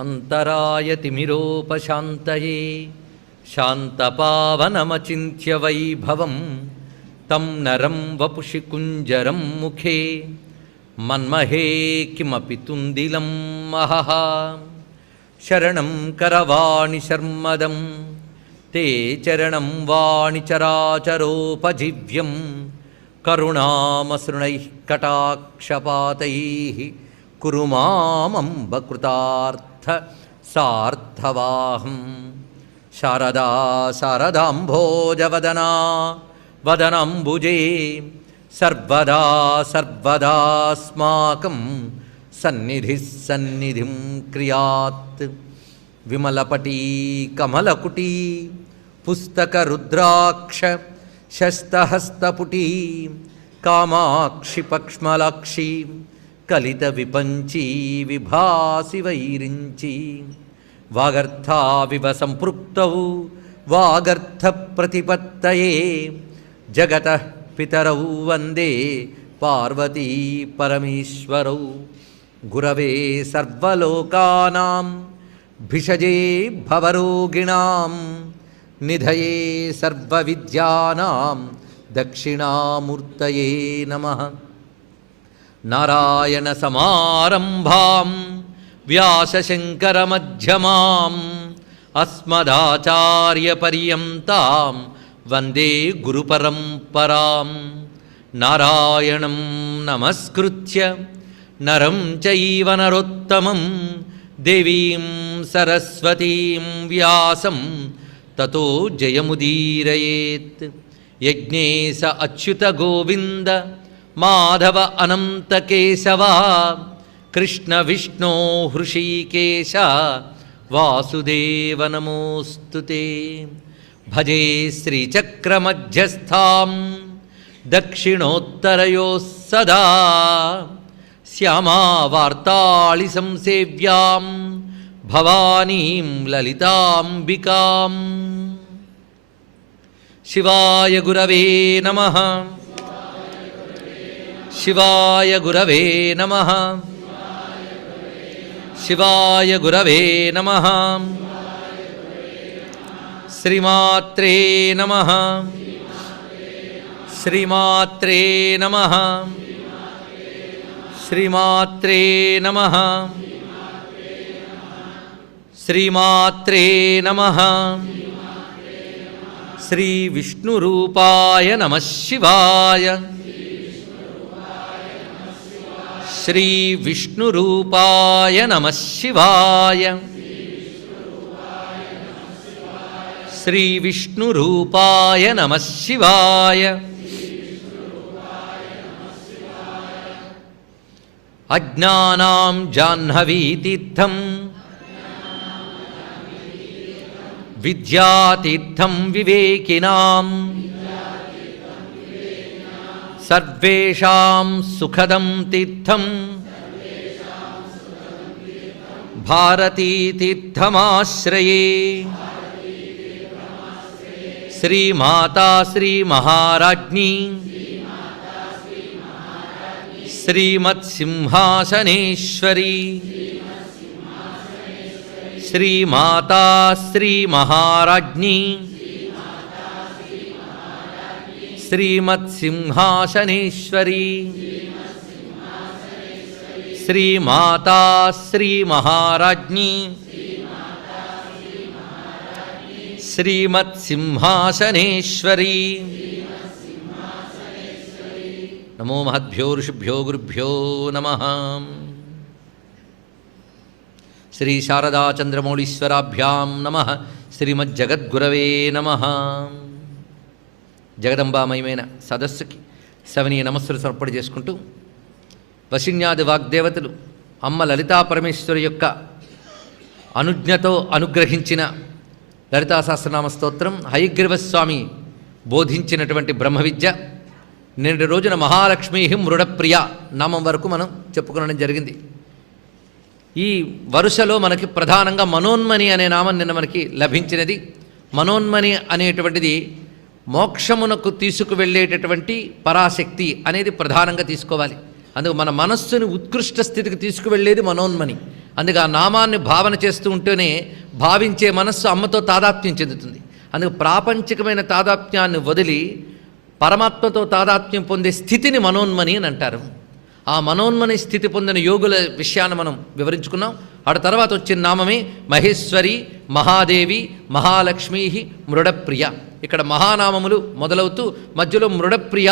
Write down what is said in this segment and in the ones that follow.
अंतरायतिमिरोपशान्तये शान्तपावनमचिन्त्य वैभवं तं नरं वपुषि कुञ्जरं मुखे मन्महे किमपि तुन्दिलं महः शरणं करवाणि शर्मदं ते चरणं वाणिचराचरोपजीव्यं करुणामसृणैः कटाक्षपातैः कुरु मामम्ब कृतार्थ सार्थवाहं शारदा शारदाम्भोजवदना वदनाम्बुजे सर्वदा सर्वदास्माकं सन्निधिः सन्निधिं क्रियात् विमलपटी कमलकुटी पुस्तकरुद्राक्ष शस्तहस्तपुटी कामाक्षि पक्ष्मलाक्षी कलितविपञ्ची विभासि वैरिञ्ची वागर्थाविव सम्पृक्तौ वागर्थप्रतिपत्तये जगतः पितरौ वन्दे पार्वती परमेश्वरौ गुरवे सर्वलोकानां भिषजे भवरोगिणां निधये सर्वविद्यानां दक्षिणामूर्तये नमः। नारायणसमारम्भां व्यासशङ्करमध्यमाम् अस्मदाचार्यपर्यन्तां वन्दे गुरुपरम्परां नारायणं नमस्कृत्य नरं चैव नरोत्तमं देवीं सरस्वतीं व्यासं ततो जयमुदीरयेत्। यज्ञेश अच्युत गोविन्द माधव अनंत केशव कृष्ण विष्णु हृषीकेश वासुदेव नमोस्तुते। भजे श्रीचक्रमध्यस्थां दक्षिणोत्तरयोः सदा श्यामा वार्ताळि संसेव्यां भवानीं ललिताम्बिकां। शिवाय गुरवे नमः शिवाय गुरवे नमः शिवाय गुरवे नमः श्रीमात्रे नमः श्रीमात्रे नमः श्रीमात्रे नमः श्रीमात्रे नमः। श्री विष्णुरूपाय नमः शिवाय श्री विष्णुरूपाय नमः शिवाय श्री विष्णुरूपाय नमः शिवाय। अज्ञानां जाह्नवीतीर्थं विद्यातीर्थं विवेकिनां सर्वेषां सुखदं तीर्थं भारतीतीर्थमाश्रये। श्रीमाता श्रीमहाराज्ञी श्रीमत्सिंहासनेश्वरी श्रीमाता श्रीमहाराज्ञी श्रीमत्सिंहासनेश्वरी श्रीमाता श्रीमहाराज्ञी श्रीमत्सिंहासनेश्वरी। नमो महद्भ्यो ऋषिभ्यो गुरुभ्यो नमः। श्री शारदा चंद्रमौळीश्वराभ्यां नमः। श्रीमज्जगद्गुरवे नमः। జగదంబామయమైన సదస్సుకి సవనీయ నమస్సులు సమర్పణ చేసుకుంటూ వశిన్యాది వాగ్దేవతలు అమ్మ లలితా పరమేశ్వరి యొక్క అనుజ్ఞతో అనుగ్రహించిన లలితా సహస్రనామ స్తోత్రం హయగ్రీవస్వామి బోధించినటువంటి బ్రహ్మ విద్య నిన్నటి రోజున మహాలక్ష్మీ మృడప్రియ నామం వరకు మనం చెప్పుకోవడం జరిగింది. ఈ వరుసలో మనకి ప్రధానంగా మనోన్మని అనే నామం నిన్న మనకి లభించినది. మనోన్మని అనేటువంటిది మోక్షమునకు తీసుకువెళ్ళేటటువంటి పరాశక్తి అనేది ప్రధానంగా తీసుకోవాలి. అందుకు మన మనస్సుని ఉత్కృష్ట స్థితికి తీసుకువెళ్ళేది మనోన్మని. అందుకే ఆ నామాన్ని భావన చేస్తూ ఉంటేనే భావించే మనస్సు అమ్మతో తాదాత్మ్యం చెందుతుంది. అందుకు ప్రాపంచికమైన తాదాత్మ్యాన్ని వదిలి పరమాత్మతో తాదాత్మ్యం పొందే స్థితిని మనోన్మని అని అంటారు. ఆ మనోన్మని స్థితి పొందిన యోగుల విషయాన్ని మనం వివరించుకున్నాం. ఆ తర్వాత వచ్చిన నామమే మహేశ్వరి, మహాదేవి, మహాలక్ష్మీ, మృడప్రియ. ఇక్కడ మహానామములు మొదలవుతూ మధ్యలో మృడప్రియ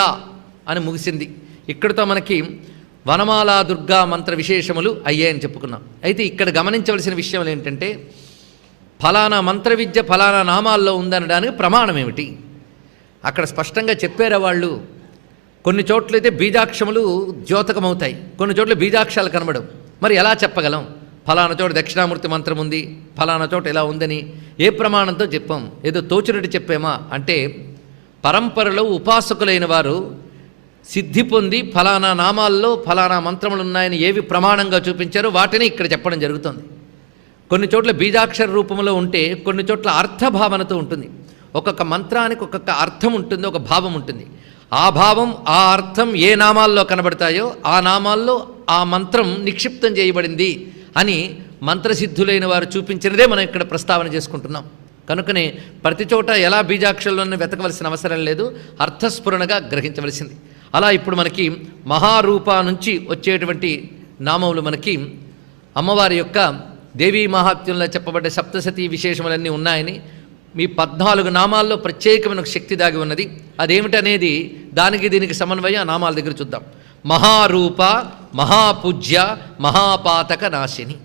అని ముగిసింది. ఇక్కడితో మనకి వనమాలా దుర్గా మంత్ర విశేషములు అయ్యాయని చెప్పుకున్నాం. అయితే ఇక్కడ గమనించవలసిన విషయం ఏంటంటే, ఫలానా మంత్ర విద్య ఫలానా నామాల్లో ఉందనడానికి ప్రమాణం ఏమిటి? అక్కడ స్పష్టంగా చెప్పారా వాళ్ళు? కొన్ని చోట్లయితే బీజాక్షములు ద్యోతకమవుతాయి, కొన్ని చోట్ల బీజాక్షరాలు కనబడవు. మరి ఎలా చెప్పగలం ఫలానా చోట దక్షిణామూర్తి మంత్రం ఉంది, ఫలానా చోట ఎలా ఉందని? ఏ ప్రమాణంతో చెప్పాం? ఏదో తోచినట్టు చెప్పామా అంటే, పరంపరలో ఉపాసకులైన వారు సిద్ధి పొంది ఫలానా నామాల్లో ఫలానా మంత్రములు ఉన్నాయని ఏవి ప్రమాణంగా చూపించారో వాటిని ఇక్కడ చెప్పడం జరుగుతుంది. కొన్ని చోట్ల బీజాక్షర రూపంలో ఉంటే, కొన్ని చోట్ల అర్థభావనతో ఉంటుంది. ఒక్కొక్క మంత్రానికి ఒక్కొక్క అర్థం ఉంటుంది, ఒక భావం ఉంటుంది. ఆ భావం ఆ అర్థం ఏ నామాల్లో కనబడతాయో ఆ నామాల్లో ఆ మంత్రం నిక్షిప్తం చేయబడింది అని మంత్రసిద్ధులైన వారు చూపించినదే మనం ఇక్కడ ప్రస్తావన చేసుకుంటున్నాం. కనుకనే ప్రతి చోట ఎలా బీజాక్షరాలను వెతకవలసిన అవసరం లేదు, అర్థస్ఫురణగా గ్రహించవలసింది. అలా ఇప్పుడు మనకి మహారూప నుంచి వచ్చేటువంటి నామములు మనకి అమ్మవారి యొక్క దేవీ మహాత్మ్యంలో చెప్పబడ్డ సప్తసతీ విశేషములన్నీ ఉన్నాయని, మీ 14 నామాల్లో ప్రత్యేకమైన శక్తి దాగి ఉన్నది. అదేమిటనేది దానికి దీనికి సమన్వయం ఆ నామాల దగ్గర చూద్దాం. మహారూప, మహాపూజ్య, మహాపాతక నాశిని.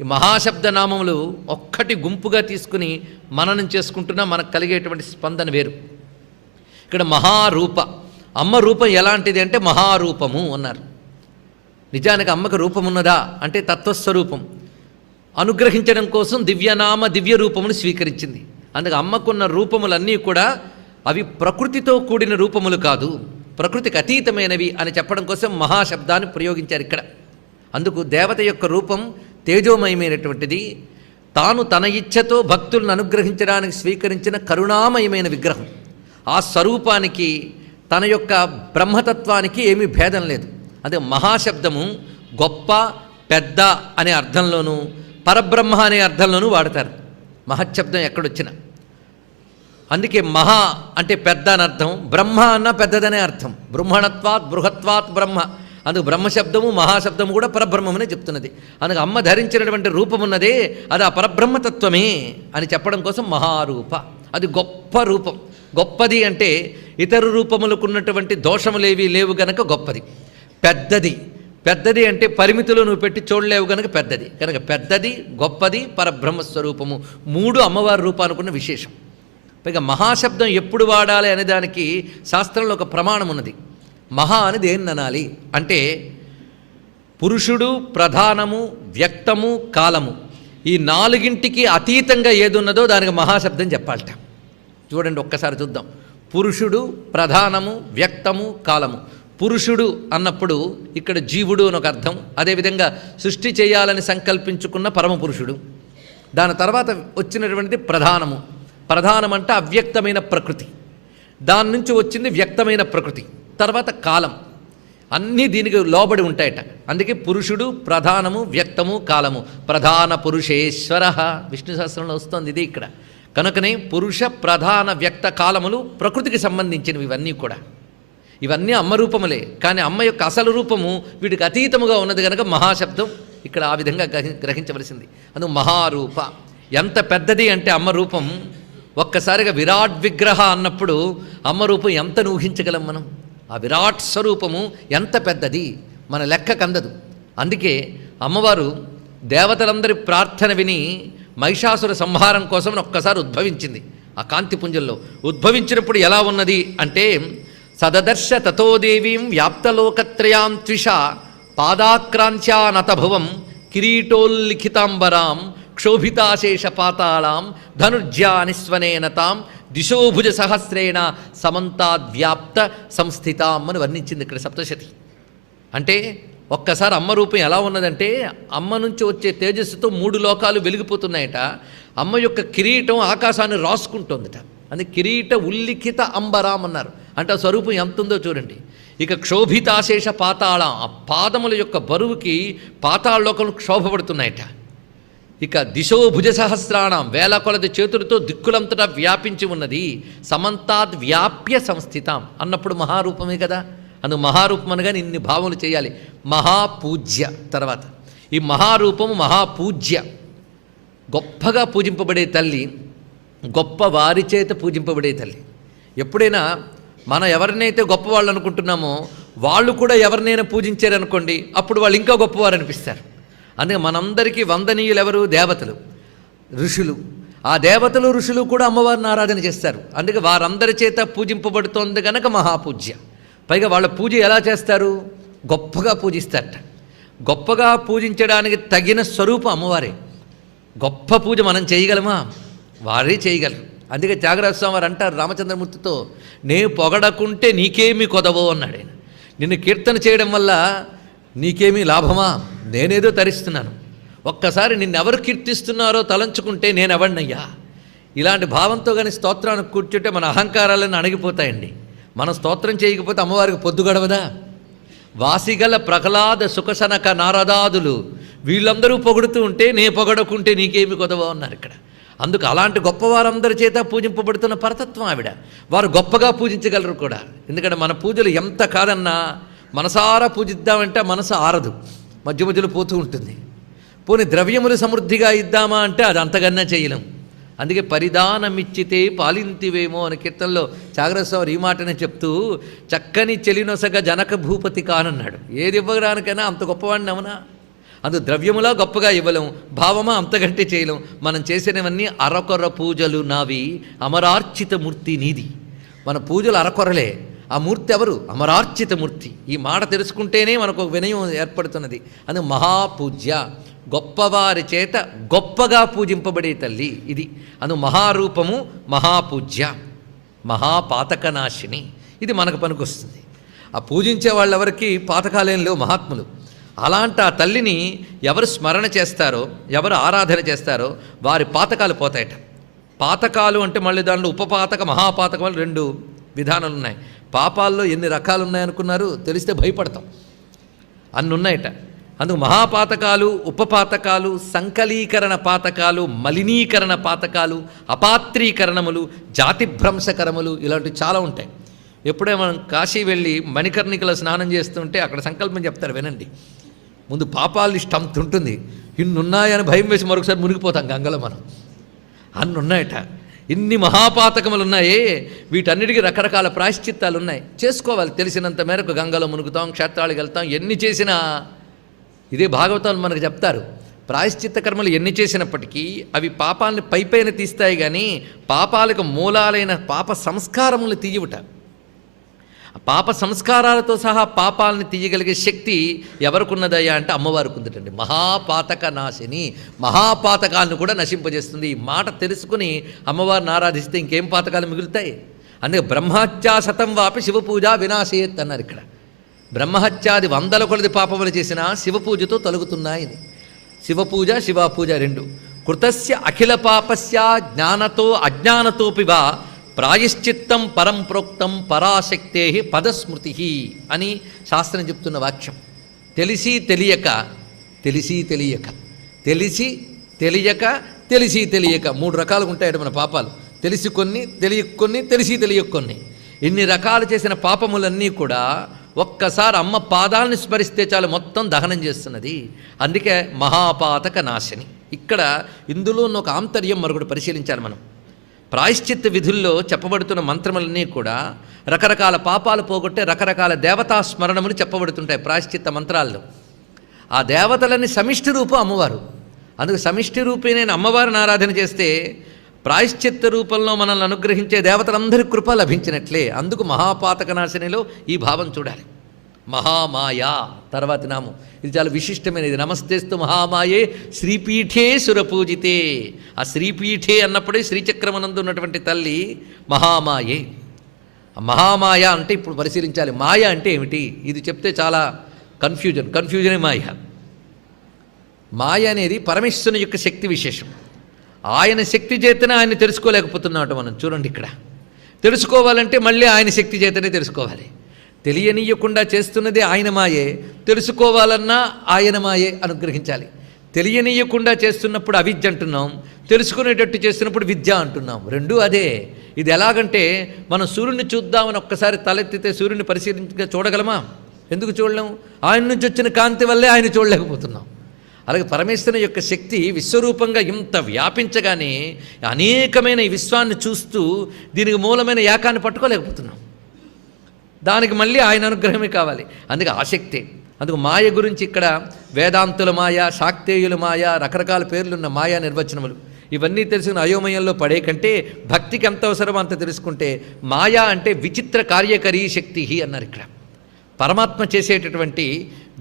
ఈ మహాశబ్ద నామములు ఒక్కటి గుంపుగా తీసుకుని మననం చేసుకుంటున్నా మనకు కలిగేటువంటి స్పందన వేరు. ఇక్కడ మహారూప, అమ్మ రూపం ఎలాంటిది అంటే మహారూపము అన్నారు. నిజానికి అమ్మకు రూపం ఉన్నదా అంటే తత్వస్వరూపం. అనుగ్రహించడం కోసం దివ్యనామ దివ్య రూపమును స్వీకరించింది. అందుకే అమ్మకున్న రూపములన్నీ కూడా అవి ప్రకృతితో కూడిన రూపములు కాదు, ప్రకృతికి అతీతమైనవి అని చెప్పడం కోసం మహాశబ్దాన్ని ప్రయోగించారు ఇక్కడ. అందుకు దేవత యొక్క రూపం తేజోమయమైనటువంటిది. తాను తన ఇచ్ఛతో భక్తులను అనుగ్రహించడానికి స్వీకరించిన కరుణామయమైన విగ్రహం. ఆ స్వరూపానికి తన యొక్క బ్రహ్మతత్వానికి ఏమీ భేదం లేదు. అదే మహాశబ్దము గొప్ప, పెద్ద అనే అర్థంలోనూ పరబ్రహ్మ అనే అర్థంలోనూ వాడతారు మహశబ్దం ఎక్కడొచ్చినా. అందుకే మహా అంటే పెద్ద అని అర్థం, బ్రహ్మ అన్న పెద్దదనే అర్థం. బ్రహ్మణత్వాత్ బృహత్వాత్ బ్రహ్మ. అందుకు బ్రహ్మశబ్దము మహాశబ్దము కూడా పరబ్రహ్మమనే చెప్తున్నది. అందుకు అమ్మ ధరించినటువంటి రూపమున్నదే అది ఆ పరబ్రహ్మతత్వమే అని చెప్పడం కోసం మహారూప. అది గొప్ప రూపం. గొప్పది అంటే ఇతర రూపములకున్నటువంటి దోషములేవి లేవు గనక గొప్పది. పెద్దది, పెద్దది అంటే పరిమితులు నువ్వు పెట్టి చూడలేవు కనుక పెద్దది. కనుక పెద్దది, గొప్పది, పరబ్రహ్మస్వరూపము, 3 అమ్మవారి రూపానుకున్న విశేషం. పైగా మహాశబ్దం ఎప్పుడు వాడాలి అనే దానికి శాస్త్రంలో ఒక ప్రమాణం ఉన్నది. మహా అని దేన్ని అనాలి అంటే పురుషుడు, ప్రధానము, వ్యక్తము, కాలము, ఈ 4ంటికి అతీతంగా ఏదున్నదో దానికి మహాశబ్దం చెప్పాలట. చూడండి ఒక్కసారి చూద్దాం. పురుషుడు, ప్రధానము, వ్యక్తము, కాలము. పురుషుడు అన్నప్పుడు ఇక్కడ జీవుడు అని ఒక అర్థం. అదేవిధంగా సృష్టి చేయాలని సంకల్పించుకున్న పరమపురుషుడు. దాని తర్వాత వచ్చినటువంటిది ప్రధానము. ప్రధానం అంటే అవ్యక్తమైన ప్రకృతి, దాని నుంచి వచ్చింది వ్యక్తమైన ప్రకృతి. తర్వాత కాలం. అన్నీ దీనికి లోబడి ఉంటాయట. అందుకే పురుషుడు, ప్రధానము, వ్యక్తము, కాలము. ప్రధాన పురుషేశ్వర విష్ణు సహస్రంలో వస్తుంది ఇది ఇక్కడ. కనుకనే పురుష, ప్రధాన, వ్యక్త, కాలములు ప్రకృతికి సంబంధించినవి. ఇవన్నీ కూడా ఇవన్నీ అమ్మ రూపములే. కానీ అమ్మ యొక్క అసలు రూపము వీటికి అతీతముగా ఉన్నది కనుక మహాశబ్దం ఇక్కడ ఆ విధంగా గ్రహించవలసింది. అందుకు మహారూప. ఎంత పెద్దది అంటే అమ్మ రూపం. ఒక్కసారిగా విరాట్ విగ్రహ అన్నప్పుడు అమ్మ రూపం ఎంత ఊహించగలం మనం? ఆ విరాట్ స్వరూపము ఎంత పెద్దది మన లెక్క కందదు. అందుకే అమ్మవారు దేవతలందరి ప్రార్థన విని మహిషాసుర సంహారం కోసం ఒక్కసారి ఉద్భవించింది. ఆ కాంతిపుంజంలో ఉద్భవించినప్పుడు ఎలా ఉన్నది అంటే, సదదర్శ తతోదేవీం వ్యాప్తలోకత్రయాం త్విషా పాదాక్రాంత్యానతభువం కిరీటోల్లిఖితాంబరాం క్షోభితాశేష పాతాళాం ధనుర్జ్యానిస్వనేనతాం దిశోభుజ సహస్రేణ సమంతాద్వ్యాప్త సంస్థితాం అని వర్ణించింది ఇక్కడ సప్తశతి. అంటే ఒక్కసారి అమ్మ రూపం ఎలా ఉన్నదంటే, అమ్మ నుంచి వచ్చే తేజస్సుతో 3 లోకాలు వెలిగిపోతున్నాయట. అమ్మ యొక్క కిరీటం ఆకాశాన్ని రాసుకుంటోందట. అందుకే కిరీట ఉల్లిఖిత అంబరాం అన్నారు. అంటే ఆ స్వరూపం ఎంత ఉందో చూడండి. ఇక క్షోభితాశేష పాతాళ, ఆ పాదముల యొక్క బరువుకి పాతాళలోకం క్షోభపడుతున్నాయట. ఇక దిశో భుజ సహస్రాణం, వేల కొలది చేతులతో దిక్కులంతటా వ్యాపించి ఉన్నది. సమంతాద్ వ్యాప్య సంస్థితాం అన్నప్పుడు మహారూపమే కదా. అందుకు మహారూపం అనగానే ఇన్ని భావములు చేయాలి. మహాపూజ్య తర్వాత ఈ మహారూపము మహాపూజ్య, గొప్పగా పూజింపబడే తల్లి, గొప్ప వారి చేత పూజింపబడే తల్లి. ఎప్పుడైనా మనం ఎవరినైతే గొప్పవాళ్ళు అనుకుంటున్నామో వాళ్ళు కూడా ఎవరినైనా పూజించారనుకోండి, అప్పుడు వాళ్ళు ఇంకా గొప్పవారు అనిపిస్తారు. అందుకే మనందరికీ వందనీయులు ఎవరు? దేవతలు, ఋషులు. ఆ దేవతలు ఋషులు కూడా అమ్మవారిని ఆరాధన చేస్తారు. అందుకే వారందరి చేత పూజింపబడుతోంది కనుక మహాపూజ్య. పైగా వాళ్ళ పూజ ఎలా చేస్తారు? గొప్పగా పూజిస్తారట. గొప్పగా పూజించడానికి తగిన స్వరూపం అమ్మవారే. గొప్ప పూజ మనం చేయగలమా? వారే చేయగలరు. అందుకే త్యాగరాజ స్వామి వారు అంటారు రామచంద్రమూర్తితో, నే పొగడకుంటే నీకేమి కొదవో అన్నాడు ఆయన. నిన్ను కీర్తన చేయడం వల్ల నీకేమీ లాభమా? నేనేదో తరిస్తున్నాను. ఒక్కసారి నిన్నెవరు కీర్తిస్తున్నారో తలంచుకుంటే నేనెవడినయ్యా. ఇలాంటి భావంతో కానీ స్తోత్రానికి కూర్చుంటే మన అహంకారాలను అణగిపోతాయండి. మనం స్తోత్రం చేయకపోతే అమ్మవారికి పొద్దు గడవదా? వాసిగల ప్రహ్లాద సుఖసనక నారదాదులు వీళ్ళందరూ పొగుడుతూ ఉంటే నే పొగడకుంటే నీకేమి కొదవో అన్నారు ఇక్కడ. అందుకు అలాంటి గొప్పవారందరి చేత పూజింపబడుతున్న పరతత్వం ఆవిడ. వారు గొప్పగా పూజించగలరు కూడా. ఎందుకంటే మన పూజలు ఎంత కాదన్నా మనసారా పూజిద్దామంటే మనసు ఆరదు, మధ్య మధ్యలో పోతూ ఉంటుంది. పోనీ ద్రవ్యములు సమృద్ధిగా ఇద్దామా అంటే అది అంతకన్నా చేయలేం. అందుకే పరిదానమిచ్చితే పాలింతివేమో అని కీర్తనలో త్యాగరాజస్వామి ఈ మాటనే చెప్తూ, చక్కని చెలినొసగ జనక భూపతి కానన్నాడు. ఏది ఇవ్వడానికైనా అంత గొప్పవాడిని అవునా? అందు ద్రవ్యములా గొప్పగా ఇవ్వలేం, భావమా అంతకంటే చేయలేం. మనం చేసినవన్నీ అరకొర పూజలు నావి, అమరార్చిత మూర్తి నీది. మన పూజలు అరకొరలే, ఆ మూర్తి ఎవరు? అమరార్చిత మూర్తి. ఈ మాట తెలుసుకుంటేనే మనకు ఒక వినయం ఏర్పడుతున్నది. అందుకు మహాపూజ్య, గొప్పవారి చేత గొప్పగా పూజింపబడే తల్లి ఇది. అందుకు మహారూపము మహాపూజ్య, మహాపాతకనాశిని. ఇది మనకు పనికొస్తుంది. ఆ పూజించే వాళ్ళెవరికి పాతకాలేం లేవు మహాత్ములు. అలాంటి ఆ తల్లిని ఎవరు స్మరణ చేస్తారో, ఎవరు ఆరాధన చేస్తారో వారి పాతకాలు పోతాయట. పాతకాలు అంటే మళ్ళీ దాంట్లో ఉపపాతక మహాపాతకం అని 2 విధానాలు ఉన్నాయి. పాపాల్లో ఎన్ని రకాలు ఉన్నాయనుకున్నారు? తెలిస్తే భయపడతాం, అన్ని ఉన్నాయట. అందుకు మహాపాతకాలు, ఉపపాతకాలు, సంకలీకరణ పాతకాలు, మలినీకరణ పాతకాలు, అపాత్రీకరణములు, జాతిభ్రంశకరములు, ఇలాంటివి చాలా ఉంటాయి. ఎప్పుడే మనం కాశీ వెళ్ళి మణికర్ణికల స్నానం చేస్తుంటే అక్కడ సంకల్పం చెప్తారు, వినండి. ముందు పాపాల లిస్ట్ అంత ఉంటుంది. ఇన్నున్నాయని భయం వేసి మరొకసారి మునిగిపోతాం గంగలో మనం. అన్నున్నాయట. ఇన్ని మహాపాతకములు ఉన్నాయే, వీటన్నిటికీ రకరకాల ప్రాయశ్చిత్తాలు ఉన్నాయి. చేసుకోవాలి. తెలిసినంత మేరకు గంగలో మునుగుతాం, క్షేత్రాలకు వెళ్తాం. ఎన్ని చేసినా ఇదే భాగవతాలు మనకు చెప్తారు. ప్రాయశ్చిత్త కర్మలు ఎన్ని చేసినప్పటికీ అవి పాపాలని పైపైన తీస్తాయి, కానీ పాపాలకు మూలాలైన పాప సంస్కారములు తీయవుట. పాప సంస్కారాలతో సహా పాపాలని తీయగలిగే శక్తి ఎవరికున్నదయ్యా అంటే అమ్మవారికి ఉందటండి. మహాపాతక నాశిని, మహాపాతకాలను కూడా నశింపజేస్తుంది. ఈ మాట తెలుసుకుని అమ్మవారిని ఆరాధిస్తే ఇంకేం పాతకాలు మిగులుతాయి? అందుకే బ్రహ్మహత్యా శతం వాపి శివపూజ వినాశయత్ అన్నారు ఇక్కడ. బ్రహ్మహత్యాది 100 కొలది పాపములు చేసినా శివపూజతో తొలగుతున్నాయి. శివపూజ శివాపూజ 2. కృతస్య అఖిల పాపస్య జ్ఞానతో అజ్ఞానతోపివా ప్రాయశ్చిత్తం పరం ప్రోక్తం పరాశక్తే పదస్మృతి అని శాస్త్రం చెప్తున్న వాక్యం. తెలిసి తెలియక, తెలిసి తెలియక, తెలిసి తెలియక, తెలిసి తెలియక 3 రకాలుగా ఉంటాయట మన పాపాలు. తెలిసి కొన్ని, తెలియక కొన్ని, తెలిసి తెలియక కొన్ని. ఇన్ని రకాలు చేసిన పాపములన్నీ కూడా ఒక్కసారి అమ్మ పాదాలను స్మరిస్తే చాలు మొత్తం దహనం చేస్తున్నది. అందుకే మహాపాతక నాశిని. ఇక్కడ ఇందులో ఒక ఆంతర్యం మరొకటి పరిశీలించాలి మనం. ప్రాయశ్చిత్త విధుల్లో చెప్పబడుతున్న మంత్రములన్నీ కూడా రకరకాల పాపాలు పోగొట్టే రకరకాల దేవతా స్మరణములు చెప్పబడుతుంటాయి ప్రాయశ్చిత్త మంత్రాల్లో. ఆ దేవతలని సమిష్టి రూపం అమ్మవారు. అందుకు సమిష్టి రూపేనైన అమ్మవారిని ఆరాధన చేస్తే ప్రాయశ్చిత్త రూపంలో మనల్ని అనుగ్రహించే దేవతలందరి కృప లభించినట్లే. అందుకు మహాపాతక నాశినిలో ఈ భావం చూడాలి. మహామాయా తర్వాతి నామం ఇది చాలా విశిష్టమైనది. నమస్తేస్తు మహామాయే శ్రీపీఠే సురపూజితే. ఆ శ్రీపీఠే అన్నప్పుడే శ్రీచక్రమనందు ఉన్నటువంటి తల్లి మహామాయే. మహామాయ అంటే ఇప్పుడు పరిశీలించాలి. మాయ అంటే ఏమిటి? ఇది చెప్తే చాలా కన్ఫ్యూజనే మాయ. మాయ అనేది పరమేశ్వరుని యొక్క శక్తి విశేషం. ఆయన శక్తి చేతనే ఆయన్ని తెలుసుకోలేకపోతున్నాడు మనం. చూడండి, ఇక్కడ తెలుసుకోవాలంటే మళ్ళీ ఆయన శక్తి చేతనే తెలుసుకోవాలి. తెలియనీయకుండా చేస్తున్నదే ఆయన మాయే, తెలుసుకోవాలన్నా ఆయన మాయే అనుగ్రహించాలి. తెలియనీయకుండా చేస్తున్నప్పుడు అవిద్య అంటున్నాం, తెలుసుకునేటట్టు చేస్తున్నప్పుడు విద్య అంటున్నాం. రెండూ అదే. ఇది ఎలాగంటే మనం సూర్యుడిని చూద్దామని ఒక్కసారి తలెత్తితే సూర్యుడిని పరిశీలించగా చూడగలమా? ఎందుకు చూడలేము? ఆయన నుంచి వచ్చిన కాంతి వల్లే ఆయన చూడలేకపోతున్నాం. అలాగే పరమేశ్వరుని యొక్క శక్తి విశ్వరూపంగా ఇంత వ్యాపించగానే అనేకమైన ఈ విశ్వాన్ని చూస్తూ దీనికి మూలమైన ఏకాన్ని పట్టుకోలేకపోతున్నాం. దానికి మళ్ళీ ఆయన అనుగ్రహమే కావాలి. అందుకే ఆసక్తే. అందుకు మాయ గురించి ఇక్కడ వేదాంతుల మాయ, శాక్తేయుల మాయ, రకరకాల పేర్లున్న మాయా నిర్వచనములు ఇవన్నీ తెలుసుకుని అయోమయంలో పడే కంటే భక్తికి ఎంత అవసరమో అంత తెలుసుకుంటే, మాయా అంటే విచిత్ర కార్యకరీ శక్తి అన్నారు ఇక్కడ. పరమాత్మ చేసేటటువంటి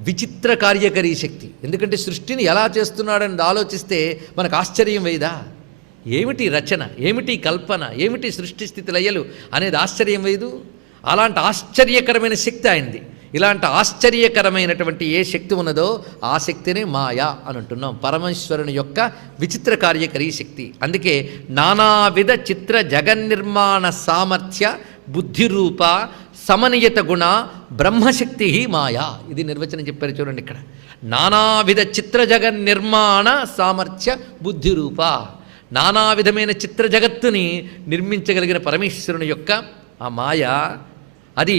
విచిత్ర కార్యకరీ శక్తి. ఎందుకంటే సృష్టిని ఎలా చేస్తున్నాడని ఆలోచిస్తే మనకు ఆశ్చర్యం వేయదా? ఏమిటి రచన, ఏమిటి కల్పన, ఏమిటి సృష్టి స్థితి లయలు అనేది ఆశ్చర్యం వేయదు? అలాంటి ఆశ్చర్యకరమైన శక్తి ఆయనది. ఇలాంటి ఆశ్చర్యకరమైనటువంటి ఏ శక్తి ఉన్నదో ఆ శక్తినే మాయా అని అంటున్నాం. పరమేశ్వరుని యొక్క విచిత్ర కార్యకరీ శక్తి. అందుకే నానావిధ చిత్ర జగన్నిర్మాణ సామర్థ్య బుద్ధిరూప సమనియత గుణ బ్రహ్మశక్తి మాయా. ఇది నిర్వచనం చెప్పారు చూడండి ఇక్కడ. నానావిధ చిత్ర జగన్నిర్మాణ సామర్థ్య బుద్ధిరూప, నానా విధమైన చిత్ర జగత్తుని నిర్మించగలిగిన పరమేశ్వరుని యొక్క ఆ మాయ, అది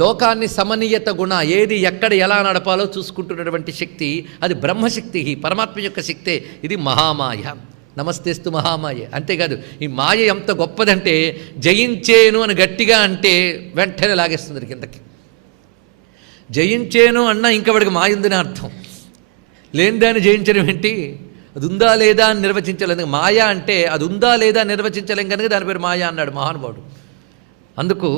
లోకాన్ని సమనీయత గుణ, ఏది ఎక్కడ ఎలా నడపాలో చూసుకుంటున్నటువంటి శక్తి, అది బ్రహ్మశక్తి, పరమాత్మ యొక్క శక్తే. ఇది మహామాయ. నమస్తేస్తు మహామాయ. అంతేకాదు ఈ మాయ ఎంత గొప్పదంటే జయించేను అని గట్టిగా అంటే వెంటనే లాగేస్తుంది కిందకి. జయించేను అన్నా ఇంకా వాడికి మాయ ఉందని అర్థం. లేనిదాన్ని జయించడం ఏంటి? అది ఉందా లేదా అని నిర్వచించలేదు. మాయ అంటే అది ఉందా లేదా నిర్వచించలేం కనుక దాని పేరు మాయ అన్నాడు మహానుభావుడు. అందుకు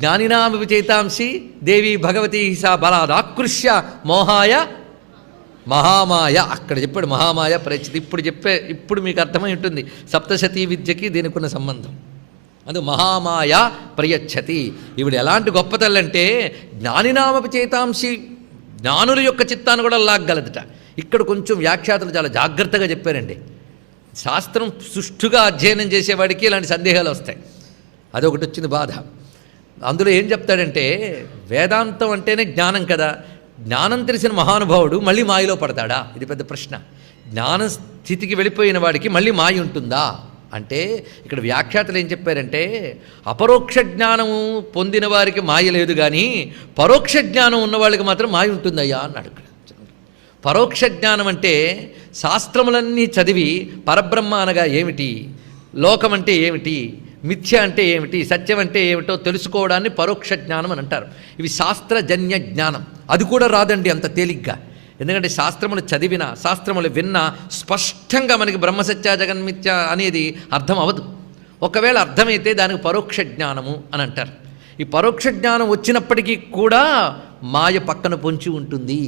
జ్ఞానినామ విచేతాంసి దేవి భగవతి సా బలాదాకృష్య మోహాయ మహామాయ. అక్కడ చెప్పాడు మహామాయ ప్రయత్తి. ఇప్పుడు మీకు అర్థమై ఉంటుంది సప్తశతీ విద్యకి దీనికి ఉన్న సంబంధం. అందుకు మహామాయ ప్రయచ్చతి. ఇవిడు ఎలాంటి గొప్ప తల్లంటే జ్ఞానినామపి చేతాంసి, జ్ఞానుల యొక్క చిత్తాన్ని కూడా లాగ్గలదట. ఇక్కడ కొంచెం వ్యాఖ్యాతలు చాలా జాగ్రత్తగా చెప్పారండి. శాస్త్రం సుష్ఠుగా అధ్యయనం చేసేవాడికి ఇలాంటి సందేహాలు వస్తాయి. అదొకటి వచ్చింది బాధ. అందులో ఏం చెప్తాడంటే వేదాంతం అంటేనే జ్ఞానం కదా, జ్ఞానం తెలిసిన మహానుభావుడు మళ్ళీ మాయలో పడతాడా? ఇది పెద్ద ప్రశ్న. జ్ఞాన స్థితికి వెళ్ళిపోయిన వాడికి మళ్ళీ మాయ ఉంటుందా అంటే, ఇక్కడ వ్యాఖ్యాతలు ఏం చెప్పారంటే అపరోక్ష జ్ఞానము పొందిన వారికి మాయ లేదు, కానీ పరోక్ష జ్ఞానం ఉన్నవాళ్ళకి మాత్రం మాయ ఉంటుందయ్యా అన్నాడు ఇక్కడ. పరోక్ష జ్ఞానం అంటే శాస్త్రములన్నీ చదివి పరబ్రహ్మ అనగా ఏమిటి, లోకం అంటే ఏమిటి, మిథ్య అంటే ఏమిటి, సత్యం అంటే ఏమిటో తెలుసుకోవడాన్ని పరోక్ష జ్ఞానం అని అంటారు. ఇవి శాస్త్రజన్య జ్ఞానం. అది కూడా రాదండి అంత తేలిగ్గా. ఎందుకంటే శాస్త్రములు చదివినా శాస్త్రములు విన్నా స్పష్టంగా మనకి బ్రహ్మసత్య జగన్మిథ్య అనేది అర్థం అవ్వదు. ఒకవేళ అర్థమైతే దానికి పరోక్ష జ్ఞానము అని అంటారు. ఈ పరోక్ష జ్ఞానం వచ్చినప్పటికీ కూడా మాయ పక్కన పొంచి ఉంటుంది.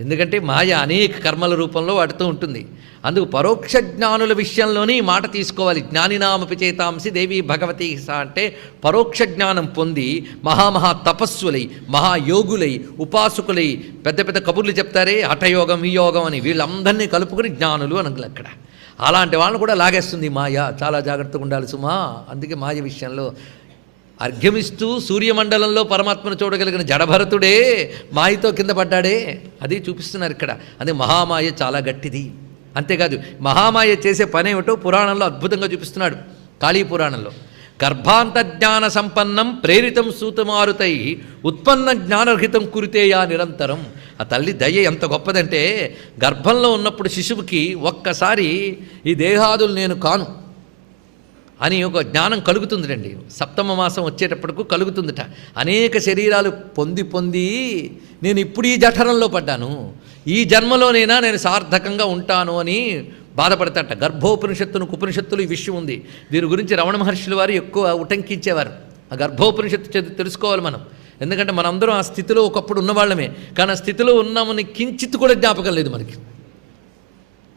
ఎందుకంటే మాయ అనేక కర్మల రూపంలో వాటితో ఉంటుంది. అందుకు పరోక్ష జ్ఞానుల విషయంలోనే ఈ మాట తీసుకోవాలి. జ్ఞానినామపి చేతాంసి దేవి భగవతి సా అంటే పరోక్ష జ్ఞానం పొంది మహామహా తపస్సులై, మహాయోగులై, ఉపాసకులై, పెద్ద పెద్ద కబుర్లు చెప్తారే హఠయోగం ఈ యోగం అని, వీళ్ళందరినీ కలుపుకొని జ్ఞానులు అనగల అక్కడ. అలాంటి వాళ్ళని కూడా లాగేస్తుంది మాయ. చాలా జాగ్రత్తగా ఉండాలి సుమా. అందుకే మాయ విషయంలో అర్ఘ్యమిస్తూ సూర్యమండలంలో పరమాత్మను చూడగలిగిన జడభరతుడే మాయతో కింద పడ్డాడే, అది చూపిస్తున్నారు ఇక్కడ. అదే మహామాయ చాలా గట్టిది. అంతేకాదు మహామాయ చేసే పని ఏమిటో పురాణంలో అద్భుతంగా చూపిస్తున్నాడు. కాళీ పురాణంలో గర్భాంతజ్ఞాన సంపన్నం ప్రేరితం సూతమారుతై ఉత్పన్న జ్ఞానరహితం కురితేయా నిరంతరం. ఆ తల్లి దయ ఎంత గొప్పదంటే గర్భంలో ఉన్నప్పుడు శిశువుకి ఒక్కసారి ఈ దేహాదులు నేను కాను అని ఒక జ్ఞానం కలుగుతుందిటండి. సప్తమ మాసం వచ్చేటప్పటికు కలుగుతుందిట. అనేక శరీరాలు పొంది పొంది నేను ఇప్పుడు ఈ జఠరంలో పడ్డాను, ఈ జన్మలోనైనా నేను సార్థకంగా ఉంటాను అని బాధపడతాట. గర్భోపనిషత్తును ఉపనిషత్తులు ఈ విషయం ఉంది. దీని గురించి రమణ మహర్షుల వారు ఎక్కువ ఉటంకించేవారు. ఆ గర్భోపనిషత్తు తెలుసుకోవాలి మనం. ఎందుకంటే మనందరం ఆ స్థితిలో ఒకప్పుడు ఉన్నవాళ్ళమే, కానీ ఆ స్థితిలో ఉన్నామని కించిత్ కూడా జ్ఞాపకం లేదు మనకి.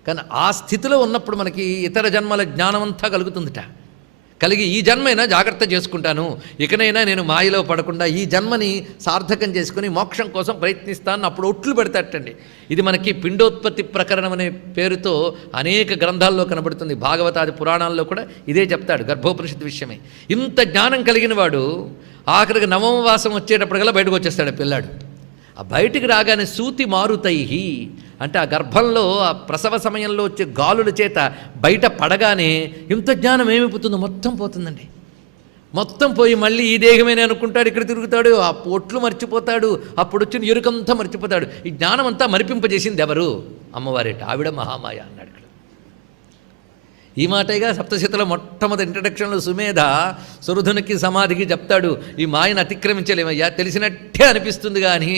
కానీ ఆ స్థితిలో ఉన్నప్పుడు మనకి ఇతర జన్మల జ్ఞానం అంతా కలుగుతుందిట. కలిగి ఈ జన్మైనా జాగ్రత్త చేసుకుంటాను, ఇకనైనా నేను మాయలో పడకుండా ఈ జన్మని సార్థకం చేసుకుని మోక్షం కోసం ప్రయత్నిస్తాను, అప్పుడు ఒట్లు పెడతాటండి. ఇది మనకి పిండోత్పత్తి ప్రకరణం అనే పేరుతో అనేక గ్రంథాల్లో కనబడుతుంది. భాగవతాది పురాణాల్లో కూడా ఇదే చెప్తాడు, గర్భోపనిషత్తు విషయమే. ఇంత జ్ఞానం కలిగిన వాడు ఆఖరికి నవమవాసం వచ్చేటప్పటికల్లా బయటకు వచ్చేస్తాడు పిల్లాడు. ఆ బయటికి రాగానే సూతి మారుతై అంటే ఆ గర్భంలో ఆ ప్రసవ సమయంలో వచ్చే గాలుల చేత బయట పడగానే ఇంత జ్ఞానం ఏమైపోతుందో మొత్తం పోతుందండి. మొత్తం పోయి మళ్ళీ ఈ దేహమేనే అనుకుంటాడు, ఇక్కడ తిరుగుతాడు, ఆ పొట్లు మర్చిపోతాడు, అప్పుడు వచ్చిన ఎరుకంతా మర్చిపోతాడు. ఈ జ్ఞానం అంతా మరిపింపజేసింది ఎవరు? అమ్మవారేట. ఆవిడ మహామాయ అన్నాడు ఇక్కడ. ఈ మాటేగా సప్తశతిలో మొట్టమొదటి ఇంట్రడక్షన్లో సుమేధ సురధునికి సమాధికి చెప్తాడు, ఈ మాయను అతిక్రమించలేమయ్యా, తెలిసినట్టే అనిపిస్తుంది కానీ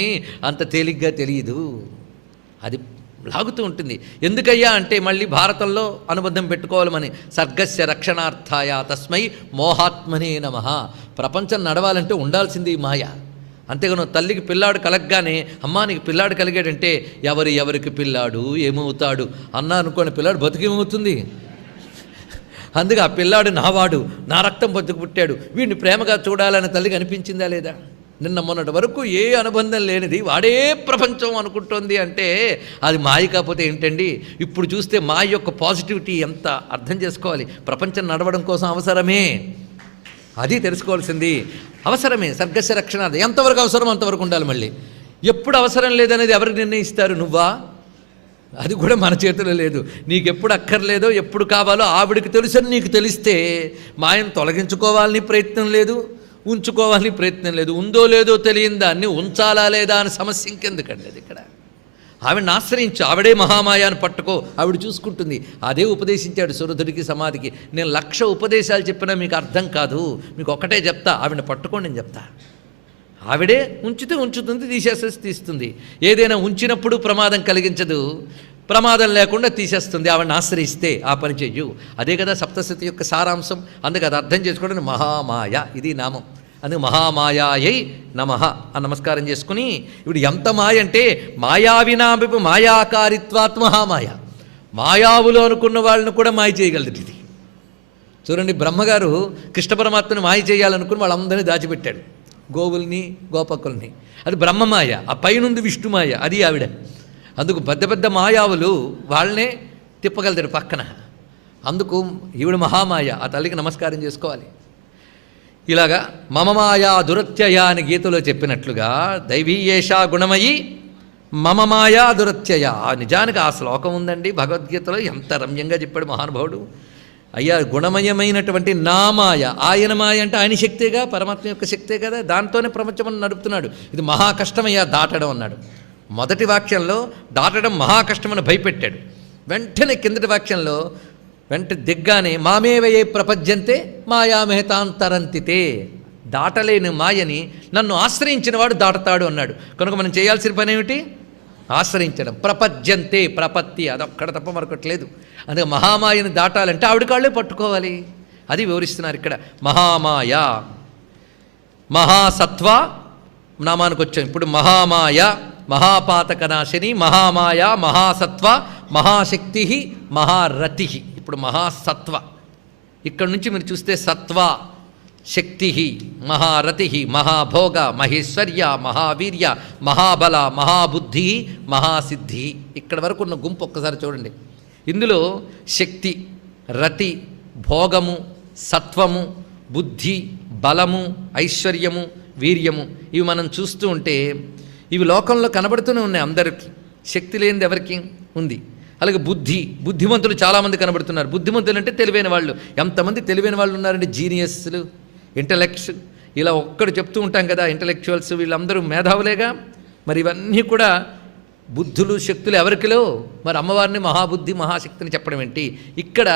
అంత తేలిగ్గా తెలియదు, అది లాగుతూ ఉంటుంది. ఎందుకయ్యా అంటే మళ్ళీ భారతంలో అనుబంధం పెట్టుకోవాలని, సర్గస్య రక్షణార్థాయ తస్మై మోహాత్మనే నమః. ప్రపంచం నడవాలంటే ఉండాల్సింది ఈ మాయ. అంతేగాను తల్లికి పిల్లాడు కలగగానే అమ్మా నీకు పిల్లాడు కలిగాడంటే ఎవరికి పిల్లాడు ఏమవుతాడు అన్నా అనుకోని పిల్లాడు బతుకేమవుతుంది. అందుకే ఆ పిల్లాడు నావాడు, నా రక్తం బతుకు పుట్టాడు, వీడిని ప్రేమగా చూడాలని తల్లికి అనిపించిందా లేదా? నిన్న మొన్నటి వరకు ఏ అనుబంధం లేనిది వాడే ప్రపంచం అనుకుంటోంది అంటే అది మాయ కాకపోతే ఏంటండి? ఇప్పుడు చూస్తే మాయ యొక్క పాజిటివిటీ ఎంత అర్థం చేసుకోవాలి. ప్రపంచం నడవడం కోసం అవసరమే, అది తెలుసుకోవాల్సింది. అవసరమే. సర్గస్య రక్షణ ఎంతవరకు అవసరం అంతవరకు ఉండాలి. మళ్ళీ ఎప్పుడు అవసరం లేదనేది ఎవరికి నిర్ణయిస్తారు? నువ్వా? అది కూడా మన చేతిలో లేదు. నీకు ఎప్పుడు అక్కర్లేదో ఎప్పుడు కావాలో ఆవిడికి తెలుసని నీకు తెలిస్తే మాయను తొలగించుకోవాలని ప్రయత్నం లేదు, ఉంచుకోవాలని ప్రయత్నం లేదు. ఉందో లేదో తెలియని దాన్ని ఉంచాలా లేదా అని సమస్య ఇంకెందుకండి అది. ఇక్కడ ఆవిడని ఆశ్రయించు, ఆవిడే మహామాయాన్ని పట్టుకో, ఆవిడ చూసుకుంటుంది. అదే ఉపదేశించాడు సురధుడికి సమాధికి. నేను 1,00,000 ఉపదేశాలు చెప్పినా మీకు అర్థం కాదు, మీకు ఒకటే చెప్తా, ఆవిడని పట్టుకోండి నేను చెప్తా. ఆవిడే ఉంచితే ఉంచుతుంది, తీసేస్తే తీస్తుంది. ఏదైనా ఉంచినప్పుడు ప్రమాదం కలిగించదు, ప్రమాదం లేకుండా తీసేస్తుంది. ఆవిడని ఆశ్రయిస్తే ఆ పని చెయ్యు. అదే కదా సప్తశతి యొక్క సారాంశం. అందుకే అది అర్థం చేసుకోవడానికి మహామాయ ఇది నామం. అందుకే మహామాయాయై నమః అని నమస్కారం చేసుకుని, ఇప్పుడు ఎంత మాయ అంటే మాయావినాభిపు మాయాకారిత్వాత్ మహామాయ. మాయావులు అనుకున్న వాళ్ళని కూడా మాయ చేయగలదు ఇది. చూడండి, బ్రహ్మగారు కృష్ణ పరమాత్మని మాయ చేయాలనుకుని వాళ్ళందరినీ దాచిపెట్టాడు, గోవుల్ని గోపకుల్ని. అది బ్రహ్మమాయ. ఆ పైనుంది విష్ణుమాయ, అది ఆవిడ. అందుకు పెద్ద పెద్ద మాయావులు వాళ్ళనే తిప్పగలుగుతాడు పక్కన. అందుకు ఈవిడ మహామాయ. ఆ తల్లికి నమస్కారం చేసుకోవాలి. ఇలాగా మమ మాయా దురత్యయ అని గీతలో చెప్పినట్లుగా దైవీయేషా గుణమయి మమ మాయా దురత్యయ. నిజానికి ఆ శ్లోకం ఉందండి భగవద్గీతలో, ఎంత రమ్యంగా చెప్పాడు మహానుభావుడు. అయ్యా గుణమయమైనటువంటి నా మాయ, ఆయన మాయ అంటే ఆయన శక్తేగా, పరమాత్మ యొక్క శక్తే కదా, దాంతోనే ప్రపంచం నడుపుతున్నాడు. ఇది మహా కష్టమయ్యా దాటడం అన్నాడు. మొదటి వాక్యంలో దాటడం మహా కష్టమని భయపెట్టాడు. వెంటనే కిందటి వాక్యంలో దిగ్గానే మామేవయే ప్రపంచంతే మాయామేతాంతరంతితే. దాటలేని మాయని నన్ను ఆశ్రయించిన వాడు దాటతాడు అన్నాడు. కనుక మనం చేయాల్సిన పని ఏమిటి? ఆశ్రయించడం. ప్రపంచంతే, ప్రపత్తి, అదొక్కడ తప్ప మరొకట్లేదు. అందుకే మహామాయని దాటాలంటే ఆవిడ కాళ్ళే పట్టుకోవాలి. అది వివరిస్తున్నారు ఇక్కడ. మహామాయ, మహాసత్వ నామానికి వచ్చాం. ఇప్పుడు మహామాయ, మహాపాతకనాశిని, మహామాయ, మహాసత్వ, మహాశక్తి, మహారతి. ఇప్పుడు మహాసత్వ. ఇక్కడ నుంచి మీరు చూస్తే సత్వ, శక్తి, మహారతి, మహాభోగ, మహేశ్వర్య, మహావీర్య, మహాబల, మహాబుద్ధి, మహాసిద్ధి. ఇక్కడ వరకు ఉన్న గుంపు ఒక్కసారి చూడండి. ఇందులో శక్తి, రతి, భోగము, సత్వము, బుద్ధి, బలము, ఐశ్వర్యము, వీర్యము, ఇవి మనం చూస్తూ ఉంటే ఇవి లోకంలో కనబడుతూనే ఉన్నాయి అందరికీ. శక్తి లేనిది ఎవరికి ఉంది. అలాగే బుద్ధిమంతులు చాలామంది కనబడుతున్నారు. బుద్ధిమంతులు అంటే తెలివైన వాళ్ళు. ఎంతమంది తెలివైన వాళ్ళు ఉన్నారంటే జీనియస్లు, ఇంటలెక్ట్స్, ఇలా ఒక్కడు చెప్తూ ఉంటాం కదా, ఇంటలెక్చువల్స్, వీళ్ళందరూ మేధావులేగా. మరి ఇవన్నీ కూడా బుద్ధులు, శక్తులు ఎవరికిలో? మరి అమ్మవారిని మహాబుద్ధి, మహాశక్తిని చెప్పడం ఏంటి? ఇక్కడ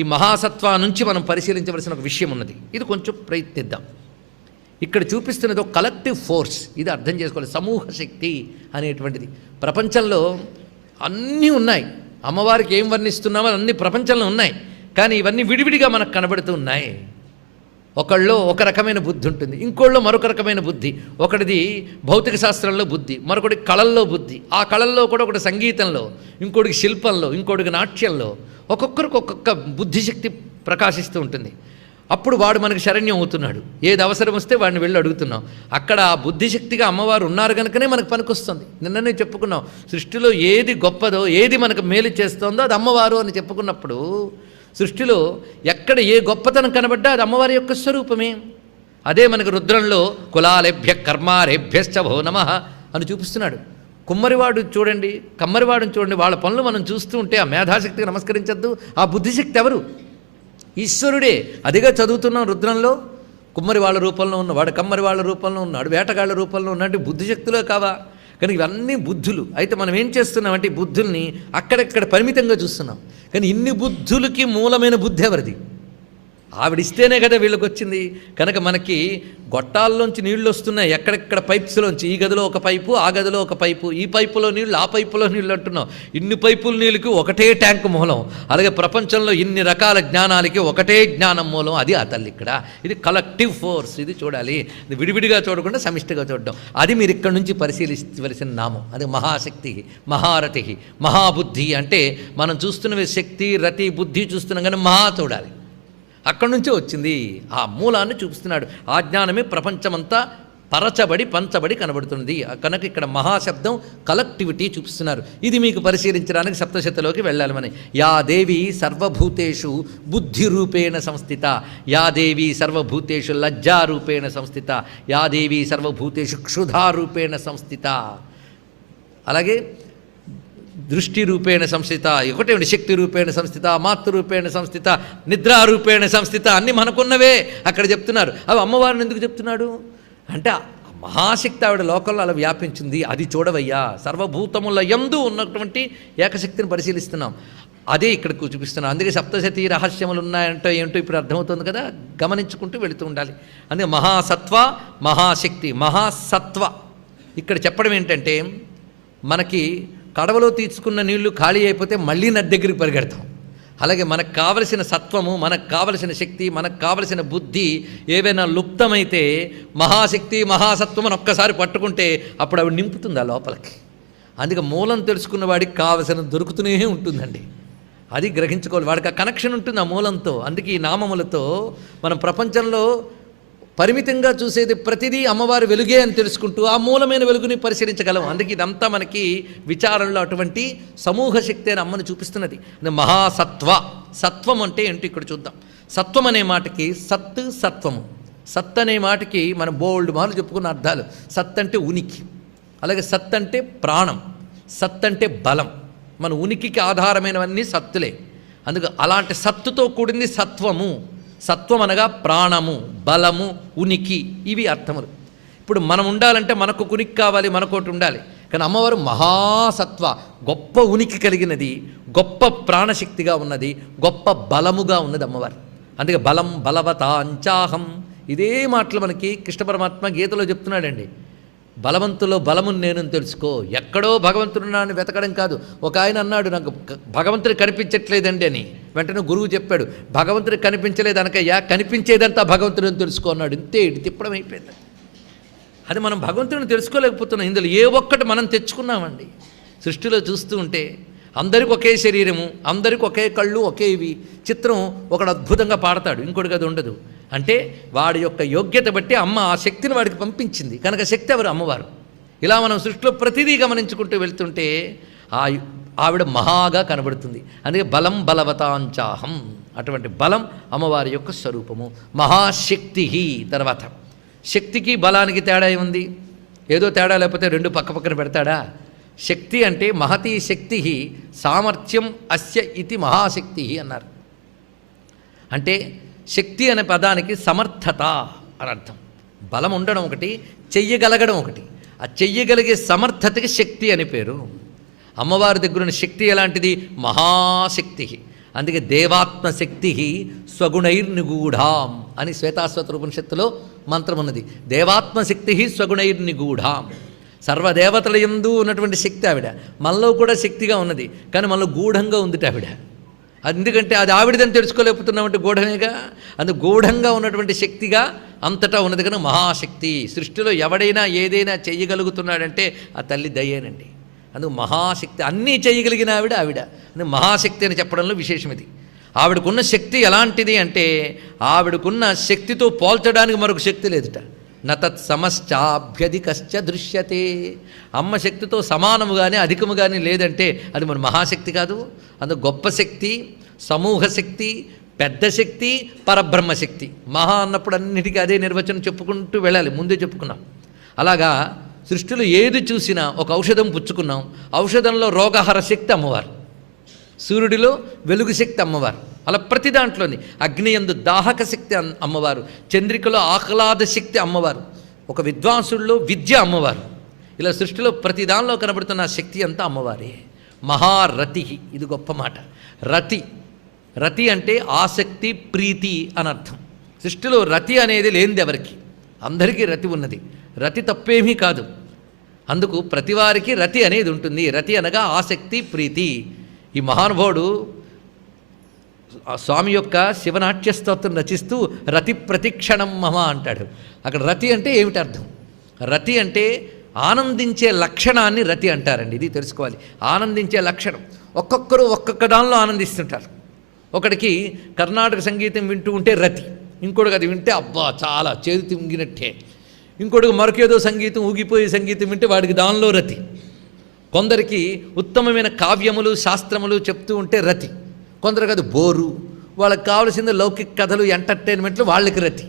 ఈ మహాసత్వ నుంచి మనం పరిశీలించవలసిన ఒక విషయం ఉన్నది. ఇది కొంచెం ప్రయత్నిద్దాం. ఇక్కడ చూపిస్తున్నది ఒక కలెక్టివ్ ఫోర్స్. ఇది అర్థం చేసుకోవాలి. సమూహ శక్తి అనేటువంటిది ప్రపంచంలో అన్నీ ఉన్నాయి. అమ్మవారికి ఏం వర్ణిస్తున్నామో అన్నీ ప్రపంచంలో ఉన్నాయి. కానీ ఇవన్నీ విడివిడిగా మనకు కనబడుతూ ఉన్నాయి. ఒకళ్ళలో ఒక రకమైన బుద్ధి ఉంటుంది, ఇంకోళ్ళలో మరొక రకమైన బుద్ధి. ఒకటిది భౌతిక శాస్త్రంలో బుద్ధి, మరొకటి కళల్లో బుద్ధి. ఆ కళల్లో కూడా ఒకటి సంగీతంలో, ఇంకోటికి శిల్పంలో, ఇంకోటికి నాట్యంలో. ఒక్కొక్కరికి ఒక్కొక్క బుద్ధిశక్తి ప్రకాశిస్తూ ఉంటుంది. అప్పుడు వాడు మనకి శరణ్యం అవుతున్నాడు. ఏది అవసరం వస్తే వాడిని వెళ్ళి అడుగుతున్నాం. అక్కడ ఆ బుద్ధిశక్తిగా అమ్మవారు ఉన్నారు కనుకనే మనకు పనికొస్తుంది. నిన్ననే చెప్పుకున్నాం, సృష్టిలో ఏది గొప్పదో, ఏది మనకు మేలు చేస్తుందో అది అమ్మవారు అని చెప్పుకున్నప్పుడు, సృష్టిలో ఎక్కడ ఏ గొప్పతనం కనబడ్డా అది అమ్మవారి యొక్క స్వరూపమే. అదే మనకు రుద్రంలో కులాలేభ్య కర్మారేభ్యశ్చ భో నమః అని చూపిస్తున్నాడు. కుమ్మరివాడు చూడండి, కమ్మరివాడుని చూడండి, వాళ్ళ పనులు మనం చూస్తూ ఉంటే ఆ మేధాశక్తికి నమస్కరించద్దు. ఆ బుద్ధిశక్తి ఎవరు? ఈశ్వరుడే. అదిగా చదువుతున్నాం రుద్రంలో. కుమ్మరి వాళ్ళ రూపంలో ఉన్నవాడు, కమ్మరి వాళ్ళ రూపంలో ఉన్నాడు, వేటగాళ్ళ రూపంలో ఉన్నాడు. బుద్ధిశక్తులే కావా? కానీ ఇవన్నీ బుద్ధులు. అయితే మనం ఏం చేస్తున్నామంటే ఈ బుద్ధుల్ని అక్కడెక్కడ పరిమితంగా చూస్తున్నాం. కానీ ఇన్ని బుద్ధులకి మూలమైన బుద్ధి ఎవరిది? ఆవిడిస్తేనే కదా వీళ్ళకి వచ్చింది. కనుక మనకి గొట్టాల్లోంచి నీళ్లు వస్తున్నాయి, ఎక్కడెక్కడ పైప్స్లోంచి. ఈ గదిలో ఒక పైపు, ఆ గదిలో ఒక పైపు, ఈ పైపులో నీళ్ళు, ఆ పైపులో నీళ్ళు అంటున్నాం. ఇన్ని పైపుల నీళ్ళకి ఒకటే ట్యాంక్ మూలం. అలాగే ప్రపంచంలో ఇన్ని రకాల జ్ఞానాలకి ఒకటే జ్ఞానం మూలం. అది ఆ తల్లి. ఇక్కడ ఇది కలెక్టివ్ ఫోర్స్. ఇది చూడాలి, ఇది విడివిడిగా చూడకుండా సమిష్టిగా చూడడం. అది మీరు ఇక్కడ నుంచి పరిశీలించవలసిన నామం. అది మహాశక్తి, మహారథి, మహాబుద్ధి. అంటే మనం చూస్తున్నవి శక్తి, రతి, బుద్ధి చూస్తున్నాం, కానీ మహా చూడాలి. అక్కడి నుంచే వచ్చింది. ఆ మూలాన్ని చూపిస్తున్నాడు. ఆ జ్ఞానమే ప్రపంచమంతా పరచబడి పంచబడి కనబడుతుంది. కనుక ఇక్కడ మహాశబ్దం కలెక్టివిటీ చూపిస్తున్నారు. ఇది మీకు పరిశీలించడానికి సప్తశతిలోకి వెళ్ళాలి మనం. యా దేవి సర్వభూతేషు బుద్ధిరూపేణ సంస్థిత, యా దేవి సర్వభూతేషు లజ్జారూపేణ సంస్థిత, యా దేవి సర్వభూతేషు క్షుధారూపేణ సంస్థిత. అలాగే దృష్టి రూపేణ సంస్థిత, ఒకటే శక్తి రూపేణ సంస్థిత, మాతృరూపేణ సంస్థిత, నిద్రారూపేణ సంస్థిత. అన్నీ మనకున్నవే అక్కడ చెప్తున్నారు. అవి అమ్మవారిని ఎందుకు చెప్తున్నాడు అంటే మహాశక్తి ఆవిడ లోకంలో అలా వ్యాపించింది. అది చూడవయ్యా. సర్వభూతముల యందు ఉన్నటువంటి ఏకశక్తిని పరిశీలిస్తున్నాం. అదే ఇక్కడ చూపిస్తున్నాం. అందుకే సప్తశతి రహస్యములు ఉన్నాయంటో ఏంటో ఇప్పుడు అర్థమవుతుంది కదా. గమనించుకుంటూ వెళుతూ ఉండాలి. అందుకే మహాసత్వ, మహాశక్తి, మహాసత్వ ఇక్కడ చెప్పడం ఏంటంటే మనకి కడవలో తీసుకున్న నీళ్లు ఖాళీ అయిపోతే మళ్ళీ నది దగ్గరికి పరిగెడతాం. అలాగే మనకు కావలసిన సత్వము, మనకు కావలసిన శక్తి, మనకు కావలసిన బుద్ధి ఏవైనా లుప్తమైతే మహాశక్తి, మహాసత్వం అని ఒక్కసారి పట్టుకుంటే అప్పుడు అవి నింపుతుంది ఆ లోపలికి. అందుకే మూలం తెలుసుకున్న వాడికి కావలసిన దొరుకుతూనే ఉంటుందండి. అది గ్రహించుకోవాలి. వాడికి ఆ కనెక్షన్ ఉంటుంది ఆ మూలంతో. అందుకే ఈ నామములతో మనం ప్రపంచంలో పరిమితంగా చూసేది ప్రతిదీ అమ్మవారి వెలుగే అని తెలుసుకుంటూ ఆ మూలమైన వెలుగుని పరిశీలించగలం. అందుకే ఇదంతా మనకి విచారంలో అటువంటి సమూహ శక్తి అని అమ్మని చూపిస్తున్నది. మహాసత్వ, సత్వం అంటే ఏంటి ఇక్కడ చూద్దాం. సత్వం అనే మాటకి సత్, సత్వము. సత్ అనే మాటకి మనం బోల్డ్ మార్లు చెప్పుకున్న అర్థాలు. సత్ అంటే ఉనికి, అలాగే సత్ అంటే ప్రాణం, సత్ అంటే బలం. మన ఉనికికి ఆధారమైనవన్నీ సత్తులే. అందుకు అలాంటి సత్తుతో కూడింది సత్వము. సత్వం అనగా ప్రాణము, బలము, ఉనికి, ఇవి అర్థములు. ఇప్పుడు మనం ఉండాలంటే మనకు ఉనికి కావాలి, మనకోటి ఉండాలి. కానీ అమ్మవారు మహాసత్వ, గొప్ప ఉనికి కలిగినది, గొప్ప ప్రాణశక్తిగా ఉన్నది, గొప్ప బలముగా ఉన్నది అమ్మవారు. అందుకే బలం బలవతాంచాహం. ఇదే మాటలు మనకి కృష్ణ పరమాత్మ గీతలో చెప్తున్నాడండి. బలవంతులో బలమును నేను తెలుసుకో. ఎక్కడో భగవంతుడున్నాను వెతకడం కాదు. ఒక ఆయన అన్నాడు, నాకు భగవంతుడు కనిపించట్లేదండి అని. వెంటనే గురువు చెప్పాడు, భగవంతుడు కనిపించలేదు అనకయ్యా, కనిపించేదంతా భగవంతుడిని తెలుసుకో అన్నాడు. ఇంతే, ఇటు తిప్పడం అయిపోయింది. అది మనం భగవంతుడిని తెలుసుకోలేకపోతున్నాం. ఇందులో ఏ ఒక్కటి మనం తెచ్చుకున్నామండి. సృష్టిలో చూస్తూ ఉంటే అందరికి ఒకే శరీరము, అందరికి ఒకే కళ్ళు, ఒకే ఇవి. చిత్రం ఒకడు అద్భుతంగా పాడతాడు, ఇంకోటికి అది ఉండదు. అంటే వాడి యొక్క యోగ్యత బట్టి అమ్మ ఆ శక్తిని వాడికి పంపించింది. కనుక శక్తి ఎవరు? అమ్మవారు. ఇలా మనం సృష్టిలో ప్రతిదీ గమనించుకుంటూ వెళ్తుంటే ఆవిడ మహాగా కనబడుతుంది. అందుకే బలం బలవతాంచాహం. అటువంటి బలం అమ్మవారి యొక్క స్వరూపము. మహాశక్తి. తర్వాత శక్తికి బలానికి తేడా ఉంది. ఏదో తేడా లేకపోతే రెండు పక్క పక్కన పెడతాడా? శక్తి అంటే మహతీ శక్తి సామర్థ్యం అస్య ఇది మహాశక్తి అన్నారు. అంటే శక్తి అనే పదానికి సమర్థత అని అర్థం. బలం ఉండడం ఒకటి, చెయ్యగలగడం ఒకటి. ఆ చెయ్యగలిగే సమర్థతకి శక్తి అని పేరు. అమ్మవారి దగ్గరున్న శక్తి ఎలాంటిది? మహాశక్తి. అందుకే దేవాత్మశక్తి స్వగుణైర్నిగూఢాం అని శ్వేతాశ్వతరోపనిషత్తులో మంత్రం ఉన్నది. దేవాత్మశక్తి స్వగుణైర్నిగూఢాం. సర్వదేవతల యందు ఉన్నటువంటి శక్తి ఆవిడ. మనలో కూడా శక్తిగా ఉన్నది, కానీ మనలో గూఢంగా ఉంది ఆవిడ. ఎందుకంటే అది ఆవిడదని తెలుసుకోలేకపోతున్నామంటే గూఢమేగా. అందుకు గూఢంగా ఉన్నటువంటి శక్తిగా అంతటా ఉన్నది కనుక మహాశక్తి. సృష్టిలో ఎవడైనా ఏదైనా చేయగలుగుతున్నాడంటే ఆ తల్లి దయ్యేనండి. అందుకు మహాశక్తి. అన్నీ చేయగలిగిన ఆవిడ అందుకు మహాశక్తి అని చెప్పడంలో విశేషం ఇది. ఆవిడకున్న శక్తి ఎలాంటిది అంటే ఆవిడకున్న శక్తితో పోల్చడానికి మరొక శక్తి లేదుట. నతత్ సమశ్చాభ్యధికశ్చ దృశ్యతే. అమ్మ శక్తితో సమానముగానే అధికముగానే లేదంటే అది మన మహాశక్తి కాదు. అందుకు గొప్ప శక్తి, సమూహ శక్తి, పెద్ద శక్తి, పరబ్రహ్మశక్తి. మహా అన్నప్పుడు అన్నిటికీ అదే నిర్వచనం చెప్పుకుంటూ వెళ్ళాలి. ముందే చెప్పుకున్నాం. అలాగా సృష్టిలో ఏది చూసినా ఒక ఔషధం పుచ్చుకున్నాం. ఔషధంలో రోగహర శక్తి అమ్మవారు, సూర్యుడిలో వెలుగు శక్తి అమ్మవారు, అలా ప్రతి దాంట్లోని అగ్నియందు దాహక శక్తి అమ్మవారు, చంద్రికలో ఆహ్లాద శక్తి అమ్మవారు, ఒక విద్వాంసుల్లో విద్య అమ్మవారు. ఇలా సృష్టిలో ప్రతి దానిలో కనబడుతున్న శక్తి అంతా అమ్మవారే. మహారతి, ఇది గొప్ప మాట. రతి, రతి అంటే ఆసక్తి, ప్రీతి అని అర్థం. సృష్టిలో రతి అనేది లేనిది ఎవరికి, అందరికీ రతి ఉన్నది. రతి తప్పేమీ కాదు. అందుకు ప్రతివారికి రతి అనేది ఉంటుంది. రతి అనగా ఆసక్తి, ప్రీతి. ఈ మహానుభావుడు ఆ స్వామి యొక్క శివనాట్య స్తోత్రం రచిస్తూ రతి ప్రతిక్షణం మమ అంటాడు. అక్కడ రతి అంటే ఏమిటి అర్థం? రతి అంటే ఆనందించే లక్షణాన్ని రతి అంటారండి. ఇది తెలుసుకోవాలి. ఆనందించే లక్షణం. ఒక్కొక్కరు ఒక్కొక్క దానిలో ఆనందిస్తుంటారు. ఒకడికి కర్ణాటక సంగీతం వింటూ ఉంటే రతి, ఇంకోటికి అది వింటే అబ్బా చాలా చేదు తింగినట్టే, ఇంకోటికి మరొకేదో సంగీతం ఊగిపోయే సంగీతం వింటే వాడికి దానిలో రతి. కొందరికి ఉత్తమమైన కావ్యములు శాస్త్రములు చెప్తూ ఉంటే రతి, కొందరికి అది బోరు, వాళ్ళకి కావలసింది లౌకిక కథలు ఎంటర్టైన్మెంట్లు, వాళ్ళకి రతి.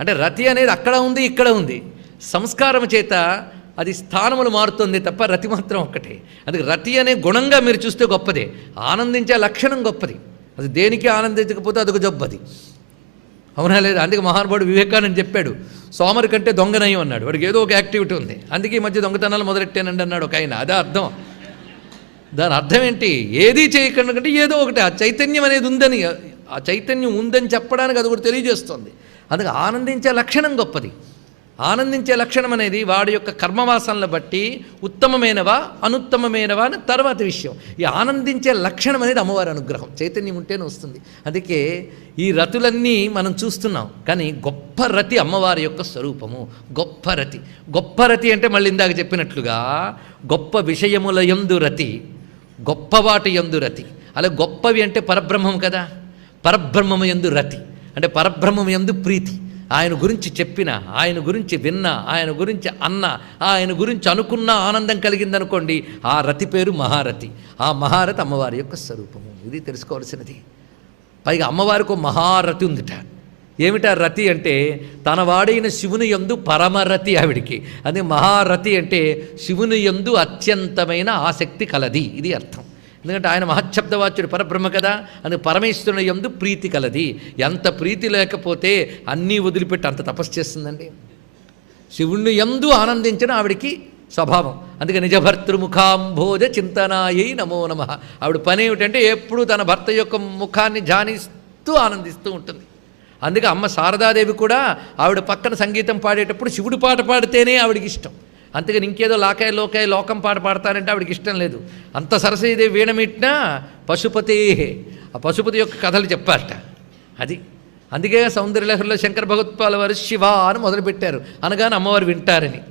అంటే రతి అనేది అక్కడ ఉంది ఇక్కడ ఉంది, సంస్కారం చేత అది స్థానములు మారుతుంది తప్ప రతి మాత్రం ఒక్కటే. అందుకే రతి అనే గుణంగా మీరు చూస్తే గొప్పదే, ఆనందించే లక్షణం గొప్పది. అది దేనికి ఆనందించకపోతే అదొక జబ్బది, అవునా లేదా? అందుకే మహానుభావుడు వివేకానంద చెప్పాడు, సోమరి కంటే దొంగనయం అన్నాడు. వాడికి ఏదో ఒక యాక్టివిటీ ఉంది, అందుకే ఈ మధ్య దొంగతనాలు మొదలెట్టానండి అన్నాడు ఒక ఆయన. అదే అర్థం. దాని అర్థం ఏంటి? ఏదీ చేయకుండా కంటే ఏదో ఒకటి ఆ చైతన్యం అనేది ఉందని, ఆ చైతన్యం ఉందని చెప్పడానికి అది కూడా తెలియజేస్తుంది. అందుకే ఆనందించే లక్షణం గొప్పది. ఆనందించే లక్షణం అనేది వాడి యొక్క కర్మవాసనలు బట్టి ఉత్తమమైనవా అనుత్తమమైనవా అని తర్వాత విషయం. ఈ ఆనందించే లక్షణం అనేది అమ్మవారి అనుగ్రహం, చైతన్యం ఉంటేనే వస్తుంది. అందుకే ఈ రతులన్నీ మనం చూస్తున్నాం, కానీ గొప్ప రతి అమ్మవారి యొక్క స్వరూపము. గొప్ప రతి, గొప్ప రతి అంటే మళ్ళీ ఇందాక చెప్పినట్లుగా గొప్ప విషయముల యందు రతి, గొప్పవాటి యందు రతి. అలా గొప్పవి అంటే పరబ్రహ్మం కదా, పరబ్రహ్మము యందు రతి అంటే పరబ్రహ్మము యందు ప్రీతి. ఆయన గురించి చెప్పిన, ఆయన గురించి విన్నా, ఆయన గురించి అన్న, ఆయన గురించి అనుకున్న ఆనందం కలిగిందనుకోండి, ఆ రతి పేరు మహారతి. ఆ మహారతి అమ్మవారి యొక్క స్వరూపము. ఇది తెలుసుకోవాల్సినది. పైగా అమ్మవారికి ఒక మహారతి ఉందిట. ఏమిటా రతి అంటే తన వాడైన శివుని యందు పరమరతి ఆవిడికి. అదే మహారతి అంటే శివుని యందు అత్యంతమైన ఆసక్తి కలది, ఇది అర్థం. ఎందుకంటే ఆయన మహశబ్దవాచ్యుడు పరబ్రహ్మ కదా, అందుకు పరమేశ్వరుని యందు ప్రీతి కలది. ఎంత ప్రీతి లేకపోతే అన్నీ వదిలిపెట్టి అంత తపస్సు చేస్తుందండి. శివుణ్ణి యందు ఆనందించడం ఆవిడికి స్వభావం. అందుకే నిజభర్తృముఖాంభోజ చింతనాయై నమో నమః. ఆవిడ పని ఏమిటంటే ఎప్పుడూ తన భర్త యొక్క ముఖాన్ని ధ్యానిస్తూ ఆనందిస్తూ ఉంటుంది. అందుకే అమ్మ శారదాదేవి కూడా ఆవిడ పక్కన సంగీతం పాడేటప్పుడు శివుడు పాట పాడితేనే ఆవిడికి ఇష్టం. అంతేగాని ఇంకేదో లోకాయ లోకాయ లోకం పాట పాడతారంటే ఆవిడికి ఇష్టం లేదు. అంత సరస్వతీదేవి వీణమిట్టినా పశుపతే, ఆ పశుపతి యొక్క కథలు చెప్పారట. అది అందుకే సౌందర్యలహరిలో శంకర భగవత్పాల వారు శివ అని మొదలుపెట్టారు, అనగానే అమ్మవారు వింటారని.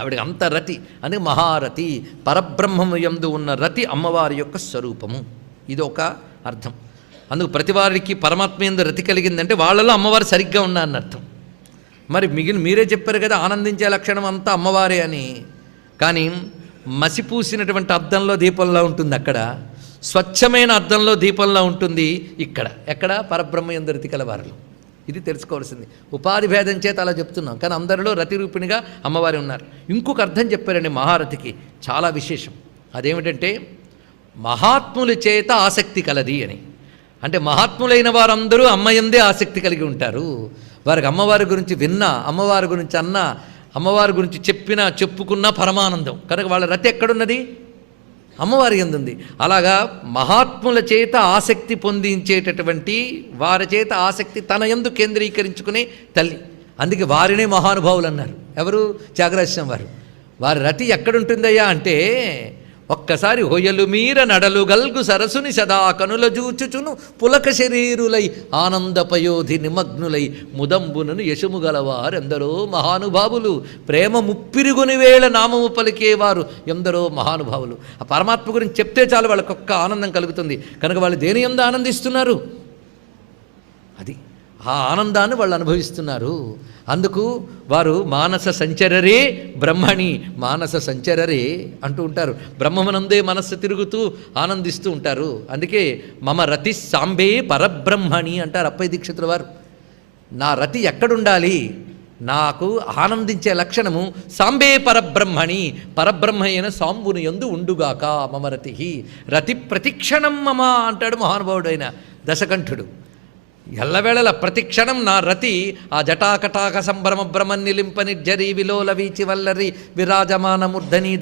ఆవిడకి అంత రతి, అందుకే మహారతి. పరబ్రహ్మము యందు ఉన్న రతి అమ్మవారి యొక్క స్వరూపము. ఇది ఒక అర్థం. అందుకు ప్రతి వారికి పరమాత్మ యందు రతి కలిగిందంటే వాళ్ళలో అమ్మవారు సరిగ్గా ఉన్నా అని అర్థం. మరి మీరే చెప్పారు కదా ఆనందించే లక్షణం అంతా అమ్మవారే అని. కానీ మసిపూసినటువంటి అద్దంలో దీపంలో ఉంటుంది అక్కడ, స్వచ్ఛమైన అద్దంలో దీపంలో ఉంటుంది ఇక్కడ. ఎక్కడ? పరబ్రహ్మ యందు రతి కలవారిలో. ఇది తెలుసుకోవాల్సింది. ఉపాధి భేదం చేత అలా చెప్తున్నాం, కానీ అందరిలో రతి రూపిణిగా అమ్మవారి ఉన్నారు. ఇంకొక అర్థం చెప్పారండి మహారతికి, చాలా విశేషం. అదేమిటంటే మహాత్ముల చేత ఆసక్తి కలది అని. అంటే మహాత్ములైన వారందరూ అమ్మయందే ఆసక్తి కలిగి ఉంటారు. వారికి అమ్మవారి గురించి విన్నా, అమ్మవారి గురించి అన్నా, అమ్మవారి గురించి చెప్పినా చెప్పుకున్నా పరమానందం. కనుక వాళ్ళ రతి ఎక్కడున్నది? అమ్మవారి యందుంది. అలాగా మహాత్ముల చేత ఆసక్తి పొందించేటటువంటి వారి చేత ఆసక్తి తన యందు కేంద్రీకరించుకునే తల్లి. అందుకే వారినే మహానుభావులు అన్నారు. ఎవరు? త్యాగరాజస్వామి వారు. వారి రతి ఎక్కడుంటుందయ్యా అంటే ఒక్కసారి హొయలు మీర నడలు గల్గు సరసుని సదా కనుల జూచుచును పులక శరీరులై ఆనందపయోధి నిమగ్నులై ముదంబునను యశము గలవారెందరో మహానుభావులు, ప్రేమ ముప్పిరుగుని వేళ నామము పలికేవారు ఎందరో మహానుభావులు. ఆ పరమాత్మ గురించి చెప్తే చాలు వాళ్ళకొక్క ఆనందం కలుగుతుంది. కనుక వాళ్ళు దేని యందు ఆనందిస్తున్నారు? అది ఆ ఆనందాన్ని వాళ్ళు అనుభవిస్తున్నారు. అందుకు వారు మానస సంచరరే బ్రహ్మణి, మానస సంచరరే అంటూ ఉంటారు. బ్రహ్మమునందే మనస్సు తిరుగుతూ ఆనందిస్తూ ఉంటారు. అందుకే మమ రతి సాంబే పరబ్రహ్మణి అంటారు అప్పయ్య దీక్షితుల వారు. నా రతి ఎక్కడుండాలి? నాకు ఆనందించే లక్షణము సాంబే పరబ్రహ్మణి, పరబ్రహ్మ అయిన సాంబుని యందు ఉండుగాక మమ రతి, రతి ప్రతిక్షణం మమ అంటాడు మహానుభావుడైన దశకంఠుడు. ఎల్లవేళల ప్రతిక్షణం నా రతి ఆ జటాకటాక సంభ్రమ భ్రమన్నిలింప నిర్జరి విలోల వీచి వల్లరి విరాజమాన మూర్ధని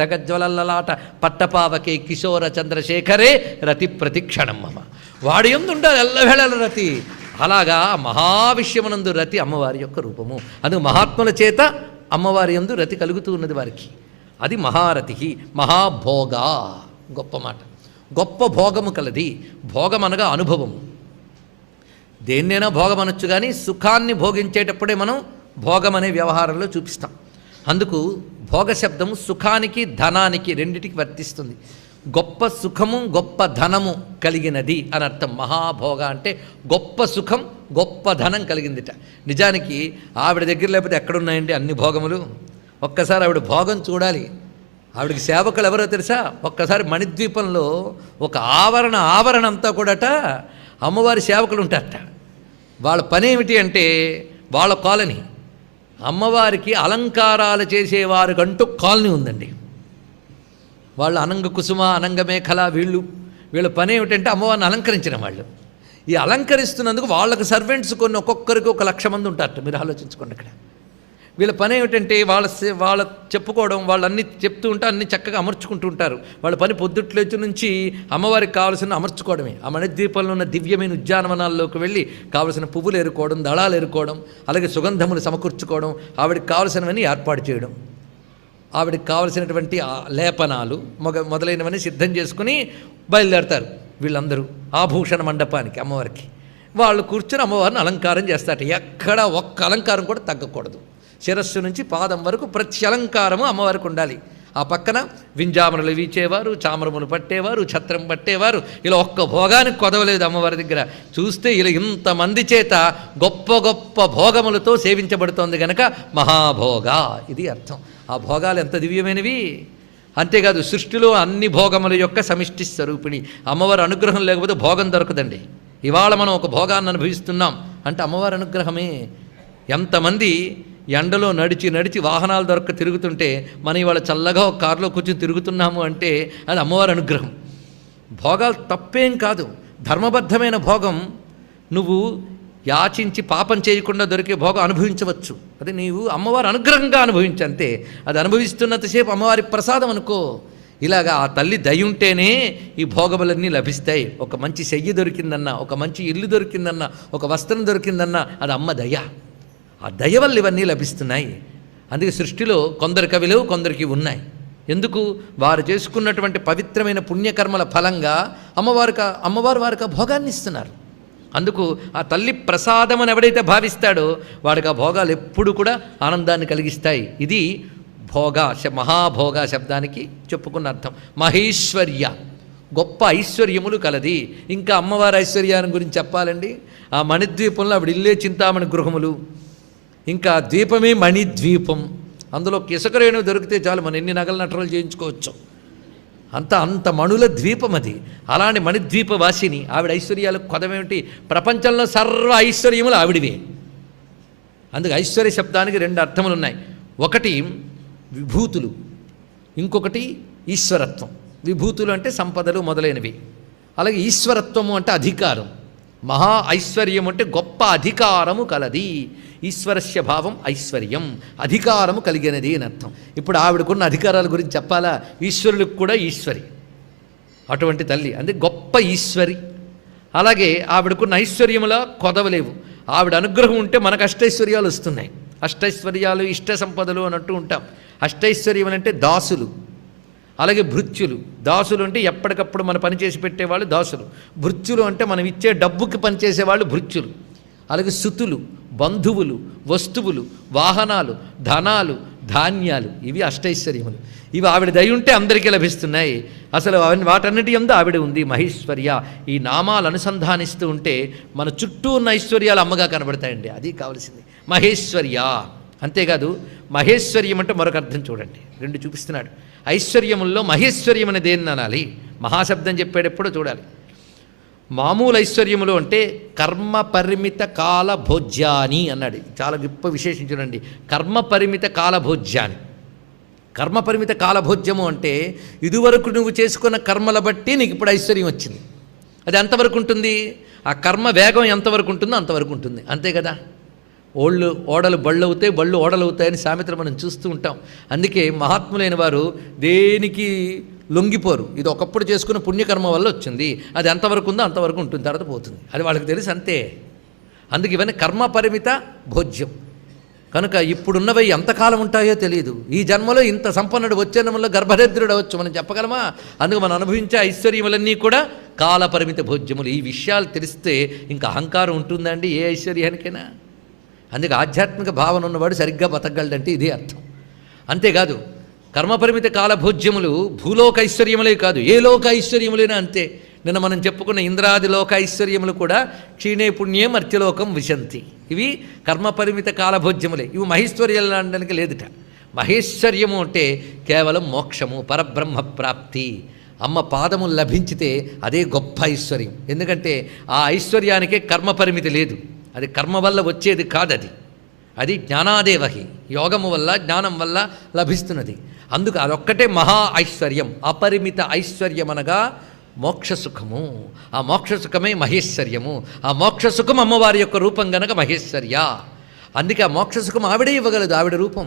ధగజ్వలల్లలాట పట్టపావకే కిశోర చంద్రశేఖరే రతి ప్రతిక్షణం మమ. వాడి యందు ఉండాలి ఎల్లవేళల రతి. అలాగా మహావిశ్వమునందు రతి అమ్మవారి యొక్క రూపము. అందుకు మహాత్ముల చేత అమ్మవారి యందు రతి కలుగుతూ ఉన్నది వారికి. అది మహారతి, మహాభోగా. గొప్ప మాట. గొప్ప భోగము కలది. భోగం అనగా అనుభవము. దేన్నైనా భోగం అనొచ్చు, కానీ సుఖాన్ని భోగించేటప్పుడే మనం భోగం అనే వ్యవహారంలో చూపిస్తాం. అందుకు భోగ శబ్దము సుఖానికి ధనానికి రెండిటికి వర్తిస్తుంది. గొప్ప సుఖము గొప్ప ధనము కలిగినది అని అర్థం. మహాభోగ అంటే గొప్ప సుఖం గొప్ప ధనం కలిగిందిట. నిజానికి ఆవిడ దగ్గర లేకపోతే ఎక్కడున్నాయండి అన్ని భోగములు? ఒక్కసారి ఆవిడ భోగం చూడాలి. ఆవిడకి సేవకులు ఎవరో తెలుసా? ఒక్కసారి మణిద్వీపంలో ఒక ఆవరణ అంతా కూడాట అమ్మవారి సేవకులు ఉంటారట. వాళ్ళ పని ఏమిటి అంటే, వాళ్ళ కాలనీ అమ్మవారికి అలంకారాలు చేసేవారికంటూ కాలనీ ఉందండి. వాళ్ళు అనంగ కుసుమ, అనంగ మేఖల, వీళ్ళ పని ఏమిటంటే అమ్మవారిని అలంకరించిన వాళ్ళు. ఈ అలంకరిస్తున్నందుకు వాళ్ళకు సర్వెంట్స్ కొన్ని ఒక్కొక్కరికి 1,00,000 మంది ఉంటారట. మీరు ఆలోచించుకోండి. అక్కడ వీళ్ళ పని ఏమిటంటే వాళ్ళ చెప్పుకోవడం, వాళ్ళు అన్ని చెప్తూ ఉంటే అన్ని చక్కగా అమర్చుకుంటూ ఉంటారు. వాళ్ళ పని పొద్దుట్లేచి నుంచి అమ్మవారికి కావలసిన అమర్చుకోవడమే. ఆ మణిద్వీపంలో ఉన్న దివ్యమైన ఉద్యానవనాల్లోకి వెళ్ళి కావలసిన పువ్వులు ఏరుకోవడం, దళాలు ఏరుకోవడం, అలాగే సుగంధములు సమకూర్చుకోవడం, ఆవిడకి కావలసినవన్నీ ఏర్పాటు చేయడం, ఆవిడకి కావలసినటువంటి లేపనాలు మొదలైనవన్నీ సిద్ధం చేసుకుని బయలుదేరతారు వీళ్ళందరూ ఆభూషణ మండపానికి అమ్మవారికి. వాళ్ళు కూర్చొని అమ్మవారిని అలంకారం చేస్తారట. ఎక్కడ ఒక్క అలంకారం కూడా తగ్గకూడదు. శిరస్సు నుంచి పాదం వరకు ప్రతి అలంకారము అమ్మవారికి ఉండాలి. ఆ పక్కన వింజామరులు వీచేవారు, చామరములు పట్టేవారు, ఛత్రం పట్టేవారు. ఇలా ఒక్క భోగానికి కొదవలేదు అమ్మవారి దగ్గర. చూస్తే ఇలా ఇంతమంది చేత గొప్ప గొప్ప భోగములతో సేవించబడుతోంది గనక మహాభోగ, ఇది అర్థం. ఆ భోగాలు ఎంత దివ్యమైనవి! అంతేకాదు సృష్టిలో అన్ని భోగముల యొక్క సమిష్టి స్వరూపిణి. అమ్మవారి అనుగ్రహం లేకపోతే భోగం దొరకదండి. ఇవాళ మనం ఒక భోగాన్ని అనుభవిస్తున్నాం అంటే అమ్మవారి అనుగ్రహమే. ఎంతమంది ఎండలో నడిచి వాహనాలు దొరక్క తిరుగుతుంటే మనం ఇవాళ చల్లగా ఒక కారులో కూర్చొని తిరుగుతున్నాము అంటే అది అమ్మవారి అనుగ్రహం. భోగాలు తప్పేం కాదు. ధర్మబద్ధమైన భోగం నువ్వు యాచించి పాపం చేయకుండా దొరికే భోగం అనుభవించవచ్చు. అది నీవు అమ్మవారి అనుగ్రహంగా అనుభవించంతే. అది అనుభవిస్తున్నంతసేపు అమ్మవారి ప్రసాదం అనుకో. ఇలాగా ఆ తల్లి దయ ఉంటేనే ఈ భోగములన్నీ లభిస్తాయి. ఒక మంచి శయ్య దొరికిందన్నా, ఒక మంచి ఇల్లు దొరికిందన్నా, ఒక వస్త్రం దొరికిందన్నా అది అమ్మ దయ. ఆ దయ వల్ల ఇవన్నీ లభిస్తున్నాయి. అందుకే సృష్టిలో కొందరికి అవి లేవు, కొందరికి ఉన్నాయి. ఎందుకు? వారు చేసుకున్నటువంటి పవిత్రమైన పుణ్యకర్మల ఫలంగా అమ్మవారు వారికి ఆ భోగాన్ని ఇస్తున్నారు. అందుకు ఆ తల్లి ప్రసాదం అని ఎవడైతే భావిస్తాడో వాడికి ఆ భోగాలు ఎప్పుడు కూడా ఆనందాన్ని కలిగిస్తాయి. ఇది భోగ, మహాభోగ శబ్దానికి చెప్పుకున్న అర్థం. మహేశ్వర్య, గొప్ప ఐశ్వర్యములు కలది. ఇంకా అమ్మవారి ఐశ్వర్యాన్ని గురించి చెప్పాలండి. ఆ మణిద్వీపంలో ఆవిడ ఇల్లే చింతామణి గృహములు, ఇంకా ద్వీపమే మణిద్వీపం. అందులో ఇసుకరేణు దొరికితే చాలు మనం ఎన్ని నగల నటనలు చేయించుకోవచ్చు. అంత మణుల ద్వీపం అది. అలాంటి మణిద్వీపవాసిని ఆవిడ ఐశ్వర్యాలకు కొదమేమిటి? ప్రపంచంలో సర్వ ఐశ్వర్యములు ఆవిడివే. అందుకు ఐశ్వర్య శబ్దానికి 2 అర్థములు ఉన్నాయి. ఒకటి విభూతులు, ఇంకొకటి ఈశ్వరత్వం. విభూతులు అంటే సంపదలు మొదలైనవి. అలాగే ఈశ్వరత్వము అంటే అధికారం. మహా ఐశ్వర్యం అంటే గొప్ప అధికారము కలది. ఈశ్వరస్య భావం ఐశ్వర్యం, అధికారము కలిగినది అని అర్థం. ఇప్పుడు ఆవిడకున్న అధికారాల గురించి చెప్పాలా? ఈశ్వరులకు కూడా ఈశ్వరి, అటువంటి తల్లి. అందుకే గొప్ప ఈశ్వరి. అలాగే ఆవిడకున్న ఐశ్వర్యముల కొదవలేవు. ఆవిడ అనుగ్రహం ఉంటే మనకు అష్టైశ్వర్యాలు వస్తున్నాయి. అష్టైశ్వర్యాలు ఇష్ట సంపదలు అని అంటూ ఉంటాం. అష్టైశ్వర్యం అంటే దాసులు, అలాగే భృత్యులు. దాసులు అంటే ఎప్పటికప్పుడు మన పని చేసి పెట్టేవాళ్ళు దాసులు. భృత్యులు అంటే మనం ఇచ్చే డబ్బుకి పనిచేసేవాళ్ళు భృత్యులు. అలాగే సుతులు, బంధువులు, వస్తువులు, వాహనాలు, ధనాలు, ధాన్యాలు, ఇవి అష్టైశ్వర్యములు. ఇవి ఆవిడ దయ ఉంటే అందరికీ లభిస్తున్నాయి. అసలు వాటన్నిటి యందు ఆవిడ ఉంది. మహేశ్వర్య. ఈ నామాలు అనుసంధానిస్తూ ఉంటే మన చుట్టూ ఉన్న ఐశ్వర్యాలు అమ్మగా కనబడతాయండి. అది కావలసింది. మహేశ్వర్య. అంతేకాదు మహేశ్వర్యం అంటే మరొక అర్థం చూడండి. 2 చూపిస్తున్నాడు. ఐశ్వర్యముల్లో మహేశ్వర్యం అనేది దేన్ని అనాలి? మహాశబ్దం చెప్పేటప్పుడు చూడాలి. మామూలు ఐశ్వర్యములు అంటే కర్మ పరిమిత కాల భోజ్యాని అన్నాడు. చాలా గొప్ప విశేషం చూడండి. కర్మ పరిమిత కాల భోజ్యాని. కర్మ పరిమిత కాలభోజ్యము అంటే ఇదివరకు నువ్వు చేసుకున్న కర్మల బట్టి నీకు ఇప్పుడు ఐశ్వర్యం వచ్చింది. అది ఎంతవరకు ఉంటుంది? ఆ కర్మ వేగం ఎంతవరకు ఉంటుందో అంతవరకు ఉంటుంది, అంతే కదా. ఓడలు బళ్ళు అవుతాయి, బళ్ళు ఓడలు అవుతాయని సామెతలు మనం చూస్తూ ఉంటాం. అందుకే మహాత్ములైన వారు దేనికి లొంగిపోరు. ఇది ఒకప్పుడు చేసుకున్న పుణ్యకర్మ వల్ల వచ్చింది, అది ఎంతవరకు ఉందో అంతవరకు ఉంటుంది, తర్వాత పోతుంది, అది వాళ్ళకి తెలుసు, అంతే. అందుకే ఇవన్నీ కర్మ పరిమిత భోజ్యం. కనుక ఇప్పుడున్నవి ఎంతకాలం ఉంటాయో తెలియదు. ఈ జన్మలో ఇంత సంపన్నుడు, వచ్చే జన్మలో గర్భదరిద్రుడు అవ్వచ్చు, మనం చెప్పగలమా? అందుకు మనం అనుభవించే ఐశ్వర్యములన్నీ కూడా కాలపరిమిత భోజ్యములు. ఈ విషయాలు తెలిస్తే ఇంకా అహంకారం ఉంటుందండి ఏ ఐశ్వర్యానికైనా? అందుకే ఆధ్యాత్మిక భావన ఉన్నవాడు సరిగ్గా బతకగలడంటే ఇదే అర్థం. అంతేకాదు, కర్మపరిమిత కాలభోజ్యములు భూలోక ఐశ్వర్యములే కాదు, ఏ లోక ఐశ్వర్యములైనా అంతే. నిన్న మనం చెప్పుకున్న ఇంద్రాది లోక ఐశ్వర్యములు కూడా క్షీణే పుణ్యం అర్త్యలోకం విశంతి. ఇవి కర్మపరిమిత కాలభోజ్యములే. ఇవి మహేశ్వర్యాలు అనడానికి లేదుట. మహేశ్వర్యము అంటే కేవలం మోక్షము, పరబ్రహ్మ ప్రాప్తి. అమ్మ పాదములు లభించితే అదే గొప్ప ఐశ్వర్యం. ఎందుకంటే ఆ ఐశ్వర్యానికే కర్మపరిమితి లేదు, అది కర్మ వల్ల వచ్చేది కాదది, అది జ్ఞానాదేవహి, యోగము వల్ల జ్ఞానం వల్ల లభిస్తున్నది. అందుకు అదొక్కటే మహా ఐశ్వర్యం. అపరిమిత ఐశ్వర్యం అనగా మోక్షసుఖము. ఆ మోక్షసుఖమే మహేశ్వర్యము. ఆ మోక్షసుఖం అమ్మవారి యొక్క రూపం గనక మహేశ్వర్య. అందుకే ఆ మోక్షసుఖం ఆవిడే ఇవ్వగలదు, ఆవిడ రూపం.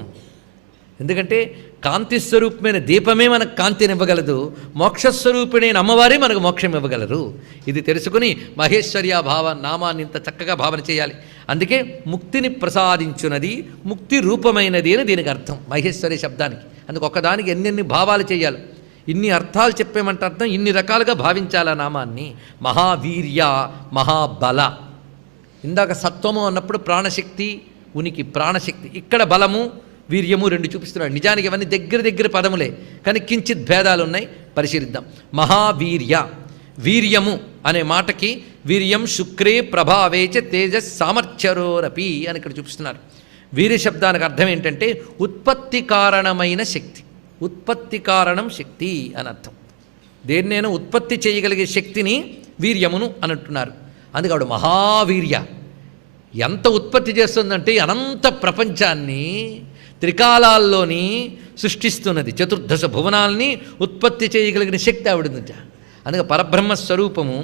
ఎందుకంటే కాంతిస్వరూపమైన దీపమే మనకు కాంతిని ఇవ్వగలదు, మోక్షస్వరూపిణైన అమ్మవారే మనకు మోక్షం ఇవ్వగలరు. ఇది తెలుసుకుని మహేశ్వర్య భావ నామాన్ని ఇంత చక్కగా భావన చేయాలి. అందుకే ముక్తిని ప్రసాదించున్నది, ముక్తి రూపమైనది అని దీనికి అర్థం మహేశ్వరి శబ్దానికి. అందుకు ఒకదానికి ఎన్నెన్ని భావాలు చేయాలి, ఇన్ని అర్థాలు చెప్పేమంటే అర్థం ఇన్ని రకాలుగా భావించాల నామాన్ని. మహావీర్య, మహాబల. ఇందాక సత్వము అన్నప్పుడు ప్రాణశక్తి, ఉనికి, ప్రాణశక్తి. ఇక్కడ బలము, వీర్యము రెండు చూపిస్తున్నాడు. నిజానికి ఇవన్నీ దగ్గర పదములే, కానీ కించిత్ భేదాలు ఉన్నాయి, పరిశీలిద్దాం. మహావీర్య, వీర్యము అనే మాటకి వీర్యం శుక్రే ప్రభావేచ తేజస్ సామర్థ్యరోరపి అని ఇక్కడ చూపిస్తున్నారు. వీర్య శబ్దానికి అర్థం ఏంటంటే ఉత్పత్తి కారణమైన శక్తి. ఉత్పత్తి కారణం శక్తి అని అర్థం. దేన్నైనా ఉత్పత్తి చేయగలిగే శక్తిని వీర్యమును అని అంటున్నారు. అందుకే ఆవిడ మహావీర్య. ఎంత ఉత్పత్తి చేస్తుందంటే అనంత ప్రపంచాన్ని త్రికాలాల్లోని సృష్టిస్తున్నది. చతుర్దశ భువనాల్ని ఉత్పత్తి చేయగలిగిన శక్తి ఆవిడనుంట. అందుకే పరబ్రహ్మ స్వరూపము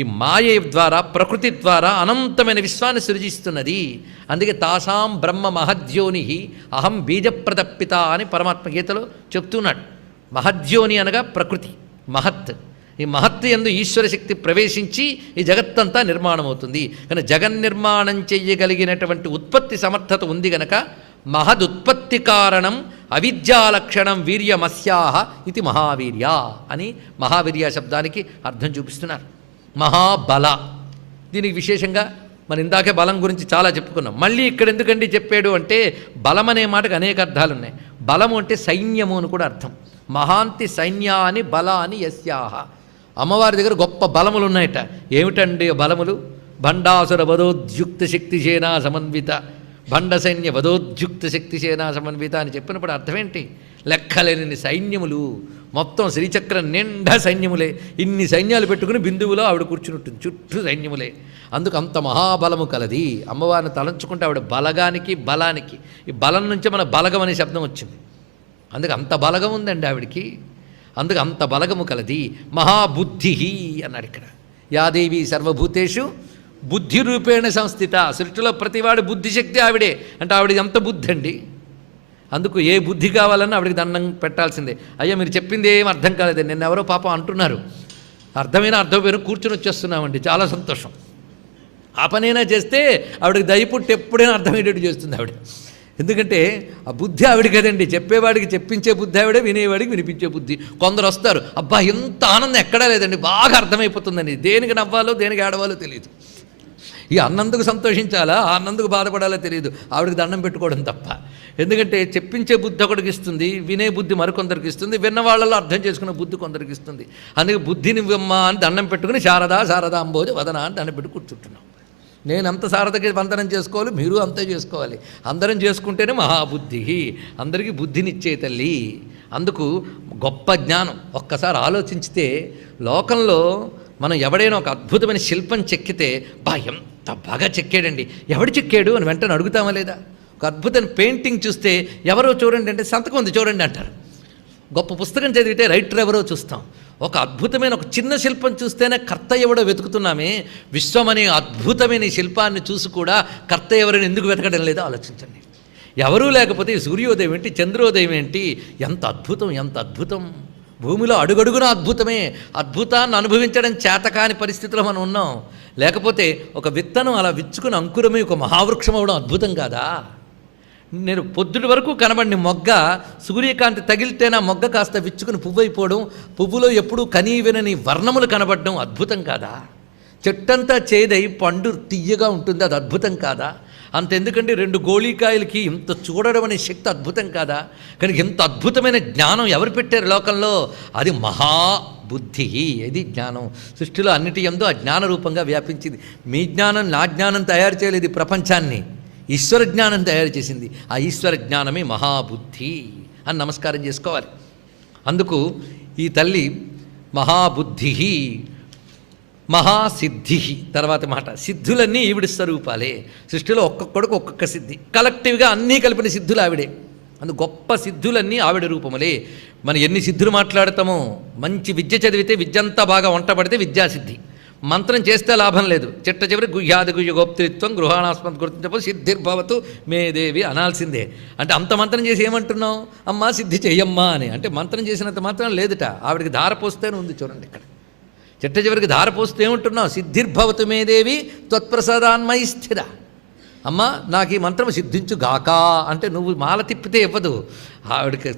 ఈ మాయ ద్వారా, ప్రకృతి ద్వారా అనంతమైన విశ్వాన్ని సృజిస్తున్నది. అందుకే తాసాం బ్రహ్మ మహద్యోని అహం బీజప్రదప్పిత అని పరమాత్మ గీతలో చెప్తున్నాడు. మహద్యోని అనగా ప్రకృతి, మహత్. ఈ మహత్ యందు ఈశ్వర శక్తి ప్రవేశించి ఈ జగత్తంతా నిర్మాణం అవుతుంది. కానీ జగన్నిర్మాణం చెయ్యగలిగినటువంటి ఉత్పత్తి సమర్థత ఉంది గనక మహదుత్పత్తి కారణం అవిద్యాలక్షణం వీర్యమస్యాహ ఇది మహావీర్య అని మహావీర్య శబ్దానికి అర్థం చూపిస్తున్నారు. మహాబల, దీనికి విశేషంగా మన ఇందాకే బలం గురించి చాలా చెప్పుకున్నాం. మళ్ళీ ఇక్కడ ఎందుకండి చెప్పాడు అంటే బలం అనే మాటకు అనేక అర్థాలు ఉన్నాయి. బలము అంటే సైన్యము అని కూడా అర్థం. మహాంతి సైన్యాని బలాని యస్యాహ. అమ్మవారి దగ్గర గొప్ప బలములు ఉన్నాయట. ఏమిటండి బలములు? భండాసుర వదోద్యుక్త శక్తిసేనా సమన్విత, భండ సైన్య వదోద్యుక్త శక్తిసేనా సమన్విత అని చెప్పినప్పుడు అర్థమేంటి? లెక్కలేని సైన్యములు, మొత్తం శ్రీచక్రం నిండా సైన్యములే. ఇన్ని సైన్యాలు పెట్టుకుని బిందువులో ఆవిడ కూర్చుంటుంది, చుట్టూ సైన్యములే. అందుకు అంత మహాబలము కలది. అమ్మవారిని తలంచుకుంటే ఆవిడ బలగానికి, బలానికి, ఈ బలం నుంచే మన బలగం అనే శబ్దం వచ్చింది. అందుకు అంత బలగం ఉందండి ఆవిడికి. అందుకు అంత బలగము కలది. మహాబుద్ధి అన్నాడు ఇక్కడ. యాదేవి సర్వభూతేషు బుద్ధి రూపేణ సంస్థిత. సృష్టిలో ప్రతివాడి బుద్ధిశక్తి ఆవిడే. అంటే ఆవిడ ఎంత బుద్ధి అండి. అందుకు ఏ బుద్ధి కావాలన్నా ఆవిడికి దండం పెట్టాల్సిందే. అయ్యా మీరు చెప్పింది ఏం అర్థం కాలేదండి, నిన్న ఎవరో పాపం అంటున్నారు, అర్థమైనా అర్థమైనా కూర్చొని వచ్చేస్తున్నామండి, చాలా సంతోషం. ఆ పనైనా చేస్తే ఆవిడకి దయపుట్టి ఎప్పుడైనా అర్థమయ్యేటట్టు చేస్తుంది ఆవిడ. ఎందుకంటే ఆ బుద్ధి ఆవిడ కదండి. చెప్పేవాడికి చెప్పించే బుద్ధి ఆవిడే, వినేవాడికి వినిపించే బుద్ధి. కొందరు వస్తారు, అబ్బా ఎంత ఆనందం ఎక్కడా లేదండి, బాగా అర్థమైపోతుందండి, దేనికి నవ్వాలో దేనికి ఏడవాలో తెలియదు. ఈ అన్నందుకు సంతోషించాలా, ఆ అన్నందుకు బాధపడాలో తెలియదు. ఆవిడకి దండం పెట్టుకోవడం తప్ప. ఎందుకంటే చెప్పించే బుద్ధి ఒకటికి ఇస్తుంది, వినే బుద్ధి మరికొందరికి ఇస్తుంది, విన్న వాళ్ళలో అర్థం చేసుకునే బుద్ధి కొందరికి ఇస్తుంది. అందుకే బుద్ధిని ఇవ్వమ్మా అని దండం పెట్టుకుని శారదా శారదాంబోజ వదన అని దండం పెట్టి కూర్చుంటున్నాం. నేను అంత శారదకి వందనం చేసుకోవాలి, మీరు అంతే చేసుకోవాలి. అందరం చేసుకుంటేనే మహాబుద్ధి, అందరికీ బుద్ధినిచ్చే తల్లి. అందుకు గొప్ప జ్ఞానం. ఒక్కసారి ఆలోచించితే లోకంలో మనం ఎవడైనా ఒక అద్భుతమైన శిల్పం చెక్కితే ఎంత బాగా చెక్కాడండి, ఎవడు చెక్కాడు అని వెంటనే అడుగుతామా లేదా? ఒక అద్భుతమైన పెయింటింగ్ చూస్తే ఎవరో చూడండి అంటే సంతకం ఉంది చూడండి అంటారు. గొప్ప పుస్తకం చదివితే రైటర్ ఎవరో చూస్తాం. ఒక అద్భుతమైన ఒక చిన్న శిల్పం చూస్తేనే కర్త ఎవడో వెతుకుతున్నామే. విశ్వం అనే అద్భుతమైన ఈ శిల్పాన్ని చూసి కూడా కర్త ఎవరైనా ఎందుకు వెతకడం లేదో ఆలోచించండి. ఎవరూ లేకపోతే సూర్యోదయం ఏంటి, చంద్రోదయం ఏంటి, ఎంత అద్భుతం, ఎంత అద్భుతం. భూమిలో అడుగడుగున అద్భుతమే. అద్భుతాన్ని అనుభవించడం చేతకాని పరిస్థితిలో మనం ఉన్నాం. లేకపోతే ఒక విత్తనం అలా విచ్చుకుని అంకురమే ఒక మహావృక్షం అవడం అద్భుతం కాదా? నేను పొద్దుటి వరకు కనబడిన మొగ్గ సూర్యకాంతి తగిలితేనా మొగ్గ కాస్త విచ్చుకుని పువ్వు అయిపోవడం, పువ్వులో ఎప్పుడూ కనీవినని వర్ణములు కనబడడం అద్భుతం కాదా? చెట్టంతా చేదై పండు తియ్యగా ఉంటుంది, అది అద్భుతం కాదా? అంతెందుకంటే 2 గోళీకాయలకి ఇంత చూడడం అనే శక్తి అద్భుతం కాదా? కానీ ఇంత అద్భుతమైన జ్ఞానం ఎవరు పెట్టారు లోకంలో? అది మహాబుద్ధి. ఇది జ్ఞానం. సృష్టిలో అన్నిటి యందు ఆ జ్ఞాన రూపంగా వ్యాపించింది. మీ జ్ఞానం నా జ్ఞానం తయారు చేయలేదు ప్రపంచాన్ని, ఈశ్వర జ్ఞానం తయారు చేసింది. ఆ ఈశ్వర జ్ఞానమే మహాబుద్ధి అని నమస్కారం చేసుకోవాలి. అందుకు ఈ తల్లి మహాబుద్ధి, మహాసిద్ధి. తర్వాత మాట సిద్ధులన్నీ ఈవిడి స్వరూపాలే. సృష్టిలో ఒక్కొక్కడికి ఒక్కొక్క సిద్ధి, కలెక్టివ్గా అన్నీ కలిపిన సిద్ధులు ఆవిడే. అందుకు గొప్ప సిద్ధులన్నీ ఆవిడ రూపములే. మనం ఎన్ని సిద్ధులు మాట్లాడతామో, మంచి విద్య చదివితే విద్యంతా బాగా వంటపడితే విద్యాసిద్ధి, మంత్రం చేస్తే లాభం లేదు. చిట్ట చివరి గుహ్యాదిగుహ్య గోప్తృత్వం గృహాణాస్మత్ గుర్తించకపోతే సిద్ధిర్భవతు మేదేవి అనాల్సిందే. అంటే అంత మంత్రం చేసి ఏమంటున్నావు? అమ్మా సిద్ధి చెయ్యమ్మా అని. అంటే మంత్రం చేసినంత మాత్రం లేదుట, ఆవిడికి ధార పోస్తేనే ఉంది. చూడండి ఇక్కడ చిట్ట చివరికి ధార పోస్తే ఏమంటున్నావు? సిద్ధిర్భవతు మేదేవి త్వత్ప్రసాదాన్మయి స్థిర. అమ్మా నాకు ఈ మంత్రం సిద్ధించు గాక అంటే నువ్వు మాల తిప్పితే ఇవ్వదు, ఆవిడకి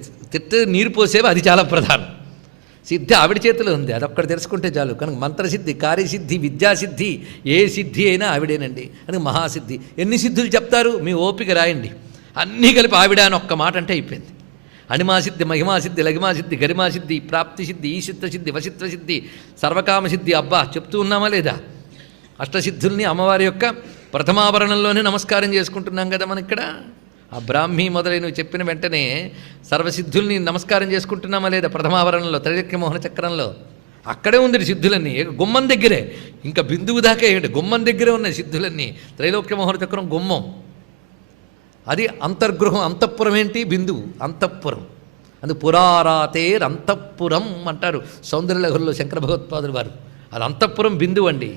నీరు పోసేవి, అది చాలా ప్రధానం. సిద్ధి ఆవిడ చేతిలో ఉంది, అదొక్కటి తెలుసుకుంటే చాలు. కనుక మంత్రసిద్ధి, కార్యసిద్ధి, విద్యాసిద్ధి, ఏ సిద్ధి అయినా ఆవిడేనండి. అని మహాసిద్ధి. ఎన్ని సిద్ధులు చెప్తారు? మీ ఓపిక రాయండి. అన్నీ కలిపి ఆవిడ అని ఒక్క మాట అంటే అయిపోయింది. అణిమాసిద్ధి, మహిమాసిద్ధి, లఘిమాసిద్ధి, గరిమాసిద్ధి, ప్రాప్తిసిద్ధి, ఈశిత్వసిద్ధి, వశిత్వసిద్ధి, సర్వకామసిద్ధి. అబ్బా చెప్తూ ఉన్నామా లేదా? అష్టసిద్ధుల్ని అమ్మవారి యొక్క ప్రథమావరణంలోనే నమస్కారం చేసుకుంటున్నాం కదా మనం ఇక్కడ. ఆ బ్రాహ్మీ మొదలైనవి చెప్పిన వెంటనే సర్వసిద్ధుల్ని నమస్కారం చేసుకుంటున్నామా లేదా? ప్రథమావరణంలో త్రైలోక్యమోహన చక్రంలో అక్కడే ఉంది సిద్ధులన్నీ, గుమ్మం దగ్గరే. ఇంకా బిందువు దాకా ఏంటి, గుమ్మం దగ్గరే ఉన్నాయి సిద్ధులన్నీ. త్రైలోక్యమోహన చక్రం గుమ్మం, అది అంతర్గృహం. అంతఃపురం ఏంటి? బిందువు, అంతఃపురం. అందుకు పురారాతేర్ అంతఃపురం అంటారు సౌందర్యలహరిలో శంకర భగవత్పాదులు వారు. అది అంతఃపురం బిందువు అండి.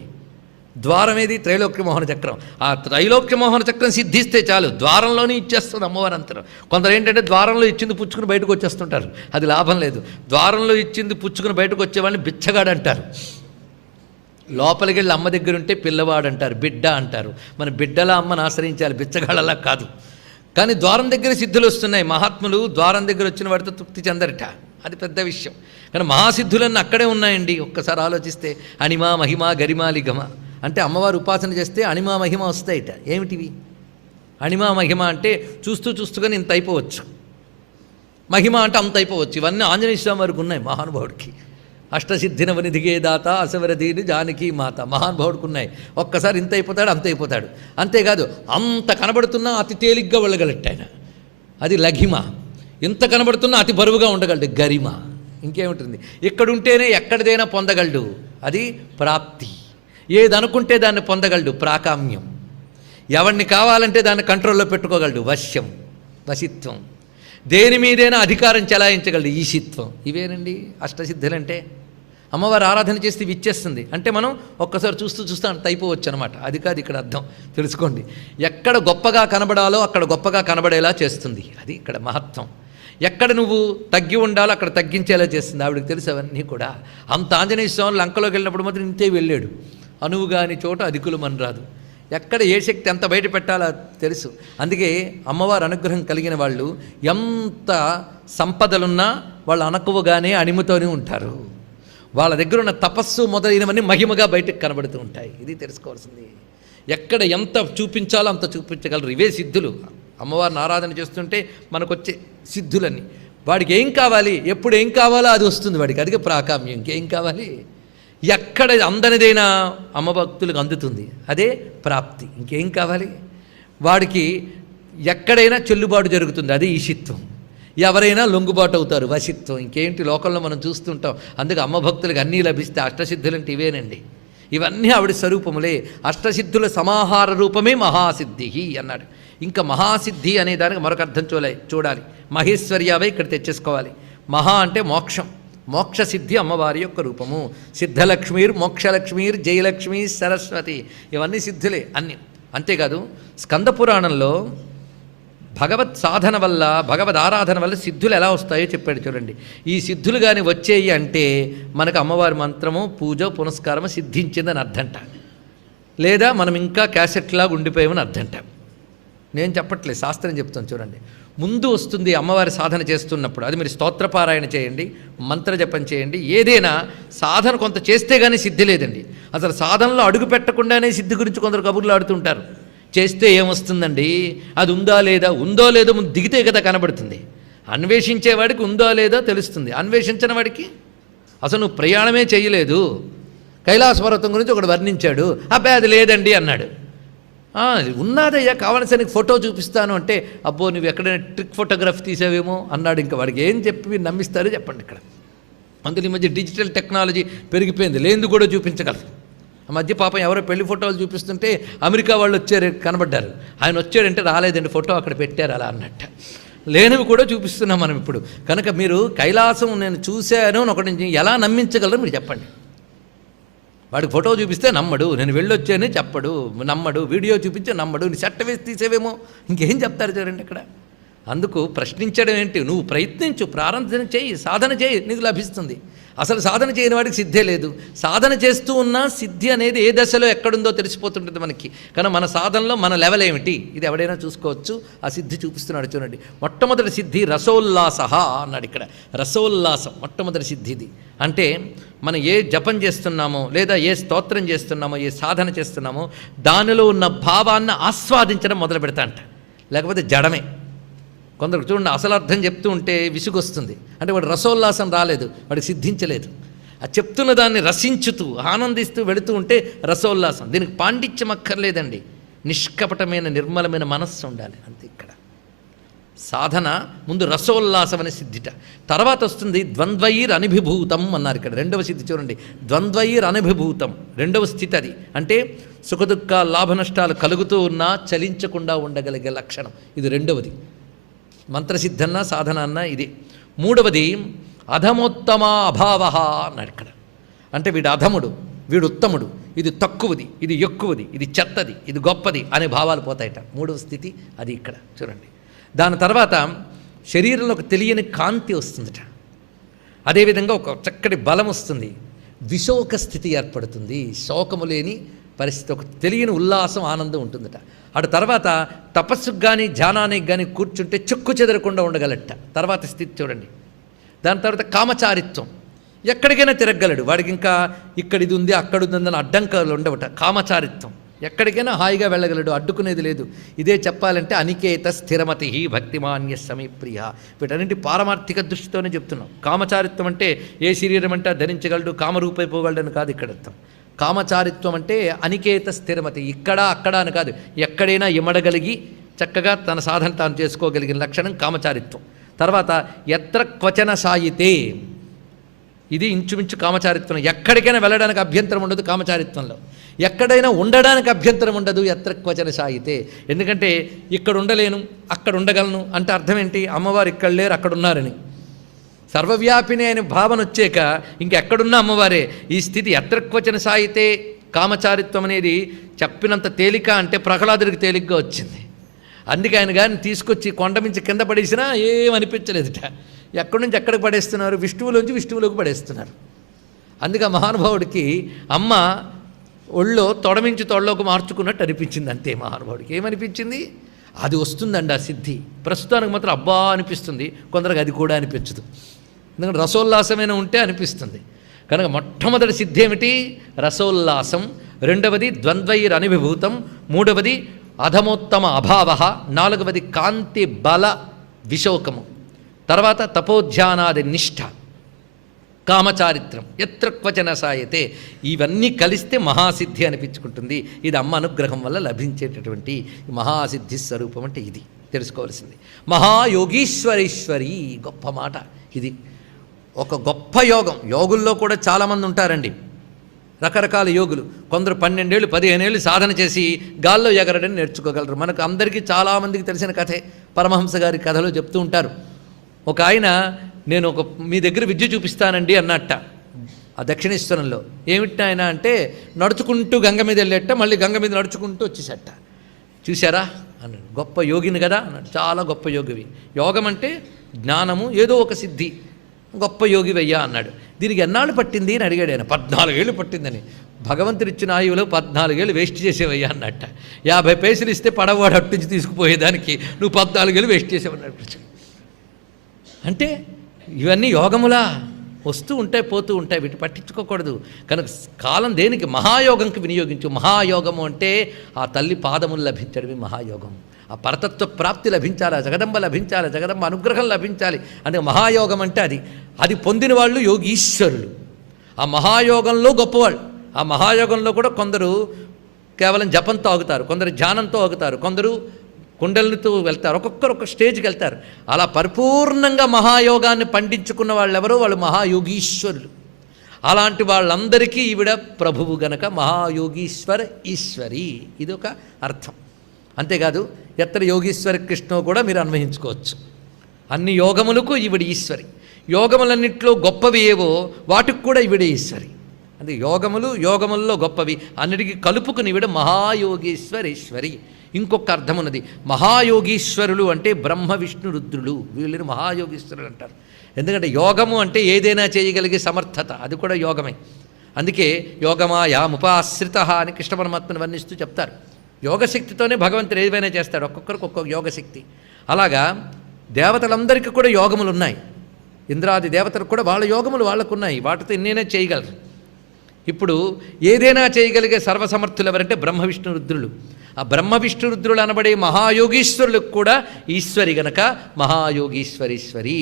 ద్వారం ఏది? త్రైలోక్యమోహన చక్రం. ఆ త్రైలోక్యమోహన చక్రం సిద్ధిస్తే చాలు, ద్వారంలోనే ఇచ్చేస్తుంది అమ్మవారు అంతరం. కొందరు ఏంటంటే ద్వారంలో ఇచ్చింది పుచ్చుకుని బయటకు వచ్చేస్తుంటారు, అది లాభం లేదు. ద్వారంలో ఇచ్చింది పుచ్చుకుని బయటకు వచ్చేవాళ్ళని బిచ్చగాడు అంటారు. లోపలికి వెళ్ళి అమ్మ దగ్గర ఉంటే పిల్లవాడు అంటారు, బిడ్డ అంటారు. మన బిడ్డలా అమ్మను ఆశ్రయించాలి, బిచ్చగాళ్ళలా కాదు. కానీ ద్వారం దగ్గర సిద్ధులు వస్తున్నాయి. మహాత్ములు ద్వారం దగ్గర వచ్చిన వాడితో తృప్తి చెందరట, అది పెద్ద విషయం. కానీ మహాసిద్ధులన్నీ అక్కడే ఉన్నాయండి. ఒక్కసారి ఆలోచిస్తే అణిమ, మహిమ, గరిమ, లిగమ అంటే అమ్మవారు ఉపాసన చేస్తే అణిమ, మహిమ వస్తాయిట. ఏమిటివి? అణిమ, మహిమ అంటే చూస్తూగానే ఇంత అయిపోవచ్చు. మహిమ అంటే అంత అయిపోవచ్చు. ఇవన్నీ ఆంజనేయ స్వామి వారికి ఉన్నాయి మహానుభావుడికి. అష్టసిద్ధినవనిధిగే దాత అసవరదీని జానకి మాత మహానుభావుడికి ఉన్నాయి. ఒక్కసారి ఇంత అయిపోతాడు, అంత అయిపోతాడు. అంతేకాదు అంత కనబడుతున్నా అతి తేలిగ్గా వెళ్ళగలట ఆయన, అది లఘిమ. ఇంత కనబడుతున్నా అతి బరువుగా ఉండగలడు, గరిమ. ఇంకేముంటుంది? ఇక్కడుంటేనే ఎక్కడిదైనా పొందగలడు, అది ప్రాప్తి. ఏదనుకుంటే దాన్ని పొందగలడు, ప్రాకామ్యం. ఎవరిని కావాలంటే దాన్ని కంట్రోల్లో పెట్టుకోగలడు, వశ్యం, వశిత్వం. దేని మీదైనా అధికారం చెలాయించగలడు, ఈశిత్వం. ఇవేనండి అష్టసిద్ధులంటే. అమ్మవారు ఆరాధన చేస్తే ఇచ్చేస్తుంది అంటే మనం ఒక్కసారి చూస్తూ అంత అయిపోవచ్చు అనమాట. అది కాదు ఇక్కడ అర్థం, తెలుసుకోండి. ఎక్కడ గొప్పగా కనబడాలో అక్కడ గొప్పగా కనబడేలా చేస్తుంది, అది ఇక్కడ మహత్వం. ఎక్కడ నువ్వు తగ్గి ఉండాలో అక్కడ తగ్గించేలా చేస్తుంది. ఆవిడకి తెలుసు అవన్నీ కూడా. అంత ఆంజనేయ స్వామి లంకలోకి వెళ్ళినప్పుడు మాత్రం ఇంతే వెళ్ళాడు. అనువు కాని చోట అధికులు మనరాదు. ఎక్కడ ఏ శక్తి ఎంత బయట పెట్టాలో తెలుసు. అందుకే అమ్మవారి అనుగ్రహం కలిగిన వాళ్ళు ఎంత సంపదలున్నా వాళ్ళు అనకువగానే అణిముతోనే ఉంటారు. వాళ్ళ దగ్గర ఉన్న తపస్సు మొదలైనవన్నీ మహిమగా బయటకు కనబడుతూ ఉంటాయి. ఇది తెలుసుకోవాల్సింది. ఎక్కడ ఎంత చూపించాలో అంత చూపించగలరు. ఇవే సిద్ధులు. అమ్మవారిని ఆరాధన చేస్తుంటే మనకొచ్చే సిద్ధులన్నీ. వాడికి ఏం కావాలి, ఎప్పుడు ఏం కావాలో అది వస్తుంది వాడికి, అదిగే ప్రాకామ్యం. ఇంకేం కావాలి? ఎక్కడ అందనిదైనా అమ్మ భక్తులకు అందుతుంది, అదే ప్రాప్తి. ఇంకేం కావాలి? వాడికి ఎక్కడైనా చెల్లుబాటు జరుగుతుంది, అదే ఈశిత్వం. ఎవరైనా లొంగుబాటు అవుతారు, వశిత్వం. ఇంకేంటి లోకంలో మనం చూస్తుంటాం. అందుకే అమ్మ భక్తులకు అన్నీ లభిస్తే అష్టసిద్ధులు అంటే ఇవేనండి. ఇవన్నీ ఆవిడ స్వరూపములే. అష్టసిద్ధుల సమాహార రూపమే మహాసిద్ధి అన్నాడు. ఇంకా మహాసిద్ధి అనే దానికి మరొక అర్థం చూడాలి. మహేశ్వర్యావే ఇక్కడ తెచ్చేసుకోవాలి. మహా అంటే మోక్షం, మోక్షసిద్ధి అమ్మవారి యొక్క రూపము. సిద్ధలక్ష్మీర్ మోక్షలక్ష్మీర్ జయలక్ష్మీ సరస్వతి, ఇవన్నీ సిద్ధులే అన్నీ. అంతేకాదు స్కంద పురాణంలో భగవత్ సాధన వల్ల, భగవద్ ఆరాధన వల్ల సిద్ధులు ఎలా వస్తాయో చెప్పాడు చూడండి. ఈ సిద్ధులు కానీ వచ్చేయి అంటే మనకు అమ్మవారి మంత్రము, పూజ, పునస్కారము సిద్ధించిందని అర్థంట. లేదా మనం ఇంకా క్యాసెట్లాగా ఉండిపోయామని అర్థంట. నేను చెప్పట్లేదు, శాస్త్రం చెప్తాను చూడండి. ముందు వస్తుంది అమ్మవారి సాధన చేస్తున్నప్పుడు. అది మీరు స్తోత్రపారాయణ చేయండి, మంత్రజపం చేయండి, ఏదైనా సాధన కొంత చేస్తే కానీ సిద్ధి లేదండి. అసలు సాధనలో అడుగు పెట్టకుండానే సిద్ధి గురించి కొందరు కబుర్లు ఆడుతుంటారు. చేస్తే ఏమొస్తుందండి, అది ఉందా లేదా, ఉందో లేదో ముందు దిగితే కదా కనబడుతుంది. అన్వేషించేవాడికి ఉందో లేదో తెలుస్తుంది, అన్వేషించిన వాడికి అసలు నువ్వు ప్రయాణమే చేయలేదు. కైలాస పర్వతం గురించి ఒకడు వర్ణించాడు, అబ్బాయి అది లేదండి అన్నాడు. ఉన్నాదయ్యా, కావాల్సిన ఫోటో చూపిస్తాను అంటే, అబ్బో నువ్వు ఎక్కడైనా ట్రిక్ ఫోటోగ్రఫీ తీసావేమో అన్నాడు. ఇంకా వాడికి ఏం చెప్పి మీరు నమ్మిస్తారో చెప్పండి. ఇక్కడ అందులో ఈ మధ్య డిజిటల్ టెక్నాలజీ పెరిగిపోయింది, లేనిది కూడా చూపించగలరు. ఆ మధ్య పాపం ఎవరో పెళ్లి ఫోటోలు చూపిస్తుంటే అమెరికా వాళ్ళు వచ్చారు, కనబడ్డారు. ఆయన వచ్చాడంటే రాలేదండి, ఫోటో అక్కడ పెట్టారు అలా అన్నట్టు. లేనివి కూడా చూపిస్తున్నాం మనం ఇప్పుడు. కనుక మీరు కైలాసం నేను చూశాను అని ఒకటి ఎలా నమ్మించగలరు మీరు చెప్పండి. వాడికి ఫోటో చూపిస్తే నమ్మడు, నేను వెళ్ళొచ్చానని చెప్పడు, నమ్మడు. వీడియో చూపించి నమ్మడు. నీ చట్ట వేసి తీసేవేమో, ఇంకేం చెప్తారు చూడండి ఇక్కడ. అందుకు ప్రశ్నించడం ఏంటి, నువ్వు ప్రయత్నించు, ప్రారంభం చేయి, సాధన చేయి, నీకు లభిస్తుంది. అసలు సాధన చేయని వాడికి సిద్ధే లేదు. సాధన చేస్తూ ఉన్నా సిద్ధి అనేది ఏ దశలో ఎక్కడుందో తెలిసిపోతుంటుంది మనకి. కానీ మన సాధనలో మన లెవెల్ ఏమిటి, ఇది ఎవడైనా చూసుకోవచ్చు. ఆ సిద్ధి చూపిస్తున్నాడు చూడండి. మొట్టమొదటి సిద్ధి రసోల్లాస అన్నాడు ఇక్కడ. రసోల్లాసం మొట్టమొదటి సిద్ధి ఇది. అంటే మనం ఏ జపం చేస్తున్నామో, లేదా ఏ స్తోత్రం చేస్తున్నామో, ఏ సాధన చేస్తున్నామో దానిలో ఉన్న భావాన్ని ఆస్వాదించడం మొదలు పెడతా అంట. లేకపోతే జడమే. కొందరు చూడండి, అసలు అర్థం చెప్తూ ఉంటే విసుగొస్తుంది. అంటే వాడు రసోల్లాసం రాలేదు, వాడికి సిద్ధించలేదు. ఆ చెప్తున్న దాన్ని రసించుతూ ఆనందిస్తూ వెళుతూ ఉంటే రసోల్లాసం. దీనికి పాండిత్యం అక్కర్లేదండి, నిష్కపటమైన నిర్మలమైన మనస్సు ఉండాలి అంతే. ఇక్కడ సాధన ముందు రసోల్లాసం అనే సిద్ధిట. తర్వాత వస్తుంది ద్వంద్వైర్ అనిభిభూతం అన్నారు ఇక్కడ. రెండవ సిద్ధి చూడండి, ద్వంద్వైర్ అనిభిభూతం రెండవ స్థితి. అది అంటే సుఖదుఖ లాభ నష్టాలు కలుగుతూ ఉన్నా చలించకుండా ఉండగలిగే లక్షణం. ఇది రెండవది. మంత్రసిద్ధన్నా సాధన అన్నా ఇది. మూడవది అధమోత్తమ అభావ అన్నాడు ఇక్కడ. అంటే వీడు అధముడు, వీడు ఉత్తముడు, ఇది తక్కువది, ఇది ఎక్కువది, ఇది చెత్తది, ఇది గొప్పది అనే భావాలు పోతాయట. మూడవ స్థితి అది ఇక్కడ చూడండి. దాని తర్వాత శరీరంలో ఒక తెలియని కాంతి వస్తుందట. అదేవిధంగా ఒక చక్కటి బలం వస్తుంది. విశోక స్థితి ఏర్పడుతుంది, శోకము లేని పరిస్థితి, ఒక తెలియని ఉల్లాసం, ఆనందం ఉంటుందట. అటు తర్వాత తపస్సుకు కానీ ధ్యానానికి కానీ కూర్చుంటే చెక్కు చెదరకుండా ఉండగలట. తర్వాత స్థితి చూడండి. దాని తర్వాత కామచారిత్వం, ఎక్కడికైనా తిరగలడు. వాడికి ఇంకా ఇక్కడ ఇది ఉంది, అక్కడ ఉంది అని అడ్డంకాలు ఉండవట. కామచారిత్వం, ఎక్కడికైనా హాయిగా వెళ్ళగలడు, అడ్డుకునేది లేదు. ఇదే చెప్పాలంటే అనికేత స్థిరమతి భక్తిమాన్య సమీప్రియ. వీటన్నింటి పారమార్థిక దృష్టితోనే చెప్తున్నాం. కామచారిత్వం అంటే ఏ శరీరం అంటే ధరించగలడు, కామరూపైపోగలడని కాదు ఇక్కడ అర్థం. కామచారిత్వం అంటే అనికేత స్థిరమతి, ఇక్కడ అక్కడ అని కాదు, ఎక్కడైనా ఇమడగలిగి చక్కగా తన సాధన తాను చేసుకోగలిగిన లక్షణం కామచారిత్వం. తర్వాత ఎత్ర క్వచన సాయితే, ఇది ఇంచుమించు కామచారిత్వం. ఎక్కడికైనా వెళ్ళడానికి అభ్యంతరం ఉండదు కామచారిత్వంలో, ఎక్కడైనా ఉండడానికి అభ్యంతరం ఉండదు ఎత్ర క్వచన సాయితే. ఎందుకంటే ఇక్కడ ఉండలేను, అక్కడ ఉండగలను అంటే అర్థం ఏంటి, అమ్మవారు ఇక్కడ లేరు అక్కడ ఉన్నారని. సర్వవ్యాపిని అనే భావన వచ్చాక ఇంకెక్కడున్నా అమ్మవారే. ఈ స్థితి ఎత్రక్వచన సాయితే కామచారిత్వం అనేది చెప్పినంత తేలిక అంటే ప్రహ్లాదుడికి తేలిగ్గా వచ్చింది. అందుకే ఆయన గారిని తీసుకొచ్చి కొండ మించి కింద పడేసినా ఏమనిపించలేదుట. ఎక్కడి నుంచి ఎక్కడికి పడేస్తున్నారు, విష్ణువులోంచి విష్ణువులోకి పడేస్తున్నారు. అందుకే మహానుభావుడికి అమ్మ ఒళ్ళో తొడమించి తొడలోకి మార్చుకున్నట్టు అనిపించింది. అంతే మహానుభావుడికి ఏమనిపించింది, అది వస్తుందండి ఆ సిద్ధి. ప్రస్తుతానికి మాత్రం అబ్బా అనిపిస్తుంది, కొందరికి అది కూడా అనిపించదు. ఎందుకంటే రసోల్లాసమైన ఉంటే అనిపిస్తుంది. కనుక మొట్టమొదటి సిద్ధి ఏమిటి, రసోల్లాసం. రెండవది ద్వంద్వైర్ అనిభిభూతం. మూడవది అధమోత్తమ అభావ. నాలుగవది కాంతి బల విశోకము. తర్వాత తపోధ్యానాది నిష్ఠ, కామచారిత్రం, ఎత్ర క్వచన సాయతే. ఇవన్నీ కలిస్తే మహాసిద్ధి అనిపించుకుంటుంది. ఇది అమ్మ అనుగ్రహం వల్ల లభించేటటువంటి మహాసిద్ధి స్వరూపం అంటే ఇది. తెలుసుకోవాల్సింది. మహాయోగీశ్వరేశ్వరి, గొప్ప మాట ఇది. ఒక గొప్ప యోగం. యోగుల్లో కూడా చాలామంది ఉంటారండి, రకరకాల యోగులు. కొందరు 12 ఏళ్ళు 15 ఏళ్ళు సాధన చేసి గాల్లో ఎగరడని నేర్చుకోగలరు. మనకు అందరికీ చాలామందికి తెలిసిన కథే, పరమహంస గారి కథలో చెప్తూ ఉంటారు. ఒక ఆయన, నేను మీ దగ్గర విద్య చూపిస్తానండి అన్నట్ట ఆ దక్షిణేశ్వరంలో. ఏమిటి ఆయన అంటే, నడుచుకుంటూ గంగ మీద వెళ్ళేట, మళ్ళీ గంగ మీద నడుచుకుంటూ వచ్చేసట. చూశారా అన్నాడు. గొప్ప యోగిని కదా అన్నాడు. చాలా గొప్ప యోగివి. యోగం అంటే జ్ఞానము, ఏదో ఒక సిద్ధి, గొప్ప యోగివయ్యా అన్నాడు. దీనికి ఎన్నాళ్ళు పట్టింది అని అడిగాడు ఆయన. 14 ఏళ్ళు పట్టిందని. భగవంతుడిచ్చిన ఆయువులో 14 ఏళ్ళు వేస్ట్ చేసేవయ్యా అన్నట్ట. 50 పైసలు ఇస్తే పడవాడు అట్టించి తీసుకుపోయేదానికి నువ్వు 14 ఏళ్ళు వేస్ట్ చేసేవన్నాడు. అంటే ఇవన్నీ యోగములా వస్తూ ఉంటాయి, పోతూ ఉంటాయి, వీటి పట్టించుకోకూడదు. కనుక కాలం దేనికి? మహాయోగంకి వినియోగించు. మహాయోగము అంటే ఆ తల్లి పాదములు లభించడమే మహాయోగం. ఆ పరతత్వ ప్రాప్తి లభించాలి, జగదంబ లభించాలి, జగదంబ అనుగ్రహం లభించాలి. అంటే మహాయోగం అంటే అది పొందిన వాళ్ళు యోగీశ్వరులు. ఆ మహాయోగంలో గొప్పవాళ్ళు. ఆ మహాయోగంలో కూడా కొందరు కేవలం జపంతో ఆగుతారు, కొందరు ధ్యానంతో ఆగుతారు, కొందరు కుండలతో వెళ్తారు, ఒక్కొక్కరు ఒక్కొక్క స్టేజ్కి వెళ్తారు. అలా పరిపూర్ణంగా మహాయోగాన్ని పండించుకున్న వాళ్ళెవరో వాళ్ళు మహాయోగీశ్వరులు. అలాంటి వాళ్ళందరికీ ఈవిడ ప్రభువు గనక మహాయోగీశ్వర ఈశ్వరి, ఇది ఒక అర్థం. అంతేకాదు ఎత్తర యోగీశ్వర కృష్ణో కూడా మీరు అన్వయించుకోవచ్చు. అన్ని యోగములకు ఈవిడ ఈశ్వరి. యోగములన్నింటిలో గొప్పవి ఏవో వాటికి కూడా ఈవిడ ఈశ్వరి. అంటే యోగముల్లో గొప్పవి అన్నిటికీ కలుపుకుని ఈవిడ మహాయోగీశ్వరేశ్వరి. ఇంకొక అర్థం ఉన్నది. మహాయోగీశ్వరులు అంటే బ్రహ్మ విష్ణు రుద్రులు, వీళ్ళని మహాయోగీశ్వరులు అంటారు. ఎందుకంటే యోగము అంటే ఏదైనా చేయగలిగే సమర్థత, అది కూడా యోగమే. అందుకే యోగమాయాముపాశ్రిత అని కృష్ణ పరమాత్మను వర్ణిస్తూ చెప్తారు. యోగశక్తితోనే భగవంతుడు ఏదైనా చేస్తాడు, ఒక్కొక్కరికి ఒక్కొక్క యోగశక్తి. అలాగా దేవతలందరికీ కూడా యోగములు ఉన్నాయి. ఇంద్రాది దేవతలకు కూడా వాళ్ళ యోగములు వాళ్ళకు ఉన్నాయి, వాటితో ఎన్నైనా చేయగలరు. ఇప్పుడు ఏదైనా చేయగలిగే సర్వసమర్థులు ఎవరంటే బ్రహ్మ విష్ణు రుద్రులు. ఆ బ్రహ్మ విష్ణు రుద్రులు అనబడే మహాయోగీశ్వరులకు కూడా ఈశ్వరి గనక మహాయోగీశ్వరీశ్వరి.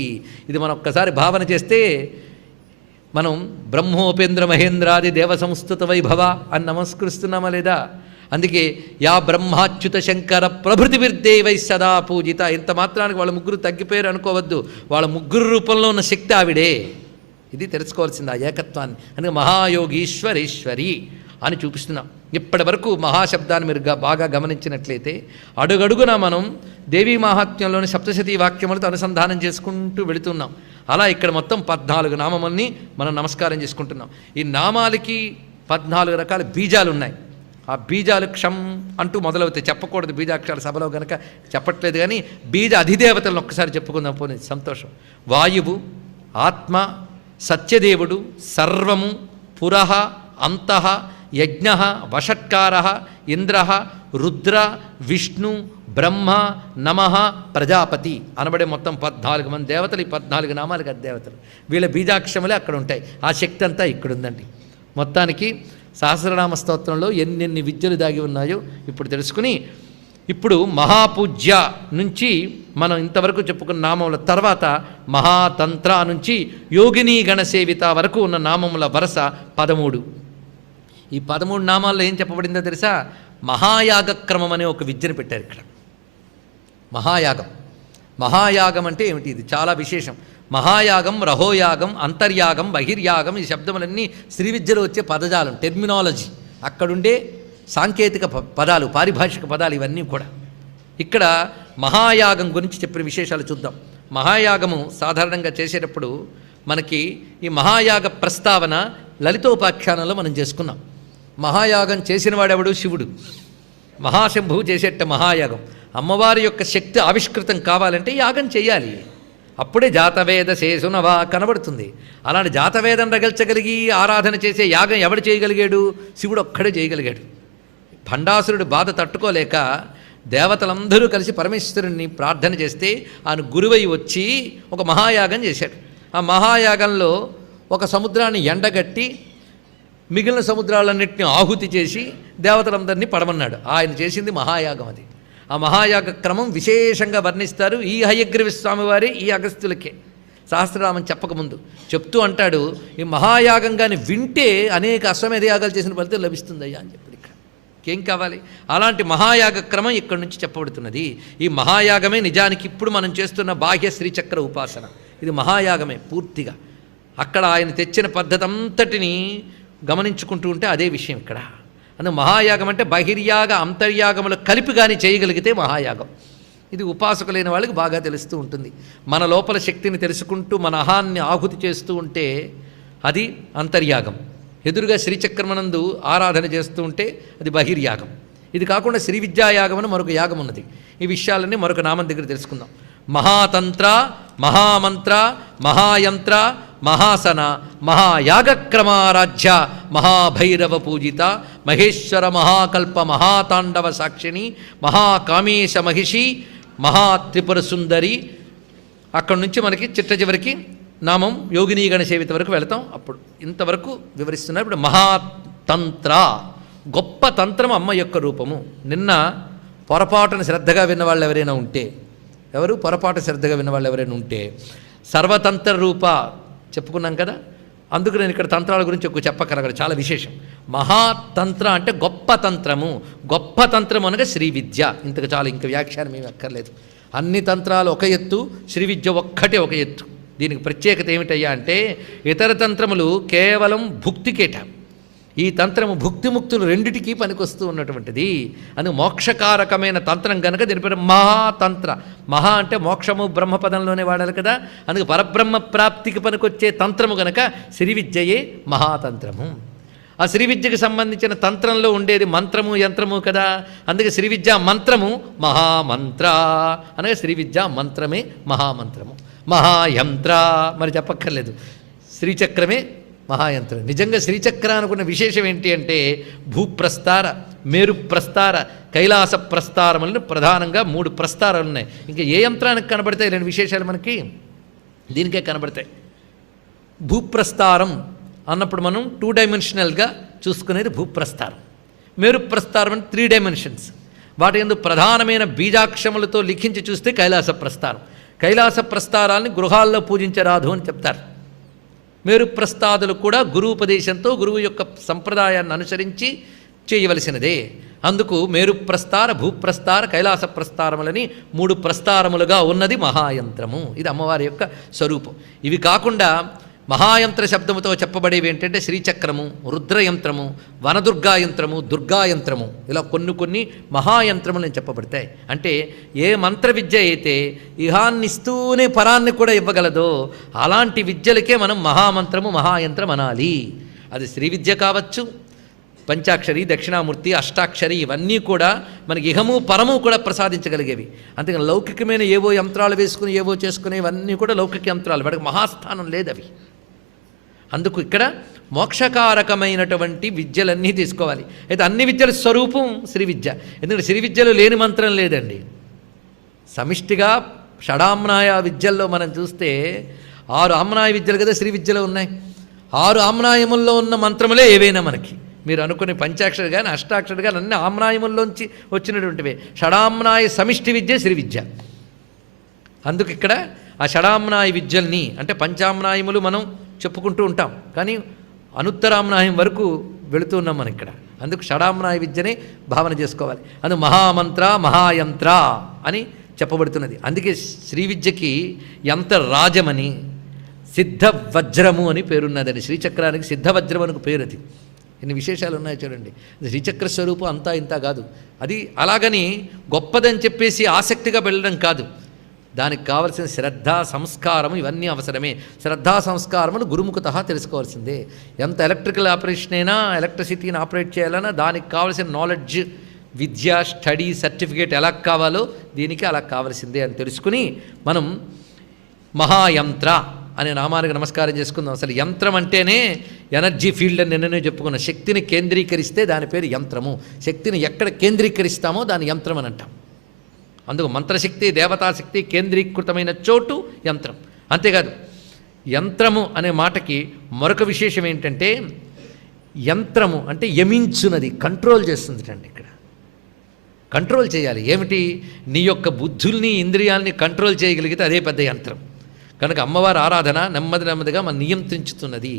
ఇది మనం ఒక్కసారి భావన చేస్తే మనం బ్రహ్మోపేంద్ర మహేంద్రాది దేవ సంస్థుత వైభవ అని నమస్కరిస్తున్నామా లేదా? అందుకే యా బ్రహ్మాచ్యుత శంకర ప్రభృతిభిర్దేవై సదా పూజిత. ఇంత మాత్రానికి వాళ్ళ ముగ్గురు తగ్గిపోయారు అనుకోవద్దు. వాళ్ళ ముగ్గురు రూపంలో ఉన్న శక్తి ఆవిడే. ఇది తెలుసుకోవాల్సింది, ఆ ఏకత్వాన్ని. అందుకే మహాయోగీశ్వరేశ్వరి అని చూపిస్తున్నాం. ఇప్పటి వరకు మహాశబ్దాన్ని మీరు బాగా గమనించినట్లయితే అడుగడుగున మనం దేవీ మహాత్మ్యంలోని సప్తశతీ వాక్యములతో అనుసంధానం చేసుకుంటూ వెళుతున్నాం. అలా ఇక్కడ మొత్తం 14 నామముల్ని మనం నమస్కారం చేసుకుంటున్నాం. ఈ నామాలకి 14 రకాల బీజాలు ఉన్నాయి. ఆ బీజాలు క్షం అంటూ మొదలవుతాయి. చెప్పకూడదు బీజాక్షరాల సభలో కనుక చెప్పట్లేదు, కానీ బీజ అధిదేవతలను ఒక్కసారి చెప్పుకుందాం పోనీ, సంతోషం. వాయువు, ఆత్మ, సత్యదేవుడు, సర్వము, పురః, అంతః, యజ్ఞ, వషట్కార, ఇంద్ర, రుద్ర, విష్ణు, బ్రహ్మ, నమః, ప్రజాపతి అనబడే మొత్తం 14 మంది దేవతలు. ఈ 14 నామాలకు దేవతలు. వీళ్ళ బీజాక్షరములే అక్కడ ఉంటాయి. ఆ శక్తి అంతా ఇక్కడుందండి. మొత్తానికి సహస్రనామ స్తోత్రంలో ఎన్నెన్ని విద్యలు దాగి ఉన్నాయో ఇప్పుడు తెలుసుకుని, ఇప్పుడు మహాపూజ్య నుంచి మనం ఇంతవరకు చెప్పుకున్న నామముల తర్వాత మహాతంత్ర నుంచి యోగిని గణసేవిత వరకు ఉన్న నామముల వరుస 13. ఈ 13 నామాల్లో ఏం చెప్పబడిందో తెలుసా? మహాయాగక్రమం అనే ఒక విద్యను పెట్టారు ఇక్కడ. మహాయాగం అంటే ఏమిటి? ఇది చాలా విశేషం. మహాయాగం, రహోయాగం, అంతర్యాగం, బహిర్యాగం, ఈ శబ్దములన్నీ శ్రీ విద్యలో వచ్చే పదజాలం, టెర్మినాలజీ, అక్కడుండే సాంకేతిక పదాలు, పారిభాషిక పదాలు, ఇవన్నీ కూడా. ఇక్కడ మహాయాగం గురించి చెప్పిన విశేషాలు చూద్దాం. మహాయాగము సాధారణంగా చేసేటప్పుడు మనకి ఈ మహాయాగ ప్రస్తావన లలితోపాఖ్యానంలో మనం చేసుకున్నాం. మహాయాగం చేసిన వాడెవడు? శివుడు. మహాశంభువు చేసేట మహాయాగం. అమ్మవారి యొక్క శక్తి ఆవిష్కృతం కావాలంటే యాగం చేయాలి. అప్పుడే జాతవేద శేషునవా కనబడుతుంది. అలాంటి జాతవేదం రగల్చగలిగి ఆరాధన చేసే యాగం ఎవడు చేయగలిగాడు? శివుడు ఒక్కడే చేయగలిగాడు. భండాసురుడు బాధ తట్టుకోలేక దేవతలందరూ కలిసి పరమేశ్వరుణ్ణి ప్రార్థన చేస్తే ఆయన గురువై వచ్చి ఒక మహాయాగం చేశాడు. ఆ మహాయాగంలో ఒక సముద్రాన్ని ఎండగట్టి మిగిలిన సముద్రాలన్నింటినీ ఆహుతి చేసి దేవతలందరినీ పడమన్నాడు. ఆయన చేసింది మహాయాగం. అది ఆ మహాయాగ క్రమం విశేషంగా వర్ణిస్తారు ఈ హయగ్రీవ స్వామి వారి ఈ అగస్త్యులకే. సహస్రనామం చెప్పకముందు చెప్తూ అంటాడు, ఈ మహాయాగంగాని వింటే అనేక అశ్వమేధ యాగాలు చేసిన ఫలితం లభిస్తుందయ్యా అని చెప్పాడు. ఇక్కడ ఏం కావాలి? అలాంటి మహాయాగ క్రమం ఇక్కడి నుంచి చెప్పబడుతున్నది. ఈ మహాయాగమే నిజానికి ఇప్పుడు మనం చేస్తున్న బాహ్య శ్రీచక్ర ఉపాసన. ఇది మహాయాగమే పూర్తిగా. అక్కడ ఆయన తెచ్చిన పద్ధతి అంతటిని గమనించుకుంటూ ఉంటే అదే విషయం ఇక్కడ. అందుకే మహాయాగం అంటే బహిర్యాగ అంతర్యాగములు కలిపి కానీ చేయగలిగితే మహాయాగం. ఇది ఉపాసకులైన వాళ్ళకి బాగా తెలుస్తూ ఉంటుంది. మన లోపల శక్తిని తెలుసుకుంటూ మన అహాన్ని ఆహుతి చేస్తూ ఉంటే అది అంతర్యాగం. ఎదురుగా శ్రీచక్రమనందు ఆరాధన చేస్తూ ఉంటే అది బహిర్యాగం. ఇది కాకుండా శ్రీ విద్యాయాగం అని మరొక యాగం ఉన్నది. ఈ విషయాలన్నీ మరొక నామం దగ్గర తెలుసుకుందాం. మహాతంత్ర, మహామంత్ర, మహాయంత్ర, మహాసన, మహాయాగక్రమారాధ్య, మహాభైరవ పూజిత, మహేశ్వర మహాకల్ప మహాతాండవ సాక్షిణి, మహాకామేశ మహిషి, మహాత్రిపుర సుందరి. అక్కడి నుంచి మనకి చిట్ట చివరికి నామం యోగినీగణ సేవిత వరకు వెళతాం. అప్పుడు ఇంతవరకు వివరిస్తున్నారు. ఇప్పుడు మహాతంత్ర, గొప్ప తంత్రం అమ్మ యొక్క రూపము. నిన్న పొరపాటును శ్రద్ధగా విన్నవాళ్ళు ఎవరైనా ఉంటే, ఎవరు పొరపాటు శ్రద్ధగా విన్నవాళ్ళు ఎవరైనా ఉంటే, సర్వతంత్ర రూప చెప్పుకున్నాం కదా. అందుకు నేను ఇక్కడ తంత్రాల గురించి ఎక్కువ చెప్పగలగదు, చాలా విశేషం. మహాతంత్ర అంటే గొప్ప తంత్రము. గొప్ప తంత్రం అనగా శ్రీ విద్య. ఇంతకు చాలు, ఇంక వ్యాఖ్యానం ఏమి అక్కర్లేదు. అన్ని తంత్రాలు ఒక ఎత్తు, శ్రీ విద్య ఒక్కటే ఒక ఎత్తు. దీనికి ప్రత్యేకత ఏమిటయ్యా అంటే, ఇతర తంత్రములు కేవలం భుక్తికేట. ఈ తంత్రము భుక్తిముక్తులు రెండిటికీ పనికొస్తూ ఉన్నటువంటిది. అని మోక్షకారకమైన తంత్రం కనుక దీని పేరు మహాతంత్ర. మహా అంటే మోక్షము బ్రహ్మపదంలోనే వాడాలి కదా. అందుకే పరబ్రహ్మ ప్రాప్తికి పనికొచ్చే తంత్రము కనుక శ్రీ విద్యయే మహాతంత్రము. ఆ శ్రీ విద్యకు సంబంధించిన తంత్రంలో ఉండేది మంత్రము యంత్రము కదా. అందుకే శ్రీ విద్యా మంత్రము మహామంత్ర అనగా శ్రీ విద్యా మంత్రమే మహామంత్రము. మహాయంత్ర మరి చెప్పక్కర్లేదు, శ్రీచక్రమే మహాయంత్రం. నిజంగా శ్రీచక్ర అనుకున్న విశేషం ఏంటి అంటే, భూప్రస్తార, మేరు ప్రస్తార, కైలాస ప్రస్తారములను ప్రధానంగా 3 ప్రస్తారాలు ఉన్నాయి. ఇంకా ఏ యంత్రానికి కనబడతాయి 2 విశేషాలు మనకి దీనికే కనబడతాయి. భూప్రస్తారం అన్నప్పుడు మనం 2 డైమెన్షనల్గా చూసుకునేది భూప్రస్తారం. మేరు ప్రస్తారం అంటే 3 డైమెన్షన్స్. వాటి యందు ప్రధానమైన బీజాక్షములతో లిఖించి చూస్తే కైలాస ప్రస్తారం. కైలాస ప్రస్తారాల్ని గృహాల్లో పూజించరాదు అని చెప్తారు. మేరు ప్రస్తాదులు కూడా గురువుపదేశంతో గురువు యొక్క సంప్రదాయాన్ని అనుసరించి చేయవలసినదే. అందుకు మేరు ప్రస్తార, భూప్రస్తార, కైలాస ప్రస్తారములని 3 ప్రస్తారములుగా ఉన్నది మహాయంత్రము. ఇది అమ్మవారి యొక్క స్వరూపం. ఇవి కాకుండా మహాయంత్ర శబ్దముతో చెప్పబడేవి ఏంటంటే శ్రీచక్రము, రుద్రయంత్రము, వనదుర్గాయంత్రము, దుర్గాయంత్రము, ఇలా కొన్ని మహాయంత్రములు నేను చెప్పబడతాయి. అంటే ఏ మంత్ర విద్య అయితే ఇహాన్నిస్తూనే పరాన్ని కూడా ఇవ్వగలదో అలాంటి విద్యలకే మనం మహామంత్రము, మహాయంత్రం అనాలి. అది శ్రీ విద్య కావచ్చు, పంచాక్షరి, దక్షిణామూర్తి, అష్టాక్షరి, ఇవన్నీ కూడా మనకి ఇహము పరము కూడా ప్రసాదించగలిగేవి. అందుకని లౌకికమైన ఏవో యంత్రాలు వేసుకుని ఏవో చేసుకునేవన్నీ కూడా లౌకిక యంత్రాలు, వాడికి మహాస్థానం లేదు అవి. అందుకు ఇక్కడ మోక్షకారకమైనటువంటి విద్యలన్నీ తీసుకోవాలి. అయితే అన్ని విద్యల స్వరూపం శ్రీ విద్య. ఎందుకంటే శ్రీ విద్యలో లేని మంత్రం లేదండి. సమిష్టిగా షడామ్నాయ విద్యల్లో మనం చూస్తే 6 ఆమ్నాయ విద్యలు కదా శ్రీ విద్యలో ఉన్నాయి. 6 ఆమ్నాయముల్లో ఉన్న మంత్రములే ఏవైనా మనకి మీరు అనుకునే పంచాక్షరి కానీ అష్టాక్షరి కానీ అన్ని ఆమ్నాయముల్లోంచి వచ్చినటువంటివే. షడామ్నాయ సమిష్టి విద్య శ్రీ విద్య. అందుకు ఇక్కడ ఆ షడామ్నాయ విద్యల్ని, అంటే పంచామ్నాయములు మనం చెప్పుకుంటూ ఉంటాం కానీ అనుత్తరామ్నాయం వరకు వెళుతూ ఉన్నాం మనం ఇక్కడ. అందుకు షడామ్నాయ విద్యనే భావన చేసుకోవాలి. అందుకు మహామంత్ర, మహాయంత్ర అని చెప్పబడుతున్నది. అందుకే శ్రీ విద్యకి యంత్రరాజమని, సిద్ధవజ్రము అని పేరున్నదని. శ్రీచక్రానికి సిద్ధవజ్రం అని పేరు. అది ఎన్ని విశేషాలు ఉన్నాయో చూడండి. శ్రీచక్ర స్వరూపం అంతా ఇంత కాదు. అది అలాగని గొప్పదని చెప్పేసి ఆసక్తిగా వెళ్ళడం కాదు. దానికి కావలసిన శ్రద్ధ, సంస్కారము ఇవన్నీ అవసరమే. శ్రద్ధా సంస్కారములు గురుముఖత తెలుసుకోవాల్సిందే. ఎంత ఎలక్ట్రికల్ ఆపరేషన్ అయినా, ఎలక్ట్రిసిటీని ఆపరేట్ చేయాలన్నా దానికి కావలసిన నాలెడ్జ్, విద్య, స్టడీ సర్టిఫికేట్ ఎలా కావాలో దీనికి అలా కావలసిందే అని తెలుసుకుని మనం మహాయంత్ర అనే నామానికి నమస్కారం చేసుకుందాం. అసలు యంత్రం అంటేనే ఎనర్జీ ఫీల్డ్ అని నిన్ననే చెప్పుకున్నాం. శక్తిని కేంద్రీకరిస్తే దాని పేరు యంత్రము. శక్తిని ఎక్కడ కేంద్రీకరిస్తామో దాని యంత్రం అని అంటాం. అందుకు మంత్రశక్తి, దేవతాశక్తి కేంద్రీకృతమైన చోటు యంత్రం. అంతేకాదు, యంత్రము అనే మాటకి మరొక విశేషం ఏంటంటే, యంత్రము అంటే యమించునది, కంట్రోల్ చేస్తుంది అండి. ఇక్కడ కంట్రోల్ చేయాలి. ఏమిటి? నీ యొక్క బుద్ధుల్ని, ఇంద్రియాల్ని కంట్రోల్ చేయగలిగితే అదే పెద్ద యంత్రం. కనుక అమ్మవారి ఆరాధన నెమ్మదిగా మనం నియంత్రించుతున్నది.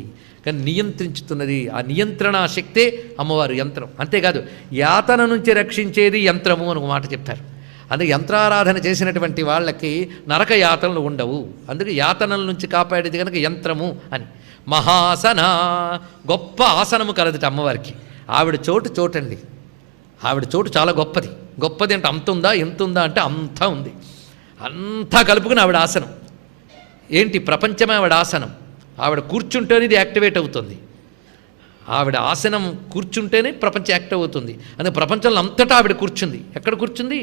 కానీ నియంత్రించుతున్నది. ఆ నియంత్రణ శక్తే అమ్మవారు యంత్రం. అంతేకాదు యాతన నుంచి రక్షించేది యంత్రము అని ఒక మాట చెప్తారు. అందుకే యంత్రారాధన చేసినటువంటి వాళ్ళకి నరక యాతనలు ఉండవు. అందుకే యాతనల నుంచి కాపాడేది కనుక యంత్రము అని. మహాసన, గొప్ప ఆసనము కలదుట అమ్మవారికి. ఆవిడ చోటండి. ఆవిడ చోటు చాలా గొప్పది. గొప్పది అంటే అంత ఉందా, ఎంత ఉందా అంటే అంతా ఉంది. అంతా కలుపుకుని ఆవిడ ఆసనం ఏంటి? ప్రపంచమే ఆవిడ ఆసనం. ఆవిడ కూర్చుంటేనే ఇది యాక్టివేట్ అవుతుంది. ఆవిడ ఆసనం కూర్చుంటేనే ప్రపంచం యాక్టివ్ అవుతుంది. అందుకే ప్రపంచంలో అంతటా ఆవిడ కూర్చుంది. ఎక్కడ కూర్చుంది?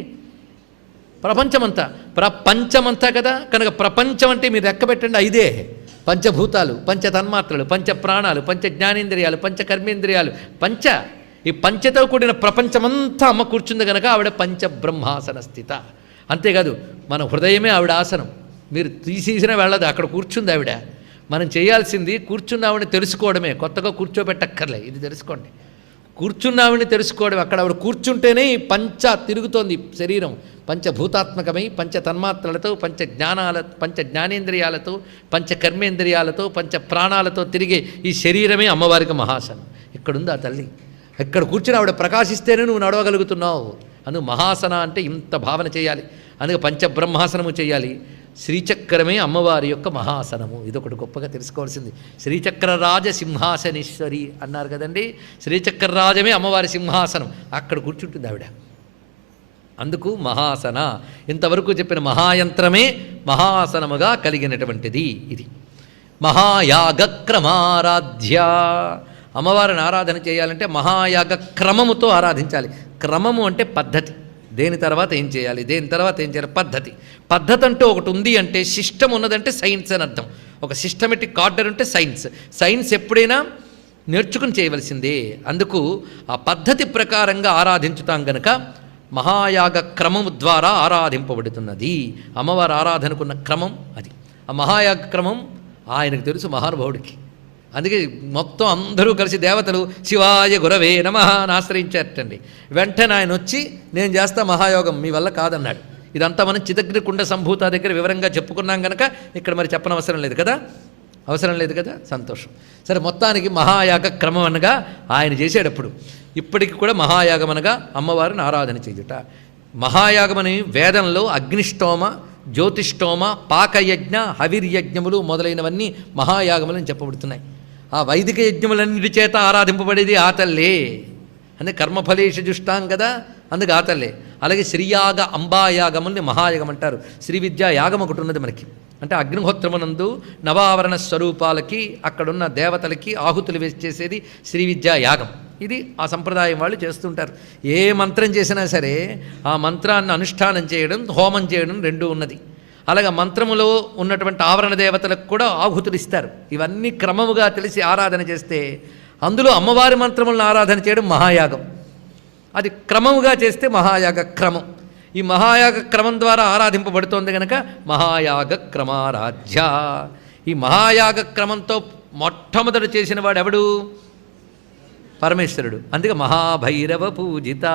ప్రపంచమంతా. ప్రపంచమంతా కదా. కనుక ప్రపంచం అంటే మీరు లెక్క పెట్టండి, 5 పంచభూతాలు, పంచ తన్మాత్రలు, పంచ ప్రాణాలు, పంచ జ్ఞానేంద్రియాలు, పంచ కర్మేంద్రియాలు, ఈ పంచతో కూడిన ప్రపంచమంతా అమ్మ కూర్చుంది కనుక ఆవిడ పంచబ్రహ్మాసన స్థిత. అంతేకాదు మన హృదయమే ఆవిడ ఆసనం. మీరు తీసేసినా వెళ్ళదు, అక్కడ కూర్చుంది ఆవిడ. మనం చేయాల్సింది కూర్చున్నావిని తెలుసుకోవడమే, కొత్తగా కూర్చోబెట్టక్కర్లే. ఇది తెలుసుకోండి, కూర్చున్నావిని తెలుసుకోవడం. అక్కడ ఆవిడ కూర్చుంటేనే ఈ పంచ తిరుగుతోంది. శరీరం పంచభూతాత్మకమై పంచ తన్మాత్రలతో, పంచ జ్ఞానేంద్రియాలతో, పంచ కర్మేంద్రియాలతో, పంచ ప్రాణాలతో తిరిగే ఈ శరీరమే అమ్మవారికి మహాసనం. ఇక్కడుంది ఆ తల్లి. ఎక్కడ కూర్చుని ఆవిడ ప్రకాశిస్తేనే నువ్వు నడవగలుగుతున్నావు. అందుకు మహాసన అంటే ఇంత భావన చేయాలి. అందుకే పంచబ్రహ్మాసనము చేయాలి. శ్రీచక్రమే అమ్మవారి యొక్క మహాసనము. ఇదొకటి గొప్పగా తెలుసుకోవాల్సింది. శ్రీచక్రరాజ సింహాసనేశ్వరి అన్నారు కదండి. శ్రీచక్రరాజమే అమ్మవారి సింహాసనం. అక్కడ కూర్చుంటుంది ఆవిడ. అందుకు మహాసన. ఇంతవరకు చెప్పిన మహాయంత్రమే మహాసనముగా కలిగినటువంటిది. ఇది మహాయాగ క్రమారాధ్య. అమ్మవారిని ఆరాధన చేయాలంటే మహాయాగ క్రమముతో ఆరాధించాలి. క్రమము అంటే పద్ధతి. దేని తర్వాత ఏం చేయాలి, దేని తర్వాత ఏం చేయాలి, పద్ధతి. పద్ధతి అంటూ ఒకటి ఉంది అంటే, సిస్టమ్ ఉన్నదంటే సైన్స్ అని అర్థం. ఒక సిస్టమేటిక్ ఆర్డర్ ఉంటే సైన్స్. సైన్స్ ఎప్పుడైనా నేర్చుకుని చేయవలసిందే. అందుకు ఆ పద్ధతి ప్రకారంగా ఆరాధించుతాం గనక మహాయాగ క్రమము ద్వారా ఆరాధింపబడుతున్నది. అమ్మవారి ఆరాధనకున్న క్రమం అది. ఆ మహాయాగ క్రమం ఆయనకు తెలుసు, మహానుభావుడికి. అందుకే మొత్తం అందరూ కలిసి దేవతలు శివాయ గురవే నమః అని ఆశ్రయించారటండి. వెంటనే ఆయన వచ్చి నేను చేస్తా మహాయోగం, మీ వల్ల కాదన్నాడు. ఇదంతా మనం చిదగ్నికుండ సంభూత దగ్గర వివరంగా చెప్పుకున్నాం కనుక ఇక్కడ మరి చెప్పనవసరం లేదు కదా. అవసరం లేదు కదా, సంతోషం. సరే, మొత్తానికి మహాయాగ క్రమం అనగా ఆయన చేసేటప్పుడు ఇప్పటికి కూడా మహాయాగం అనగా అమ్మవారిని ఆరాధన చేయుట. మహాయాగమని వేదంలో అగ్నిష్టోమ, జ్యోతిష్టోమ, పాకయజ్ఞ, హవిర్యజ్ఞములు మొదలైనవన్నీ మహాయాగములని చెప్పబడుతున్నాయి. ఆ వైదిక యజ్ఞములన్నిటి చేత ఆరాధింపబడేది ఆ తల్లే. అంటే కర్మఫలేషు జుష్టాం కదా, అందుకు ఆ తల్లే. అలాగే శ్రీయాగ అంబాయాగముల్ని మహాయాగం అంటారు. శ్రీ విద్యా యాగం ఒకటి ఉన్నది మనకి. అంటే అగ్నిహోత్రమునందు నవావరణ స్వరూపాలకి అక్కడున్న దేవతలకి ఆహుతులు వేసి చేసేది శ్రీ విద్యా యాగం. ఇది ఆ సంప్రదాయం వాళ్ళు చేస్తుంటారు. ఏ మంత్రం చేసినా సరే ఆ మంత్రాన్ని అనుష్ఠానం చేయడం, హోమం చేయడం రెండూ ఉన్నది. అలాగే మంత్రములో ఉన్నటువంటి ఆవరణ దేవతలకు కూడా ఆహుతులు ఇస్తారు. ఇవన్నీ క్రమముగా తెలిసి ఆరాధన చేస్తే అందులో అమ్మవారి మంత్రములను ఆరాధన చేయడం మహాయాగం. అది క్రమముగా చేస్తే మహాయాగ క్రమం. ఈ మహాయాగ క్రమం ద్వారా ఆరాధింపబడుతోంది కనుక మహాయాగ క్రమారాధ్య. ఈ మహాయాగ క్రమంతో మొట్టమొదటి చేసిన వాడు ఎవడు? పరమేశ్వరుడు. అందుకే మహాభైరవ పూజిత.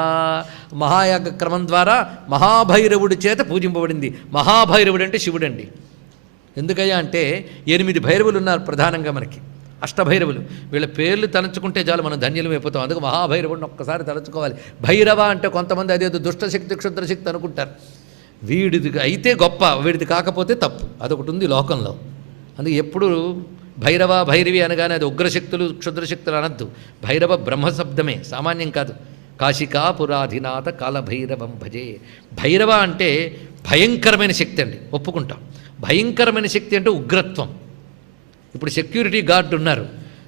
మహాయాగ క్రమం ద్వారా మహాభైరవుడి చేత పూజింపబడింది. మహాభైరవుడు అంటే శివుడండి. ఎందుకయ్యా అంటే 8 భైరవులు ఉన్నారు ప్రధానంగా మనకి, అష్టభైరవులు. వీళ్ళ పేర్లు తలుచుకుంటే చాలు మనం ధన్యులం అయిపోతాం. అందుకు మహాభైరవుడిని ఒక్కసారి తలుచుకోవాలి. భైరవ అంటే కొంతమంది అదేదో దుష్టశక్తి క్షుద్రశక్తి అనుకుంటారు. వీడిది అయితే గొప్ప, వీడిది కాకపోతే తప్పు. అదొకటి ఉంది లోకంలో. అందుకే ఎప్పుడు భైరవ భైరవి అనగానే అది ఉగ్రశక్తులు క్షుద్రశక్తులు అనద్దు. భైరవ బ్రహ్మశబ్దమే, సామాన్యం కాదు. కాశికా పురాధినాథ కాలభైరవం భజే. భైరవ అంటే భయంకరమైన శక్తి అండి, ఒప్పుకుంటాం. భయంకరమైన శక్తి అంటే ఉగ్రత్వం. ఇప్పుడు సెక్యూరిటీ గార్డు ఉన్నారు,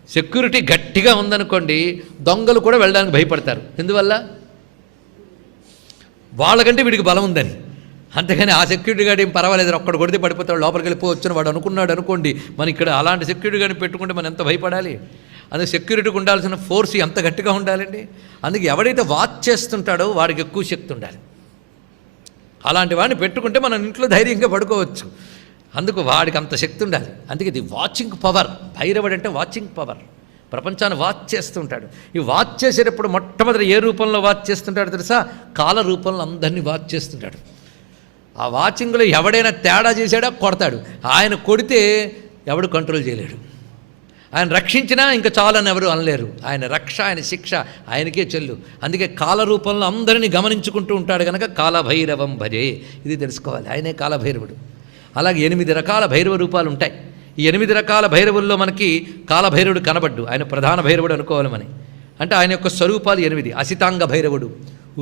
సెక్యూరిటీ గట్టిగా ఉందనుకోండి, దొంగలు కూడా వెళ్ళడానికి భయపడతారు. ఎందువల్ల? వాళ్ళకంటే వీడికి బలం ఉందని. అంతేగాని ఆ సెక్యూరిటీ గార్డు ఏం పర్వాలేదు, ఒక్కడు కొడితే పడిపోతాడు, లోపలికి వెళ్ళిపోవచ్చుని వాడు అనుకున్నాడు అనుకోండి. మన ఇక్కడ అలాంటి సెక్యూరిటీ గార్డుని పెట్టుకుంటే మనం ఎంత భయపడాలి. అందుకే సెక్యూరిటీకి ఉండాల్సిన ఫోర్స్ ఎంత గట్టిగా ఉండాలండి. అందుకే ఎవడైతే వాచ్ చేస్తుంటాడో వాడికి ఎక్కువ శక్తి ఉండాలి. అలాంటి వాడిని పెట్టుకుంటే మనం ఇంట్లో ధైర్యంగా పడుకోవచ్చు. అందుకు వాడికి అంత శక్తి ఉండాలి. అందుకే ఇది వాచింగ్ పవర్. భైరవుడు అంటే వాచింగ్ పవర్. ప్రపంచాన్ని వాచ్ చేస్తుంటాడు. ఈ వాచ్ చేసేటప్పుడు మొట్టమొదటి ఏ రూపంలో వాచ్ చేస్తుంటాడు తెలుసా? కాల రూపంలో అందరినీ వాచ్ చేస్తుంటాడు. ఆ వాచింగ్లో ఎవడైనా తేడా చేశాడో కొడతాడు. ఆయన కొడితే ఎవడు కంట్రోల్ చేయలేడు. ఆయన రక్షించినా ఇంకా చాలని ఎవరు అనలేరు. ఆయన రక్ష, ఆయన శిక్ష ఆయనకే చెల్లు. అందుకే కాల రూపంలో అందరినీ గమనించుకుంటూ ఉంటాడు కనుక కాలభైరవం భజే. ఇది తెలుసుకోవాలి, ఆయనే కాలభైరవుడు. అలాగే 8 రకాల భైరవ రూపాలు ఉంటాయి. ఈ 8 రకాల భైరవుల్లో మనకి కాలభైరవుడు కనబడ్డు, ఆయన ప్రధాన భైరవుడు అనుకోవాలి మనం. అంటే ఆయన యొక్క స్వరూపాలు 8. అసితాంగ భైరవుడు,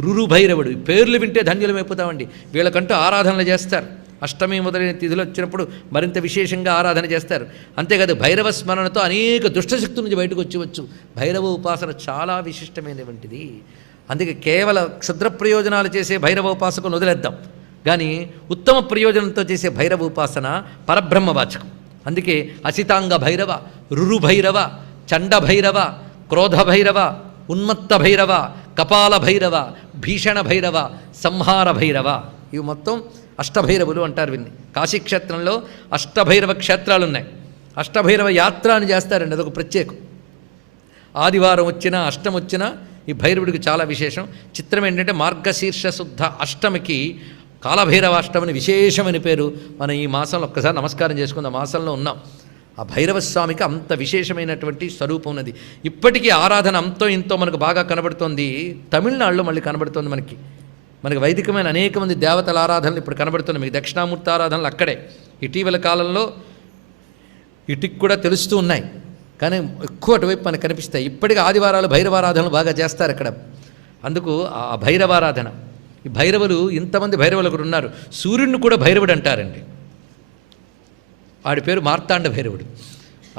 రురు భైరవుడు. ఈ పేర్లు వింటే ధన్యులమైపోతామండి. వీళ్ళకంటూ ఆరాధనలు చేస్తారు. అష్టమి మొదలైన తిథులు వచ్చినప్పుడు మరింత విశేషంగా ఆరాధన చేస్తారు. అంతేకాదు భైరవ స్మరణతో అనేక దుష్టశక్తుల నుంచి బయటకు వచ్చేవచ్చు. భైరవ ఉపాసన చాలా విశిష్టమైనటువంటిది. అందుకే కేవల క్షుద్ర ప్రయోజనాలు చేసే భైరవ ఉపాసకును వదిలేద్దాం, కానీ ఉత్తమ ప్రయోజనంతో చేసే భైరవ ఉపాసన పరబ్రహ్మవాచకం. అందుకే అసితాంగ భైరవ, రురు భైరవ, చండ భైరవ, క్రోధ భైరవ, ఉన్మత్త భైరవ, కపాల భైరవ, భీషణ భైరవ, సంహార భైరవ, ఇవి మొత్తం అష్టభైరవులు అంటారు వీన్ని. కాశీక్షేత్రంలో అష్టభైరవ క్షేత్రాలు ఉన్నాయి. అష్టభైరవ యాత్ర అని చేస్తారండి, అదొక ప్రత్యేకం. ఆదివారం వచ్చినా అష్టం వచ్చినా ఈ భైరవుడికి చాలా విశేషం. చిత్రం ఏంటంటే మార్గశీర్ష శుద్ధ అష్టమికి కాలభైరవ అష్టమని విశేషమైన పేరు. మనం ఈ మాసంలో ఒక్కసారి నమస్కారం చేసుకుందాం. మాసంలో ఉన్నాం. ఆ భైరవ స్వామికి అంత విశేషమైనటువంటి స్వరూపం ఉన్నది. ఇప్పటికీ ఆరాధన అంతో ఇంతో మనకు బాగా కనబడుతోంది. తమిళనాడులో మళ్ళీ కనబడుతోంది. మనకి వైదికమైన అనేక మంది దేవతల ఆరాధనలు ఇప్పుడు కనబడుతున్నాయి. మీకు దక్షిణామూర్తి ఆరాధనలు అక్కడే ఇటీవల కాలంలో ఇటుకు కూడా తెలుస్తూ ఉన్నాయి, కానీ ఎక్కువ అటువైపు మనకు కనిపిస్తాయి. ఇప్పటికీ ఆదివారాలు భైరవారాధనలు బాగా చేస్తారు అక్కడ. అందుకు ఆ భైరవారాధన, ఈ భైరవులు ఇంతమంది భైరవులు ఒకరు ఉన్నారు. సూర్యుడిని కూడా భైరవుడు అంటారండి. వాడి పేరు మార్తాండ భైరవుడు.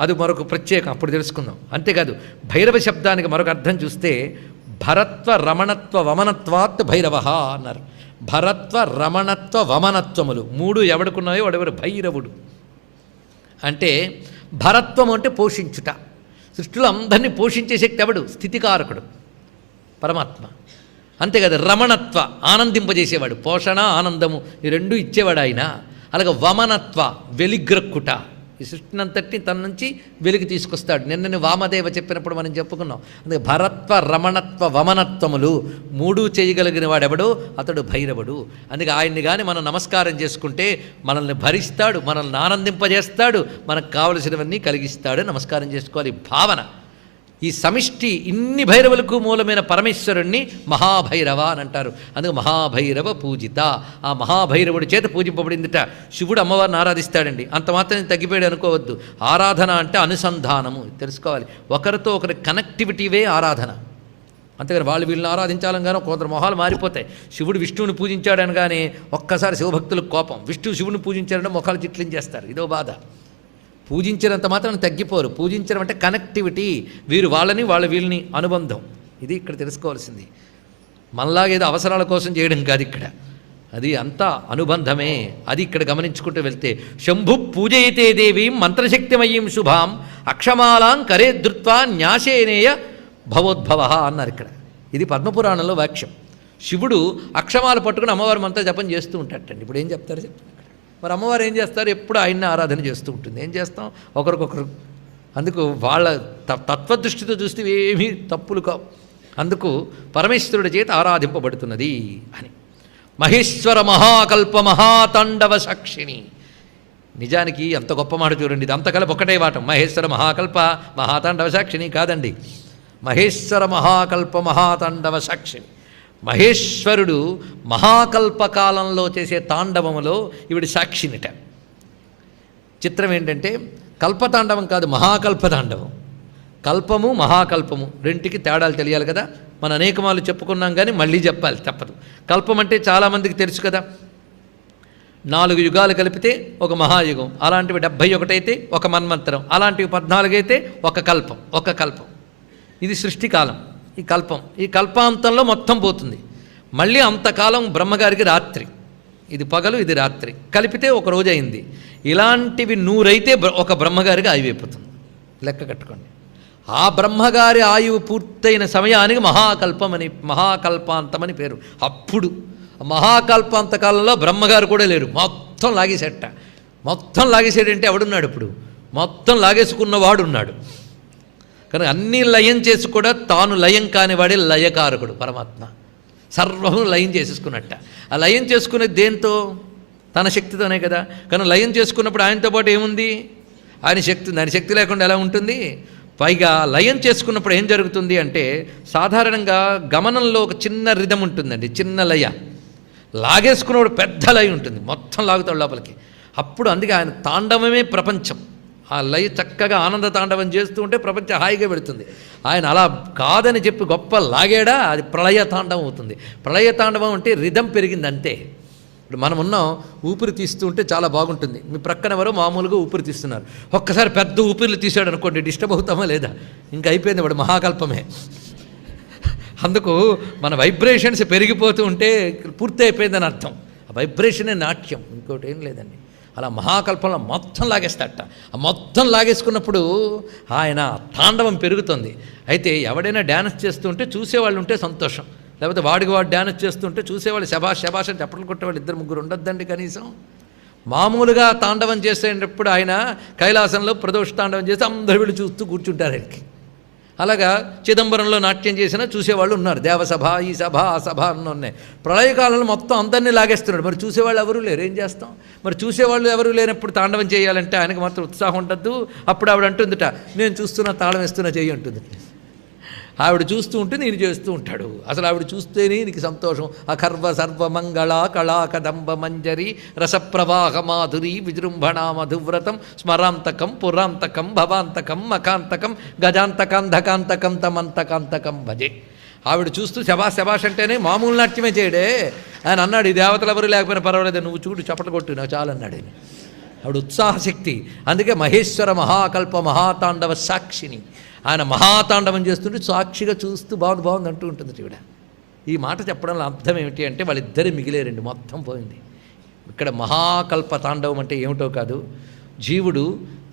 అది మరొక ప్రత్యేకం, అప్పుడు తెలుసుకుందాం. అంతేకాదు భైరవ శబ్దానికి మరొక అర్థం చూస్తే భరత్వ రమణత్వ వమనత్వాత్ భైరవ అన్నారు. భరత్వ రమణత్వ వమనత్వములు 3 ఎవడుకున్నాయో వాడెవరు భైరవుడు. అంటే భరత్వం అంటే పోషించుట. సృష్టిలో అందరినీ పోషించే శక్తి ఎవడు? స్థితికారకుడు పరమాత్మ. అంతేకాదు రమణత్వ ఆనందింపజేసేవాడు, పోషణ ఆనందము ఈ 2 ఇచ్చేవాడు ఆయన. అలాగే వమనత్వ వెలిగ్రక్కుట, ఈ సృష్టినంతటిని తన నుంచి వెలికి తీసుకొస్తాడు. నిన్నని వామదేవ చెప్పినప్పుడు మనం చెప్పుకున్నాం. అందుకే భరత్వ రమణత్వ వమనత్వములు 3 చేయగలిగిన వాడెవడు? అతడు భైరవుడు. అందుకే ఆయన్ని కానీ మనం నమస్కారం చేసుకుంటే మనల్ని భరిస్తాడు, మనల్ని ఆనందింపజేస్తాడు, మనకు కావలసినవన్నీ కలిగిస్తాడు. నమస్కారం చేసుకోవాలి. భావన ఈ సమిష్టి ఇన్ని భైరవులకు మూలమైన పరమేశ్వరుణ్ణి మహాభైరవ అని అంటారు. అందుకే మహాభైరవ పూజిత. ఆ మహాభైరవుడి చేత పూజింపబడిందిట. శివుడు అమ్మవారిని ఆరాధిస్తాడండి. అంత మాత్రం తగ్గిపోయాడు అనుకోవద్దు. ఆరాధన అంటే అనుసంధానము తెలుసుకోవాలి. ఒకరితో ఒకరి కనెక్టివిటీవే ఆరాధన. అంతేగాని వాళ్ళు వీళ్ళని ఆరాధించాలని కానీ కొందరు మొహాలు మారిపోతాయి. శివుడు విష్ణువుని పూజించాడని కానీ ఒక్కసారి శివభక్తులకు కోపం, విష్ణువు శివుని పూజించాడంటే మొఖాలు చిట్లించేస్తారు. ఇదో బాధ. పూజించినంత మాత్రం తగ్గిపోరు. పూజించడం అంటే కనెక్టివిటీ, వీరు వాళ్ళని వాళ్ళ వీళ్ళని అనుబంధం. ఇది ఇక్కడ తెలుసుకోవాల్సింది. మనలాగా ఏదో అవసరాల కోసం చేయడం కాదు ఇక్కడ, అది అంతా అనుబంధమే. అది ఇక్కడ గమనించుకుంటూ వెళ్తే శంభు పూజయితే దేవీం మంత్రశక్తిమయీం శుభాం అక్షమాలాం కరే ధృత్వా న్యాసేనేయ భవోద్భవ అన్నారు ఇక్కడ. ఇది పద్మపురాణంలో వాక్యం. శివుడు అక్షమాలు పట్టుకుని అమ్మవారి మంత్ర జపం చేస్తూ ఉంటాటండి. ఇప్పుడు ఏం చెప్తారు చెప్పండి. మరి అమ్మవారు ఏం చేస్తారు? ఎప్పుడు ఆయన్ని ఆరాధన చేస్తూ ఉంటుంది. ఏం చేస్తాం? ఒకరికొకరు. అందుకు వాళ్ళ తత్వదృష్టితో చూస్తే ఏమీ తప్పులు కావు. అందుకు పరమేశ్వరుడి చేత ఆరాధింపబడుతున్నది అని. మహేశ్వర మహాకల్ప మహాతాండవ సాక్షిణి. నిజానికి అంత గొప్ప మాట చూడండి. ఇది అంతకల్ప ఒకటే వాటం. మహేశ్వర మహాకల్ప మహాతాండవ సాక్షిణి కాదండి, మహేశ్వర మహాకల్ప మహాతాండవ సాక్షిణి. మహేశ్వరుడు మహాకల్పకాలంలో చేసే తాండవములో ఈవిడ సాక్షినిట. చిత్రం ఏంటంటే కల్పతాండవం కాదు, మహాకల్పతాండవం. కల్పము మహాకల్పము రెంటికి తేడాలు తెలియాలి కదా. మనం అనేకమాలు చెప్పుకున్నాం కానీ మళ్ళీ చెప్పాలి తప్పదు. కల్పం అంటే చాలామందికి తెలుసు కదా, 4 యుగాలు కలిపితే ఒక మహాయుగం. అలాంటివి 71 అయితే ఒక మన్వంతరం. అలాంటివి 14 అయితే ఒక కల్పం. ఇది సృష్టికాలం. ఈ కల్పాంతంలో మొత్తం పోతుంది. మళ్ళీ అంతకాలం బ్రహ్మగారికి రాత్రి, ఇది పగలు ఇది రాత్రి, కలిపితే ఒక రోజు అయింది. ఇలాంటివి 100 అయితే ఒక బ్రహ్మగారికి ఆయువు అయిపోతుంది. లెక్క కట్టుకోండి. ఆ బ్రహ్మగారి ఆయువు పూర్తయిన సమయానికి మహాకల్పాంతమని పేరు. అప్పుడు మహాకల్పాంతకాలంలో బ్రహ్మగారు కూడా లేరు, మొత్తం లాగేసాడంటే ఎవడున్నాడు? ఇప్పుడు మొత్తం లాగేసుకున్నవాడు ఉన్నాడు. కనుక అన్నీ లయం చేసి కూడా తాను లయం కానివాడే లయకారకుడు పరమాత్మ. సర్వము లయం చేసేసుకున్నట్ట. ఆ లయం చేసుకునేది దేంతో? తన శక్తితోనే కదా. కనుక లయం చేసుకున్నప్పుడు ఆయనతో పాటు ఏముంది? ఆయన శక్తి ఉంది. ఆయన శక్తి లేకుండా ఎలా ఉంటుంది? పైగా లయం చేసుకున్నప్పుడు ఏం జరుగుతుంది అంటే, సాధారణంగా గమనంలో ఒక చిన్న రిధం ఉంటుందండి, చిన్న లయ. లాగేసుకున్నప్పుడు పెద్ద లయ ఉంటుంది, మొత్తం లాగుతాడు లోపలికి. అప్పుడు అందుకే ఆయన తాండవమే ప్రపంచం. ఆ లయ చక్కగా ఆనంద తాండవం చేస్తూ ఉంటే ప్రపంచం హాయిగా పెడుతుంది. ఆయన అలా కాదని చెప్పి గొప్ప లాగాడా, అది ప్రళయ తాండవం అవుతుంది. ప్రళయ తాండవం అంటే రిధం పెరిగింది అంతే. ఇప్పుడు మనం ఉన్నాం, ఊపిరి తీస్తూ ఉంటే చాలా బాగుంటుంది. మీ ప్రక్కన ఎవరో మామూలుగా ఊపిరి తీస్తున్నారు, ఒక్కసారి పెద్ద ఊపిరిలు తీసాడు అనుకోండి, డిస్టర్బ్ అవుతామా లేదా? ఇంకా అయిపోయింది, వాడు మహాకల్పమే. అందుకు మన వైబ్రేషన్స్ పెరిగిపోతూ ఉంటే పూర్తి అయిపోయిందని అర్థం. ఆ వైబ్రేషనే నాట్యం, ఇంకోటి ఏం లేదండి. అలా మహాకల్పంలో మొత్తం లాగేస్తాడట. ఆ మొత్తం లాగేసుకున్నప్పుడు ఆయన తాండవం పెరుగుతుంది. అయితే ఎవడైనా డ్యాన్స్ చేస్తుంటే చూసేవాళ్ళు ఉంటే సంతోషం, లేకపోతే వాడికి వాడు డ్యాన్స్ చేస్తుంటే చూసేవాళ్ళు శభాష్ శభాష్ అని చప్పట్లు కొట్టేవాళ్ళు 2-3 ఉండొద్దండి కనీసం. మామూలుగా తాండవం చేసేటప్పుడు ఆయన కైలాసంలో ప్రదోష తాండవం చేసి అందరూ వీళ్ళు చూస్తూ కూర్చుంటారు ఆయనకి. అలాగా చిదంబరంలో నాట్యం చేసినా చూసేవాళ్ళు ఉన్నారు. దేవసభ, ఈ సభ, ఆ సభ అన్నీ ఉన్నాయి. ప్రళయకాలంలో మొత్తం అందరినీ లాగేస్తున్నాడు. మరి చూసేవాళ్ళు ఎవరూ లేరు, ఏం చేస్తాం? మరి చూసేవాళ్ళు ఎవరూ లేనప్పుడు తాండవం చేయాలంటే ఆయనకు మాత్రం ఉత్సాహం ఉండద్దు. అప్పుడు ఆవిడ అంటుందిట, నేను చూస్తున్నా, తాళం వేస్తున్నా చెయ్యి అంటుంది. ఆవిడ చూస్తూ ఉంటే నేను చేస్తూ ఉంటాడు. అసలు ఆవిడ చూస్తేనే నీకు సంతోషం. అఖర్వ సర్వమంగళ కళా కదంబ మంజరి రసప్రవాహ మాధురి విజృంభణా మధువ్రతం స్మరాంతకం పురాంతకం భవాంతకం మకాంతకం గజాంతకాంధకాంతకం తమంతకాంతకం భజే. ఆవిడ చూస్తూ శభాష్ శభాష్ అంటేనే మామూలు నాట్యమే చేయడే. ఆయన అన్నాడు, ఈ దేవతలు ఎవరు లేకపోయినా పర్వాలేదు, నువ్వు చూడు చప్పట్లు కొట్టు, నాకు చాలన్నాడు ఆయన. ఆవిడ ఉత్సాహశక్తి. అందుకే మహేశ్వర మహాకల్ప మహాతాండవ సాక్షిని. ఆయన మహాతాండవం చేస్తుంటే సాక్షిగా చూస్తూ బాగుంది బాగుంది అంటూ ఉంటుంది ఈవిడ. ఈ మాట చెప్పడంలో అర్థం ఏమిటి అంటే, వాళ్ళిద్దరే మిగిలేరండి, మొత్తం పోయింది. ఇక్కడ మహాకల్ప తాండవం అంటే ఏమిటో కాదు, జీవుడు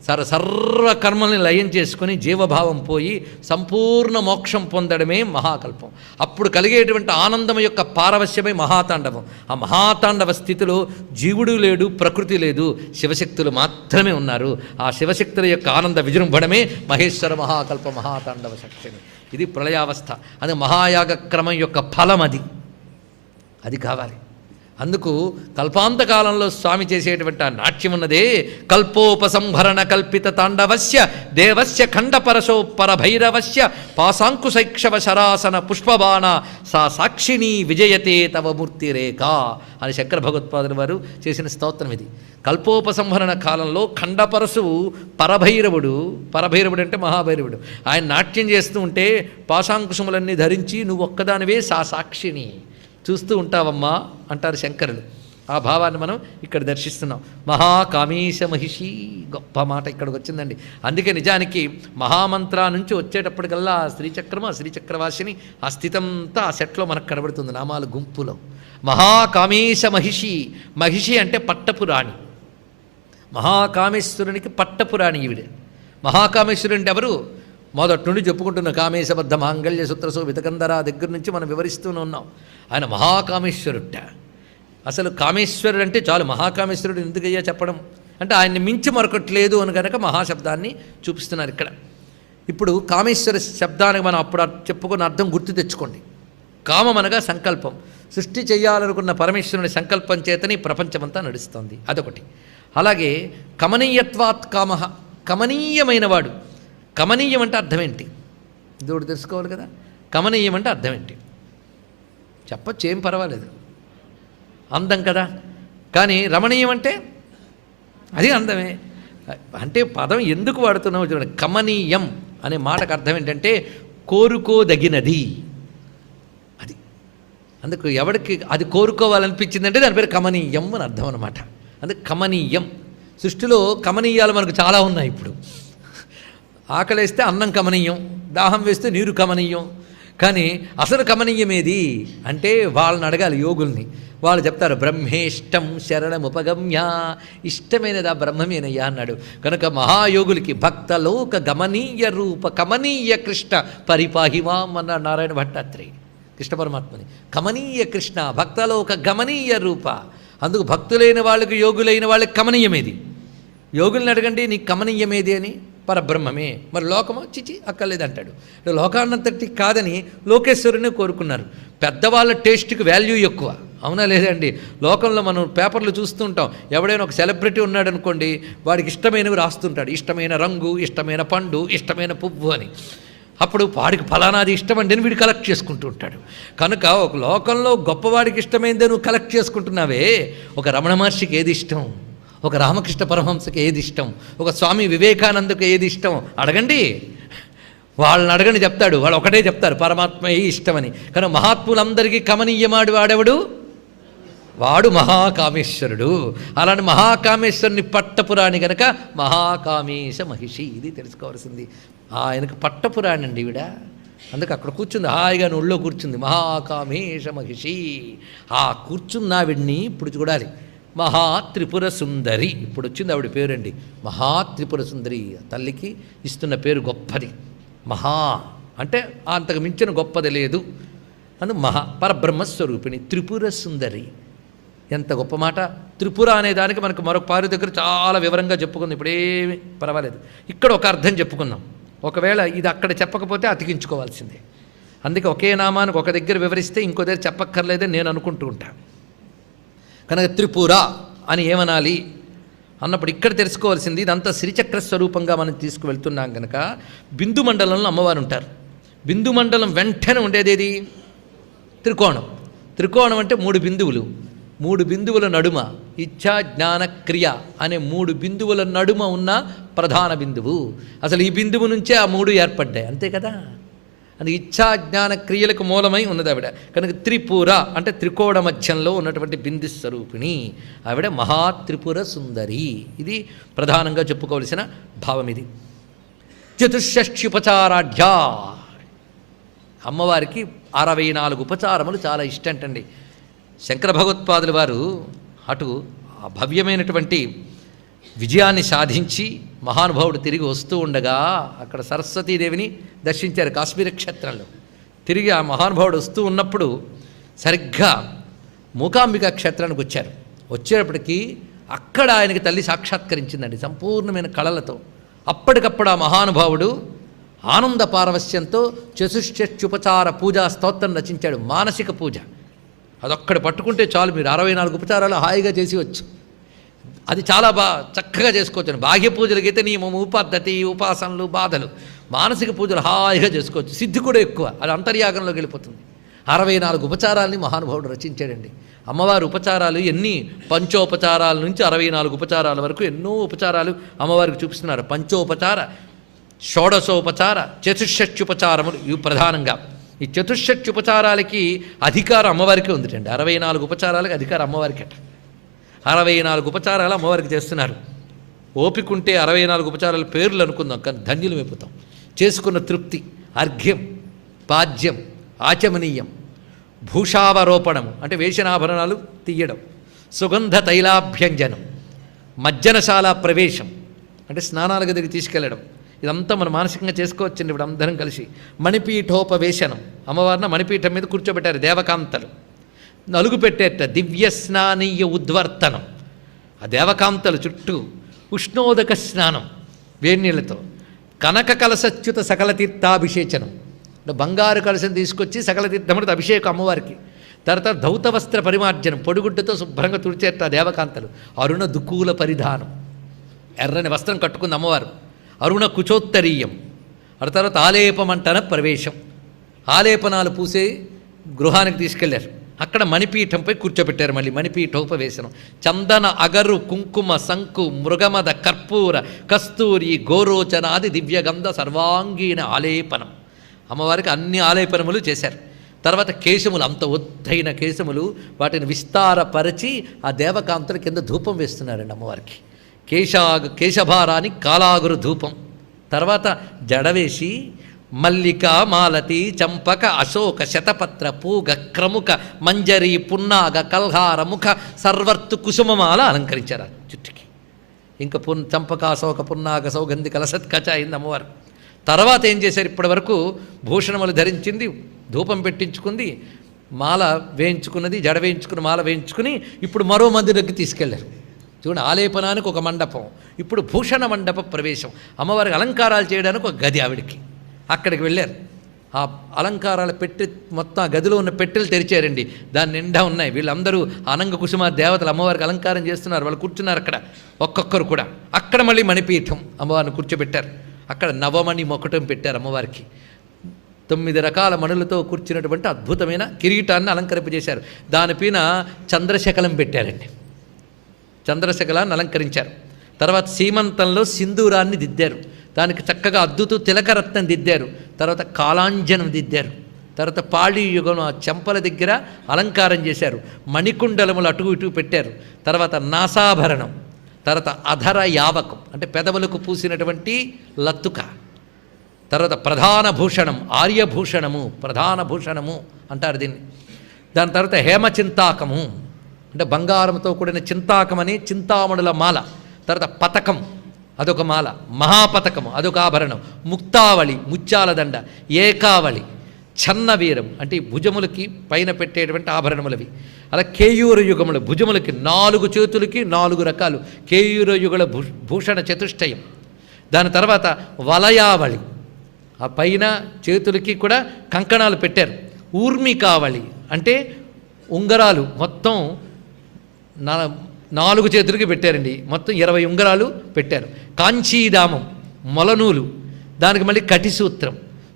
సర్వ కర్మల్ని లయం చేసుకొని జీవభావం పోయి సంపూర్ణ మోక్షం పొందడమే మహాకల్పం. అప్పుడు కలిగేటువంటి ఆనందం యొక్క పారవశ్యమే మహాతాండవం. ఆ మహాతాండవ స్థితిలో జీవుడు లేడు, ప్రకృతి లేదు, శివశక్తులు మాత్రమే ఉన్నారు. ఆ శివశక్తుల యొక్క ఆనంద విజృంభణమే మహేశ్వర మహాకల్ప మహాతాండవ శక్తిని. ఇది ప్రళయావస్థ. అది మహాయాగ క్రమం యొక్క ఫలం. అది కావాలి. అందుకు కల్పాంతకాలంలో స్వామి చేసేటువంటి ఆ నాట్యం ఉన్నదే, కల్పోపసంహరణ కల్పిత తాండవస్య దేవస్య ఖండపరశో పరభైరవస్య పాశాంకుశైక్షవ శరాసన పుష్పబాణ సా సాక్షిణీ విజయతే తవ మూర్తిరేఖ అని శంకర భగవత్పాదుల వారు చేసిన స్తోత్రం ఇది. కల్పోపసంహరణ కాలంలో ఖండపరశువు పరభైరవుడు అంటే మహాభైరవుడు, ఆయన నాట్యం చేస్తూ ఉంటే పాశాంకుశములన్నీ ధరించి నువ్వు ఒక్కదానివే సా సాక్షిని చూస్తూ ఉంటావమ్మా అంటారు శంకరులు. ఆ భావాన్ని మనం ఇక్కడ దర్శిస్తున్నాం. మహాకామేశ మహిషి, గొప్ప మాట ఇక్కడికి వచ్చిందండి. అందుకే నిజానికి మహామంత్రా నుంచి వచ్చేటప్పటికల్లా ఆ శ్రీచక్రవాసిని ఆ స్థితంతా ఆ సెట్లో మనకు కనబడుతుంది, నామాల గుంపులో. మహాకామేశ మహిషి, మహిషి అంటే పట్టపురాణి. మహాకామేశ్వరునికి పట్టపురాణి ఈవిడ. మహాకామేశ్వరుడు అంటే ఎవరు? మొదటి నుండి చెప్పుకుంటున్న కామేశబద్ధ మాంగళ్య సూత్రసో వితకందర దగ్గర నుంచి మనం వివరిస్తూనే ఉన్నాం. ఆయన మహాకామేశ్వరుట. అసలు కామేశ్వరుడు అంటే చాలు, మహాకామేశ్వరుడు ఎందుకయ్యా చెప్పడం అంటే ఆయన్ని మించి మరొకట్లేదు అని కనుక మహాశబ్దాన్ని చూపిస్తున్నారు ఇక్కడ. ఇప్పుడు కామేశ్వర శబ్దానికి మనం అప్పుడు చెప్పుకున్న అర్థం గుర్తు తెచ్చుకోండి. కామం అనగా సంకల్పం. సృష్టి చేయాలనుకున్న పరమేశ్వరుని సంకల్పం చేతని ప్రపంచమంతా నడుస్తుంది, అదొకటి. అలాగే కమనీయత్వాత్ కామః, కమనీయమైనవాడు. కమనీయం అంటే అర్థం ఏంటి? ఇది తెలుసుకోవాలి కదా. కమనీయం అంటే అర్థం ఏంటి చెప్పచ్చు, ఏం పర్వాలేదు, అందం కదా. కానీ రమణీయం అంటే అది అందమే. అంటే పదం ఎందుకు వాడుతున్నామో చూడండి. కమనీయం అనే మాటకు అర్థం ఏంటంటే కోరుకోదగినది. అది అందుకు ఎవరికి అది కోరుకోవాలనిపించిందంటే దాని పేరు కమనీయం అని అర్థం అనమాట. అందుకే కమనీయం. సృష్టిలో కమనీయాలు మనకు చాలా ఉన్నాయి. ఇప్పుడు ఆకలేస్తే అన్నం కమనీయం, దాహం వేస్తే నీరు కమనీయం. కానీ అసలు కమనీయమేది అంటే వాళ్ళని అడగాలి, యోగుల్ని. వాళ్ళు చెప్తారు బ్రహ్మేష్టం శరణముపగమ్య, ఇష్టమైనది ఆ బ్రహ్మమేనయ్యా అన్నాడు. కనుక మహాయోగులకి భక్తలోక గమనీయ రూప కమనీయ కృష్ణ పరిపాహిమాం అన్నాడు నారాయణ భట్టాత్రేయ కృష్ణ పరమాత్మని. కమనీయ కృష్ణ భక్తలోక గమనీయ రూప. అందుకు భక్తులైన వాళ్ళకి యోగులైన వాళ్ళకి కమనీయమేది. యోగుల్ని అడగండి నీకు కమనీయమేది అని, పరబ్రహ్మమే. మరి లోకమో చిచి అక్కర్లేదంటాడు. లోకాన్నంతటి కాదని లోకేశ్వరుని కోరుకున్నారు. పెద్దవాళ్ళ టేస్ట్కి వాల్యూ ఎక్కువ, అవునా లేదండి? లోకంలో మనం పేపర్లు చూస్తుంటాం. ఎవడైనా ఒక సెలబ్రిటీ ఉన్నాడు అనుకోండి, వాడికి ఇష్టమైనవి రాస్తుంటాడు. ఇష్టమైన రంగు, ఇష్టమైన పండు, ఇష్టమైన పువ్వు అని. అప్పుడు వాడికి ఫలానాది ఇష్టమండి అని వీడు కలెక్ట్ చేసుకుంటూ ఉంటాడు. కనుక ఒక లోకంలో గొప్పవాడికి ఇష్టమైందే నువ్వు కలెక్ట్ చేసుకుంటున్నావే. ఒక రమణ మహర్షికి ఏది ఇష్టం, ఒక రామకృష్ణ పరమహంసకి ఏది ఇష్టం, ఒక స్వామి వివేకానందకు ఏది ఇష్టం అడగండి. వాళ్ళని అడగండి, చెప్తాడు. వాళ్ళు ఒకటే చెప్తారు, పరమాత్మయే ఇష్టమని. కానీ మహాత్ములందరికీ కమనీయమాడు వాడెవడు? వాడు మహాకామేశ్వరుడు. అలాంటి మహాకామేశ్వరుని పట్టపురాణి గనక మహాకామేశ మహిషి. ఇది తెలుసుకోవాల్సింది. ఆయనకు పట్టపురాణి అండి ఈవిడ. అందుకే అక్కడ కూర్చుంది, హాయిగా ఒళ్ళో కూర్చుంది, మహాకామేశ మహిషి. ఆ కూర్చున్న ఆవిడ్ని ఇప్పుడు చూడాలి, మహాత్రిపుర సుందరి. ఇప్పుడు వచ్చింది ఆవిడ పేరండి, మహాత్రిపుర సుందరి. తల్లికి ఇస్తున్న పేరు గొప్పది. మహా అంటే అంతకు మించిన గొప్పది లేదు అని. మహా పరబ్రహ్మస్వరూపిణి త్రిపుర సుందరి. ఎంత గొప్ప మాట. త్రిపుర అనే దానికి మనకు మరొక పారు దగ్గర చాలా వివరంగా చెప్పుకుంది. ఇప్పుడేమి పర్వాలేదు, ఇక్కడ ఒక అర్థం చెప్పుకున్నాం. ఒకవేళ ఇది అక్కడ చెప్పకపోతే అతికించుకోవాల్సిందే. అందుకే ఒకే నామానికి ఒక దగ్గర వివరిస్తే ఇంకో దగ్గర చెప్పక్కర్లేదని నేను అనుకుంటూ ఉంటాను. కనుక త్రిపుర అని ఏమనాలి అన్నప్పుడు ఇక్కడ తెలుసుకోవాల్సింది, ఇదంతా శ్రీచక్ర స్వరూపంగా మనం తీసుకువెళ్తున్నాం కనుక బిందు మండలంలో అమ్మవారు ఉంటారు. బిందు మండలం వెంటనే ఉండేది త్రికోణం. త్రికోణం అంటే 3 బిందువులు. 3 బిందువుల నడుమ ఇచ్ఛా జ్ఞాన క్రియ అనే 3 బిందువుల నడుమ ఉన్న ప్రధాన బిందువు. అసలు ఈ బిందువు నుంచే ఆ 3 ఏర్పడ్డాయి, అంతే కదా. అది ఇచ్ఛా జ్ఞాన క్రియలకు మూలమై ఉన్నది ఆవిడ. కనుక త్రిపుర అంటే త్రికోణ మధ్యంలో ఉన్నటువంటి బిందు స్వరూపిణి ఆవిడ మహాత్రిపుర సుందరి. ఇది ప్రధానంగా చెప్పుకోవలసిన భావం. ఇది చతుషష్ట్యుపచారాఢ్య. అమ్మవారికి 64 ఉపచారములు చాలా ఇష్టంటండి. శంకర భగవత్పాదుల వారు అటు భవ్యమైనటువంటి విజయాన్ని సాధించి మహానుభావుడు తిరిగి వస్తూ ఉండగా అక్కడ సరస్వతీదేవిని దర్శించారు కాశ్మీర క్షేత్రంలో. తిరిగి ఆ మహానుభావుడు వస్తూ ఉన్నప్పుడు సరిగ్గా మూకాంబికా క్షేత్రానికి వచ్చారు. వచ్చేటప్పటికీ అక్కడ ఆయనకి తల్లి సాక్షాత్కరించిందండి సంపూర్ణమైన కళలతో. అప్పటికప్పుడు ఆ మహానుభావుడు ఆనంద పారవస్యంతో చతుష్షష్ట్యుపచార పూజా స్తోత్రం రచించాడు. మానసిక పూజ అదొక్కడ పట్టుకుంటే చాలు, మీరు 64 ఉపచారాలు హాయిగా చేసి వచ్చు. అది చాలా చక్కగా చేసుకోవచ్చు. బాహ్య పూజలకైతే నియమము, పద్ధతి, ఉపాసనలు, బాధలు. మానసిక పూజలు హాయిగా చేసుకోవచ్చు. సిద్ధి కూడా ఎక్కువ, అది అంతర్యాగంలోకి వెళ్ళిపోతుంది. 64 ఉపచారాలని మహానుభావుడు రచించాడండి. అమ్మవారి ఉపచారాలు ఎన్ని, పంచోపచారాల నుంచి 64 ఉపచారాల వరకు ఎన్నో ఉపచారాలు అమ్మవారికి చూపిస్తున్నారు. పంచోపచార, షోడశోపచార, చతుషష్ట్యుపచారములు ఇవి ప్రధానంగా. ఈ చతుషష్ట్యుపచారాలకి అధికారం అమ్మవారికే ఉందిటండి. 64 ఉపచారాలకి అధికారం అమ్మవారికి అట. 64 ఉపచారాలు అమ్మవారికి చేస్తున్నారు. ఓపికంటే 64 ఉపచారాల పేర్లు అనుకుందాం, కానీ ధన్యులు అయిపోతాం. చేసుకున్న తృప్తి, అర్ఘ్యం, పాద్యం, ఆచమనీయం, భూషావరోపణం అంటే వేషనాభరణాలు తీయడం, సుగంధ తైలాభ్యంజనం, మజ్జనశాల ప్రవేశం అంటే స్నానాల గదికి తీసుకెళ్లడం. ఇదంతా మనం మానసికంగా చేసుకోవచ్చండి. ఇప్పుడు అందరం కలిసి మణిపీఠోపవేశనం, అమ్మవారిని మణిపీఠం మీద కూర్చోబెట్టారు దేవకాంతలు. నలుగు పెట్టేట దివ్య స్నానీయ ఉద్వర్తనం, ఆ దేవకాంతలు చుట్టూ ఉష్ణోదక స్నానం వేడి నీళ్లతో, కనక కలశచ్యుత సకల తీర్థాభిషేచనం అంటే బంగారు కలశం తీసుకొచ్చి సకల తీర్థముడితో అభిషేకం అమ్మవారికి. తర్వాత ధౌత వస్త్ర పరిమార్జనం, పొడిగుడ్డతో శుభ్రంగా తుడిచేట దేవకాంతలు. అరుణ దుకూల పరిధానం, ఎర్రని వస్త్రం కట్టుకుంది అమ్మవారు. అరుణ కుచోత్తరీయం, ఆ తర్వాత ఆలేపమంటన ప్రవేశం, ఆలేపనాలు పూసే గృహానికి తీసుకెళ్లారు. అక్కడ మణిపీఠంపై కూర్చోబెట్టారు. మళ్ళీ మణిపీఠోపవేశనం, చందన అగరు కుంకుమ శంకు మృగమద కర్పూర కస్తూరి గోరోచనాది దివ్యగంధ సర్వాంగీణ ఆలేపనం. అమ్మవారికి అన్ని ఆలేపనములు చేశారు. తర్వాత కేశములు, అంత ఒత్తైన కేశములు, వాటిని విస్తారపరిచి ఆ దేవకాంతుల కింద ధూపం వేస్తున్నారండి అమ్మవారికి. కేశభారానికి కాలాగురు ధూపం. తర్వాత జడవేసి మల్లిక, మాలతి, చంపక, అశోక, శతపత్ర, పూగ, క్రముక, మంజరి, పున్నాగ, కల్హార, ముఖ, సర్వర్తు కుసుమమాల అలంకరించారు చుట్టుకి. ఇంకా చంపక, అశోక, పున్నాగ, సౌగంధి, కలసత్కచ అయింది అమ్మవారు. తర్వాత ఏం చేశారు? ఇప్పటి వరకు భూషణములు ధరించింది, ధూపం పెట్టించుకుంది, మాల వేయించుకున్నది, జడ వేయించుకుని మాల వేయించుకుని ఇప్పుడు మరో మందిరికి తీసుకెళ్లారు. చూడండి, ఆలేపనానికి ఒక మండపం, ఇప్పుడు భూషణ మండప ప్రవేశం. అమ్మవారికి అలంకారాలు చేయడానికి ఒక గది ఆవిడికి. అక్కడికి వెళ్ళారు. ఆ అలంకారాల పెట్టె మొత్తం ఆ గదిలో ఉన్న పెట్టెలు తెరిచారండి. దాని నిండా ఉన్నాయి. వీళ్ళందరూ అనంగ కుసుమ దేవతలు అమ్మవారికి అలంకారం చేస్తున్నారు. వాళ్ళు కూర్చున్నారు అక్కడ ఒక్కొక్కరు కూడా. అక్కడ మళ్ళీ మణిపీఠం అమ్మవారిని కూర్చోబెట్టారు. అక్కడ నవమణి మొకటం పెట్టారు అమ్మవారికి. 9 రకాల మణులతో కూర్చున్నటువంటి అద్భుతమైన కిరీటాన్ని అలంకరింపజేశారు. దానిపైన చంద్రశకలం పెట్టారండి. చంద్రశకలాన్ని అలంకరించారు. తర్వాత సీమంతంలో సింధూరాన్ని దిద్దారు. దానికి చక్కగా అద్దుతూ తిలకరత్నం దిద్దారు. తర్వాత కాలాంజనం దిద్దారు. తర్వాత పాళీ యుగం ఆ చెంపల దగ్గర అలంకారం చేశారు. మణికుండలములు అటు ఇటు పెట్టారు. తర్వాత నాసాభరణం, తర్వాత అధర యావకం అంటే పెదవులకు పూసినటువంటి లత్తుక, తర్వాత ప్రధాన భూషణం ఆర్యభూషణము, ప్రధాన భూషణము అంటారు దీన్ని. దాని తర్వాత హేమచింతాకము అంటే బంగారంతో కూడిన చింతాకమని చింతామణుల మాల, తర్వాత పతకం అదొక మాల, మహాపతకము అదొక ఆభరణం, ముక్తావళి ముత్యాల దండ, ఏకావళి ఛన్నవీరం అంటే భుజములకి పైన పెట్టేటువంటి ఆభరణములవి. అలా కేయూర యుగములు భుజములకి 4 చేతులకి 4 రకాలు కేయూర యుగల భూషణ చతుష్టయం. దాని తర్వాత వలయావళి ఆ పైన చేతులకి కూడా కంకణాలు పెట్టారు. ఊర్మికావళి అంటే ఉంగరాలు మొత్తం 4 చేతులకి పెట్టారండి. మొత్తం 20 ఉంగరాలు పెట్టారు. కాంచీదామం మొలనూలు, దానికి మళ్ళీ కటిసూత్రం,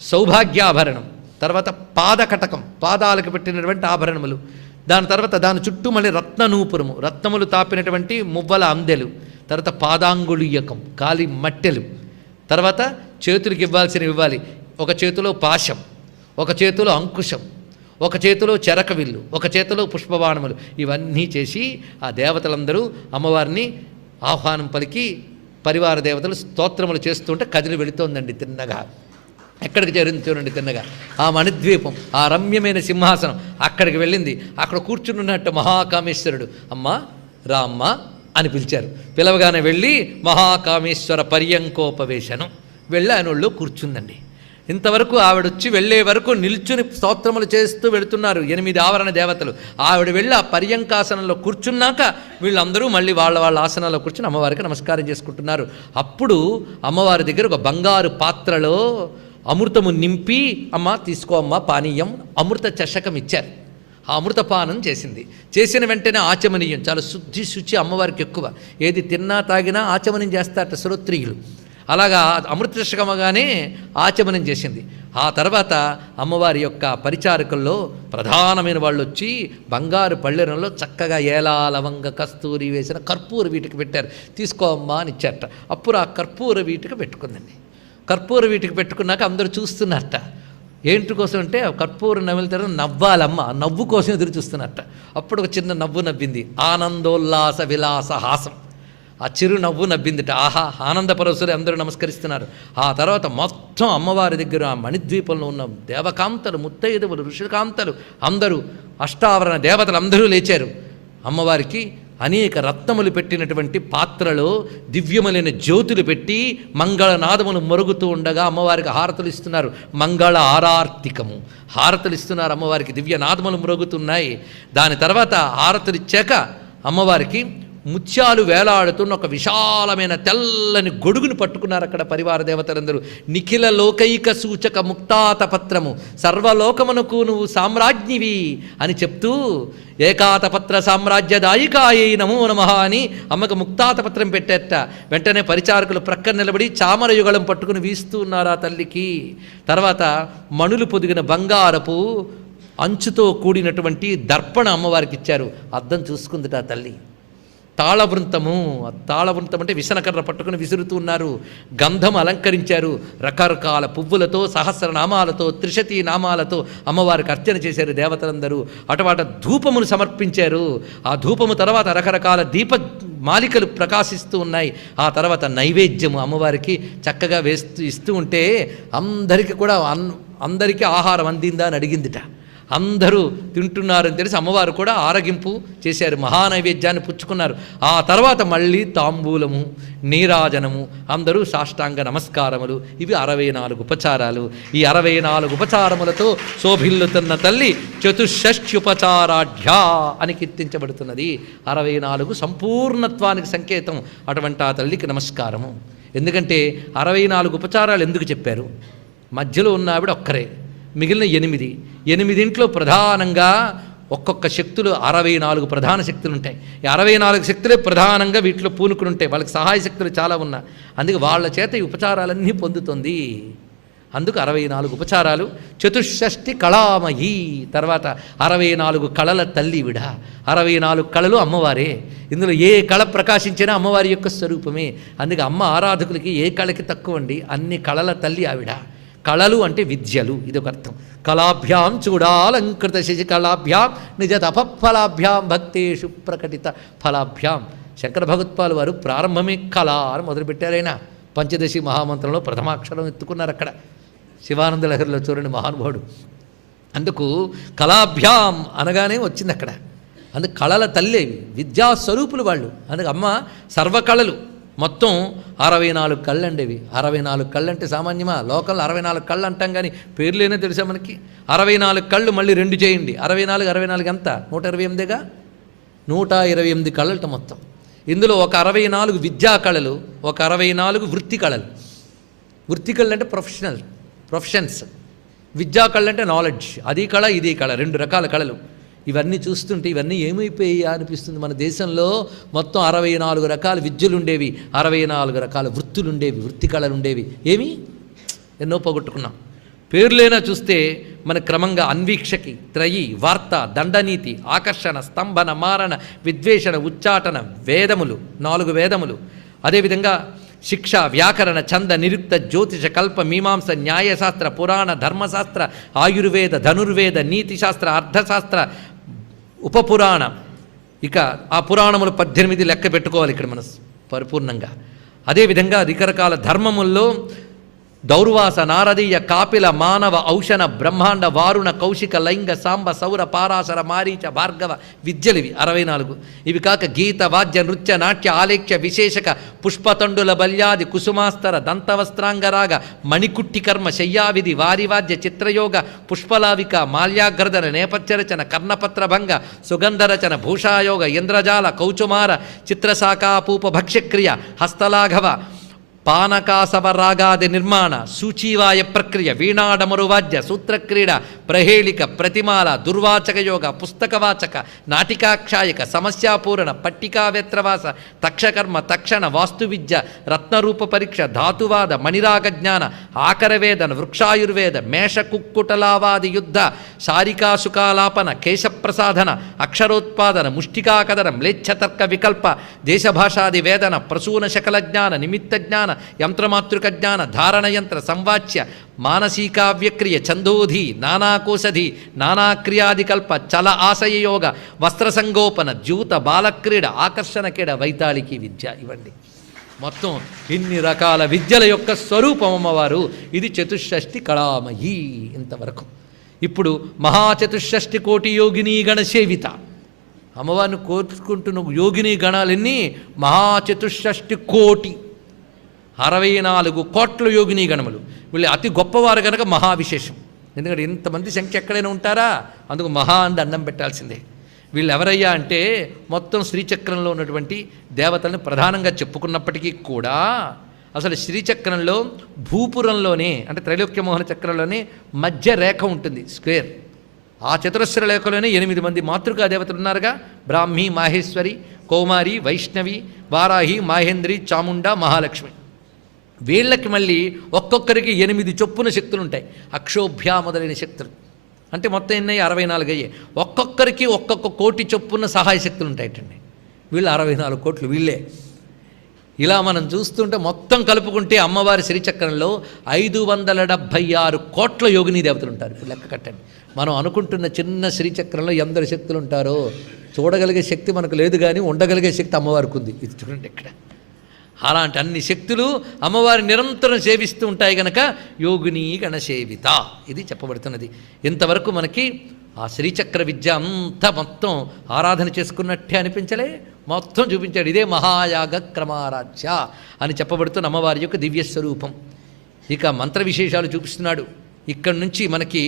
సౌభాగ్యాభరణం, తర్వాత పాదకటకం పాదాలకు పెట్టినటువంటి ఆభరణములు. దాని తర్వాత దాని చుట్టూ మళ్ళీ రత్ననూపురము రత్నములు తాపినటువంటి మువ్వల అందెలు, తర్వాత పాదాంగుళీయకం కాలి మట్టెలు, తర్వాత చేతులకి ఇవ్వాల్సినవి ఇవ్వాలి. ఒక చేతిలో పాశం, ఒక చేతిలో అంకుశం, ఒక చేతిలో చెరక విల్లు, ఒక చేతిలో పుష్పబాణములు, ఇవన్నీ చేసి ఆ దేవతలందరూ అమ్మవారిని ఆహ్వానం పలికి పరివార దేవతలు స్తోత్రములు చేస్తుంటే కదిలి వెళుతోందండి తిన్నగా. ఎక్కడికి చేరింది చూడండి తిన్నగా, ఆ మణిద్వీపం, ఆ రమ్యమైన సింహాసనం అక్కడికి వెళ్ళింది. అక్కడ కూర్చున్నట్టు మహాకామేశ్వరుడు అమ్మా రా అమ్మా అని పిలిచారు. పిలవగానే వెళ్ళి మహాకామేశ్వర పర్యంకోపవేశనం వెళ్ళి ఆయన ఒళ్ళో కూర్చుందండి. ఇంతవరకు ఆవిడొచ్చి వెళ్ళే వరకు నిల్చుని స్తోత్రములు చేస్తూ వెళుతున్నారు 8 ఆవరణ దేవతలు. ఆవిడ వెళ్ళి ఆ పర్యంకాసనంలో కూర్చున్నాక వీళ్ళందరూ మళ్ళీ వాళ్ళ ఆసనాల్లో కూర్చుని అమ్మవారికి నమస్కారం చేసుకుంటున్నారు. అప్పుడు అమ్మవారి దగ్గర ఒక బంగారు పాత్రలో అమృతము నింపి అమ్మ తీసుకో అమ్మ పానీయం అమృత చషకం ఇచ్చారు. ఆ అమృతపానం చేసింది. చేసిన వెంటనే ఆచమనీయం చాలా శుచి అమ్మవారికి ఎక్కువ. ఏది తిన్నా తాగినా ఆచమనం చేస్తారట శ్రోత్రియులు. అలాగా అమృత చషకమగానే ఆచమనం చేసింది. ఆ తర్వాత అమ్మవారి యొక్క పరిచారకుల్లో ప్రధానమైన వాళ్ళు వచ్చి బంగారు పళ్ళెరంలో చక్కగా ఏలా లవంగ కస్తూరి వేసిన కర్పూర వీటికి పెట్టారు. తీసుకో అమ్మా అని ఇచ్చారట. అప్పుడు ఆ కర్పూర వీటికి పెట్టుకుందండి. కర్పూర వీటికి పెట్టుకున్నాక అందరూ చూస్తున్నారట. ఏంటి కోసం అంటే కర్పూర నవ్వులతో నవ్వాలమ్మ, నవ్వు కోసం ఎదురు చూస్తున్నట్ట. అప్పుడు ఒక చిన్న నవ్వు నవ్వింది. ఆనందోల్లాస విలాస హాసం, ఆ చిరు నవ్వు నవ్విందిట. ఆహా ఆనందపరసులు అందరూ నమస్కరిస్తున్నారు. ఆ తర్వాత మొత్తం అమ్మవారి దగ్గర ఆ మణిద్వీపంలో ఉన్న దేవకాంతలు ముత్తైదువులు ఋషికాంతలు అందరూ అష్టావరణ దేవతలు అందరూ లేచారు. అమ్మవారికి అనేక రత్నములు పెట్టినటువంటి పాత్రలో దివ్యములైన జ్యోతులు పెట్టి మంగళనాదములు మరుగుతూ ఉండగా అమ్మవారికి హారతులు ఇస్తున్నారు. మంగళ ఆరార్తికము హారతులు ఇస్తున్నారు అమ్మవారికి. దివ్యనాదములు మరుగుతున్నాయి. దాని తర్వాత హారతులు ఇచ్చాక అమ్మవారికి ముత్యాలు వేలాడుతున్న ఒక విశాలమైన తెల్లని గొడుగును పట్టుకున్నారు అక్కడ పరివార దేవతలందరూ. నిఖిల లోకైక సూచక ముక్తాతపత్రము, సర్వలోకమునకు నువ్వు సామ్రాజ్ఞివి అని చెప్తూ ఏకాతపత్ర సామ్రాజ్యదాయికాయై నమో నమః అని అమ్మకు ముక్తాతపత్రం పెట్టేట. వెంటనే పరిచారకులు ప్రక్కన నిలబడి చామర యుగళం పట్టుకుని వీస్తూ ఉన్నారు ఆ తల్లికి. తర్వాత మణులు పొదిగిన బంగారపు అంచుతో కూడినటువంటి దర్పణ అమ్మవారికి ఇచ్చారు. అద్దం చూసుకుందిట ఆ తల్లి. తాళవృంతము, తాళవృంతం అంటే విసనకర్ర పట్టుకుని విసురుతూ ఉన్నారు. గంధం అలంకరించారు. రకరకాల పువ్వులతో సహస్రనామాలతో త్రిశతీ నామాలతో అమ్మవారికి అర్చన చేశారు దేవతలందరూ. అటువాట ధూపమును సమర్పించారు. ఆ ధూపము తర్వాత రకరకాల దీప మాలికలు ప్రకాశిస్తూ ఉన్నాయి. ఆ తర్వాత నైవేద్యము అమ్మవారికి చక్కగా ఇస్తూ ఉంటే అందరికీ కూడా అందరికీ ఆహారం అందిందా అని అడిగిందిట. అందరూ తింటున్నారని తెలిసి అమ్మవారు కూడా ఆరగింపు చేశారు. మహానైవేద్యాన్ని పుచ్చుకున్నారు. ఆ తర్వాత మళ్ళీ తాంబూలము నీరాజనము అందరూ సాష్టాంగ నమస్కారములు. ఇవి 64 ఉపచారాలు. ఈ 64 ఉపచారములతో శోభిల్లుతున్న తల్లి చతుషష్ట్యుపచారాఢ్యా అని కీర్తించబడుతున్నది. 64 సంపూర్ణత్వానికి సంకేతం. అటువంటి ఆ తల్లికి నమస్కారము. ఎందుకంటే 64 ఉపచారాలు ఎందుకు చెప్పారు? మధ్యలో ఉన్న ఆవిడ ఒక్కరే, మిగిలిన 8. 8 ప్రధానంగా ఒక్కొక్క శక్తులు 64 ప్రధాన శక్తులు ఉంటాయి. ఈ 64 శక్తులే ప్రధానంగా వీటిలో పూనుకుని ఉంటాయి. వాళ్ళకి సహాయ శక్తులు చాలా ఉన్నాయి. అందుకే వాళ్ళ చేత ఈ ఉపచారాలన్నీ పొందుతుంది. అందుకు 64 ఉపచారాలు. 64 కళామయీ, తర్వాత 64 కళల తల్లి విడ. 64 కళలు అమ్మవారే. ఇందులో ఏ కళ ప్రకాశించినా అమ్మవారి యొక్క స్వరూపమే. అందుకే అమ్మ ఆరాధకులకి ఏ కళకి తక్కువ అండి, అన్ని కళల తల్లి ఆవిడ. కళలు అంటే విద్యలు, ఇదొక అర్థం. కళాభ్యాం చూడాలంకృత శశికళాభ్యాం నిజ తపఫలాభ్యాం భక్తేషు ప్రకటిత ఫలాభ్యాం. శంకర భగవత్పాలు వారు ప్రారంభమే కళ అని మొదలుపెట్టారైనా. పంచదశి మహామంత్రంలో ప్రథమాక్షరం ఎత్తుకున్నారు అక్కడ. శివానంద లహరిలో చూడండి మహానుభావుడు. అందుకు కళాభ్యాం అనగానే వచ్చింది అక్కడ. అందుకు కళల తల్లేవి, విద్యాస్వరూపులు వాళ్ళు. అందుకు అమ్మ సర్వకళలు మొత్తం 64 కళ్ళు అండేవి. 64 కళ్ళు అంటే సామాన్యమా? లోకంలో 64 కళ్ళు అంటాం కానీ పేర్లేనే తెలుసా మనకి? 64 కళ్ళు మళ్ళీ 2 చేయండి. 64 ఎంత? 128గా 128 కళలట మొత్తం. ఇందులో ఒక 64 విద్యా కళలు, ఒక 64 వృత్తి కళలు. వృత్తి కళలు అంటే ప్రొఫెషన్స్. విద్యా కళలు అంటే నాలెడ్జ్. అది కళ, ఇది కళ, 2 రకాల కళలు. ఇవన్నీ చూస్తుంటే ఇవన్నీ ఏమైపోయాయా అనిపిస్తుంది. మన దేశంలో మొత్తం 64 రకాల విద్యలు ఉండేవి, 64 రకాల వృత్తులు ఉండేవి, వృత్తి కళలు ఉండేవి. ఏమి ఎన్నో పోగొట్టుకున్నాం. పేర్లేనా చూస్తే మన క్రమంగా అన్వీక్షకి, త్రయి, వార్త, దండనీతి, ఆకర్షణ, స్తంభన, మారణ, విద్వేషణ, ఉచ్చాటన, వేదములు, 4 వేదములు. అదేవిధంగా శిక్ష, వ్యాకరణ, ఛంద, నిరుక్త, జ్యోతిష, కల్ప, మీమాంస, న్యాయశాస్త్ర, పురాణ, ధర్మశాస్త్ర, ఆయుర్వేద, ధనుర్వేద, నీతిశాస్త్ర, అర్థశాస్త్ర, ఉపపురాణ. ఇక ఆ పురాణములు 18 లెక్క పెట్టుకోవాలి ఇక్కడ మనం పరిపూర్ణంగా. అదేవిధంగా రకరకాల ధర్మముల్లో దౌర్వాస, నారదీయ, కాపిల, మానవ, ఔషణ, బ్రహ్మాండ, వారుణ, కౌశిక, లైంగ, సాంబ, సౌర, పారాశర, మారీచ, భార్గవ విద్యలు. ఇవి 64. ఇవి కాక గీత, వాద్య, నృత్య, నాట్య, ఆలేఖ్య, విశేషక, పుష్పతండుల, బల్యాది, కుసుమాస్తర, దంతవస్త్రాంగరాగ, మణికుట్టి కర్మ, శయ్యావిధి, వారివాద్య, చిత్రయోగ, పుష్పలావిక, మాల్యాగ్రదన, నేపథ్యరచన, కర్ణపత్రభంగ, సుగంధరచన, భూషాయోగ, ఇంద్రజాల, కౌచుమార, చిత్రశాఖాపూప, భక్ష్యక్రియ, హస్తలాఘవ, పానకాసవరాగాది నిర్మాణ, సూచీవాయ ప్రక్రియ, వీణాడమరువాద్య, సూత్రక్రీడ, ప్రహేళిక, ప్రతిమాల, దుర్వాచకయోగ, పుస్తకవాచక, నాటికాక్షాయక, సమస్యాపూరణ, పట్టికావేత్రవాస, తక్షకర్మ, తక్షణ, వాస్తువిద్య, రత్నరూప పరీక్ష, ధాతువాద, మణిరాగ జ్ఞాన, ఆకరవేదన, వృక్షాయుర్వేద, మేషకుక్కుటలావాది యుద్ధ, శారికాసుకాలాపన, కేశప్రసాధన, అక్షరోత్పాదన, ముష్టికాకదన, మ్లేచ్ఛతర్క వికల్ప, దేశభాషాది వేదన, ప్రసూన శకల జ్ఞాన, నిమిత్త జ్ఞాన, యంత్రమాతృక జ్ఞాన, ధారణయంత్ర, సంవాచ్య, మానసీకావ్యక్రియ, ఛందోధి, నానాకోశధి, నానాక్రియాదికల్ప, చల ఆశయయోగ, వస్త్రసంగోపన, ద్యూత, బాలక్రీడ, ఆకర్షణ క్రీడ, వైతాళికి విద్య. ఇవ్వండి మొత్తం ఇన్ని రకాల విద్యల యొక్క స్వరూపం అమ్మవారు. ఇది 64 కళామయీ. ఇంతవరకు ఇప్పుడు మహాచతుషష్ఠి కోటి యోగిని గణసేవిత. అమ్మవారిని కోరుకుంటున్న యోగిని గణాలన్నీ మహాచతుషష్ఠి కోటి, 64 కోట్ల యోగిని గణములు. వీళ్ళు అతి గొప్పవారు కనుక మహావిశేషం. ఎందుకంటే ఇంతమంది సంఖ్య ఎక్కడైనా ఉంటారా? అందుకు మహా అని దండం పెట్టాల్సిందే. వీళ్ళు ఎవరయ్యా అంటే మొత్తం శ్రీచక్రంలో ఉన్నటువంటి దేవతలను ప్రధానంగా చెప్పుకున్నప్పటికీ కూడా అసలు శ్రీచక్రంలో భూపురంలోనే అంటే త్రైలోక్యమోహన చక్రంలోనే మధ్య రేఖ ఉంటుంది, స్క్వేర్. ఆ చతురస్ర రేఖలోనే 8 మంది మాతృకా దేవతలు ఉన్నారుగా. బ్రాహ్మి, మాహేశ్వరి, కౌమారి, వైష్ణవి, వారాహి, మాహేంద్రి, చాముండ, మహాలక్ష్మి. వీళ్ళకి మళ్ళీ ఒక్కొక్కరికి 8 చొప్పున శక్తులు ఉంటాయి. అక్షోభ్యా మొదలైన శక్తులు అంటే మొత్తం ఎన్నయ్యి 64 అయ్యాయి. ఒక్కొక్కరికి ఒక్కొక్క కోటి చొప్పున సహాయ శక్తులు ఉంటాయటండి. వీళ్ళు 64 కోట్లు వీళ్ళే. ఇలా మనం చూస్తుంటే మొత్తం కలుపుకుంటే అమ్మవారి శ్రీచక్రంలో 576 కోట్ల యోగిని దేవతలు ఉంటారు. ఇప్పుడు లెక్క కట్టండి. మనం అనుకుంటున్న చిన్న శ్రీచక్రంలో ఎందరు శక్తులు ఉంటారో చూడగలిగే శక్తి మనకు లేదు, కానీ ఉండగలిగే శక్తి అమ్మవారికి ఉంది. ఇది చూడండి ఇక్కడ. అలాంటి అన్ని శక్తులు అమ్మవారి నిరంతరం సేవిస్తూ ఉంటాయి కనుక యోగిని గణసేవిత ఇది చెప్పబడుతున్నది. ఇంతవరకు మనకి ఆ శ్రీచక్ర విద్య అంతా మొత్తం ఆరాధన చేసుకున్నట్టే అనిపించలే, మొత్తం చూపించాడు. ఇదే మహాయాగ క్రమారాధ్య అని చెప్పబడుతున్న అమ్మవారి యొక్క దివ్యస్వరూపం. ఇక మంత్ర విశేషాలు చూపిస్తున్నాడు. ఇక్కడి నుంచి మనకి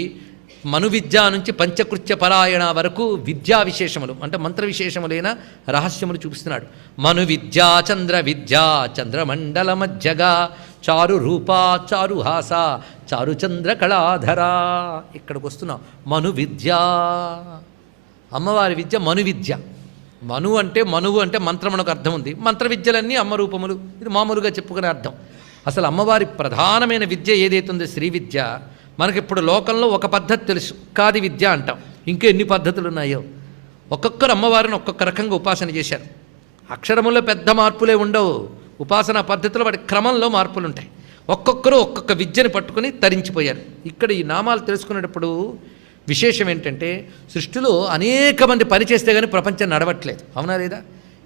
మను విద్య నుంచి పంచకృత్య పరాయణ వరకు విద్యా విశేషములు అంటే మంత్ర విశేషములైన రహస్యములు చూపిస్తున్నాడు. మను విద్యా చంద్ర విద్యా చంద్రమండల మధ్యగా చారు రూపా చారుహాస చారుచంద్ర కళాధరా. ఇక్కడికి వస్తున్నాం. మను విద్య, అమ్మవారి విద్య మను విద్య. మనువు అంటే మంత్రమునకు అర్థం ఉంది. మంత్ర విద్యలన్నీ అమ్మ రూపములు, ఇది మామూలుగా చెప్పుకునే అర్థం. అసలు అమ్మవారి ప్రధానమైన విద్య ఏదైతుందో శ్రీ విద్య, మనకిప్పుడు లోకంలో ఒక పద్ధతి తెలుసు, కాది విద్య అంటాం. ఇంకా ఎన్ని పద్ధతులు ఉన్నాయో. ఒక్కొక్కరు అమ్మవారిని ఒక్కొక్క రకంగా ఉపాసన చేశారు. అక్షరములో పెద్ద మార్పులే ఉండవు, ఉపాసనా పద్ధతిలో వాటి క్రమంలో మార్పులు ఉంటాయి. ఒక్కొక్కరు ఒక్కొక్క విద్యను పట్టుకుని తరించిపోయారు. ఇక్కడ ఈ నామాలు తెలుసుకునేటప్పుడు విశేషం ఏంటంటే, సృష్టిలో అనేక మంది పనిచేస్తే కానీ ప్రపంచం నడవట్లేదు, అవునా లేదా?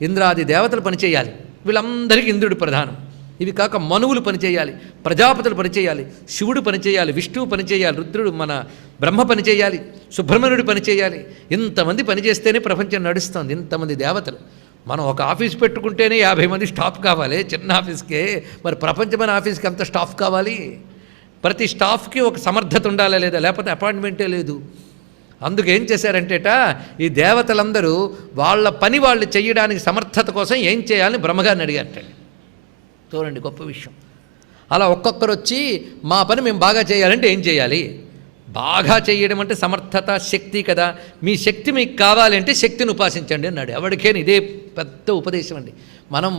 ఇంద్రాది దేవతలు పనిచేయాలి, వీళ్ళందరికీ ఇంద్రుడు ప్రధానం. ఇవి కాక మనువులు పనిచేయాలి, ప్రజాపతులు పనిచేయాలి, శివుడు పనిచేయాలి, విష్ణువు పనిచేయాలి, రుద్రుడు మన బ్రహ్మ పనిచేయాలి, సుబ్రహ్మణ్యుడు పనిచేయాలి. ఇంతమంది పనిచేస్తేనే ప్రపంచం నడుస్తుంది. ఇంతమంది దేవతలు. మనం ఒక ఆఫీస్ పెట్టుకుంటేనే 50 మంది స్టాఫ్ కావాలి, చిన్న ఆఫీస్కే. మరి ప్రపంచమైన ఆఫీస్కి అంత స్టాఫ్ కావాలి. ప్రతి స్టాఫ్కి ఒక సమర్థత ఉండాలా లేదా, లేకపోతే అపాయింట్మెంటే లేదు. అందుకేం చేశారంటేట, ఈ దేవతలందరూ వాళ్ళ పని వాళ్ళు చేయడానికి సమర్థత కోసం ఏం చేయాలని బ్రహ్మగారిని అడిగారట. చూడండి గొప్ప విషయం. అలా ఒక్కొక్కరు వచ్చి మా పని మేము బాగా చేయాలంటే ఏం చేయాలి? బాగా చేయడం అంటే సమర్థత, శక్తి కదా. మీ శక్తి మీకు కావాలంటే శక్తిని ఉపాసించండి అన్నాడు. ఎవరికైనా ఇదే పెద్ద ఉపదేశం అండి.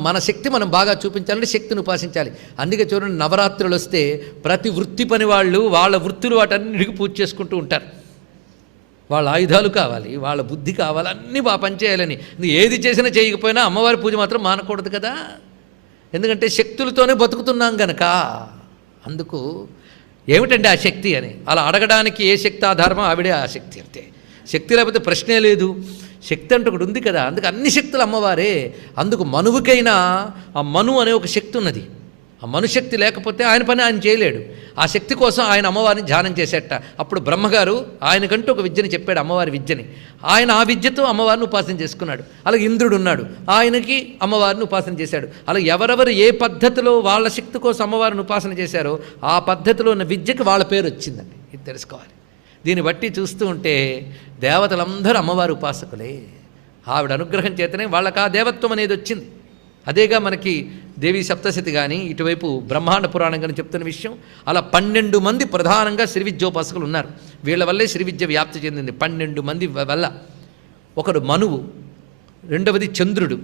మన శక్తి మనం బాగా చూపించాలంటే శక్తిని ఉపాసించాలి. అందుకే చూడండి, నవరాత్రులు వస్తే ప్రతి వృత్తి పని వాళ్ళు వాళ్ళ వృత్తులు వాటన్నిటికీ పూజ చేసుకుంటూ ఉంటారు. వాళ్ళ ఆయుధాలు కావాలి, వాళ్ళ బుద్ధి కావాలి, అన్నీ బాగా పనిచేయాలని. ఏది చేసినా చేయకపోయినా అమ్మవారి పూజ మాత్రం మానకూడదు కదా. ఎందుకంటే శక్తులతోనే బతుకుతున్నాం గనక. అందుకు ఏమిటండి ఆ శక్తి అని అలా అడగడానికి ఏ శక్తి ఆధారమో ఆవిడే ఆ శక్తి. అంతే, శక్తి లేకపోతే ప్రశ్నే లేదు. శక్తి అంటే ఒకటి ఉంది కదా, అందుకు అన్ని శక్తులు అమ్మవారే. అందుకు మనువుకైనా ఆ మను అనే ఒక శక్తి ఉన్నది. ఆ మనుశక్తి లేకపోతే ఆయన పని ఆయన చేయలేడు. ఆ శక్తి కోసం ఆయన అమ్మవారిని ధ్యానం చేసేట. అప్పుడు బ్రహ్మగారు ఆయనకంటూ ఒక విద్యని చెప్పాడు, అమ్మవారి విద్యని. ఆయన ఆ విద్యతో అమ్మవారిని ఉపాసన చేసుకున్నాడు. అలాగే ఇంద్రుడు ఉన్నాడు, ఆయనకి అమ్మవారిని ఉపాసన చేశాడు. అలా ఎవరెవరు ఏ పద్ధతిలో వాళ్ళ శక్తి కోసం అమ్మవారిని ఉపాసన చేశారో ఆ పద్ధతిలో ఉన్న విద్యకి వాళ్ళ పేరు వచ్చిందండి. ఇది తెలుసుకోవాలి. దీన్ని బట్టి చూస్తూ ఉంటే దేవతలందరూ అమ్మవారి ఉపాసకులే. ఆవిడ అనుగ్రహం చేతనే వాళ్ళకి ఆ దేవత్వం అనేది వచ్చింది. అదేగా మనకి దేవి సప్తశతి కానీ ఇటువైపు బ్రహ్మాండ పురాణం కానీ చెప్తున్న విషయం. అలా 12 మంది ప్రధానంగా శ్రీ విద్యోపాసకులు ఉన్నారు. వీళ్ళ వల్లే శ్రీ విద్య వ్యాప్తి చెందింది. 12 మంది వల్ల. ఒకడు మనువు, రెండవది చంద్రుడు,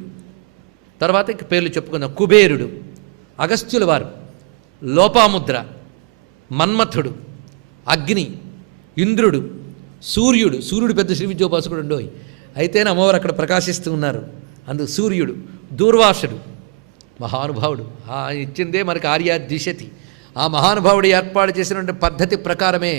తర్వాత ఇక పేర్లు చెప్పుకుందాం. కుబేరుడు, అగస్త్యుల వారు, లోపాముద్ర, మన్మథుడు, అగ్ని, ఇంద్రుడు, సూర్యుడు. సూర్యుడు పెద్ద శ్రీ విద్యోపాసకుడు ఉండోయి. అయితేనే అమ్మవారు అక్కడ ప్రకాశిస్తూ ఉన్నారు. అందుకు సూర్యుడు. దూర్వాసుడు మహానుభావుడు, ఇచ్చిందే మనకి ఆర్యాద్విషతి. ఆ మహానుభావుడు ఏర్పాటు చేసినటువంటి పద్ధతి ప్రకారమే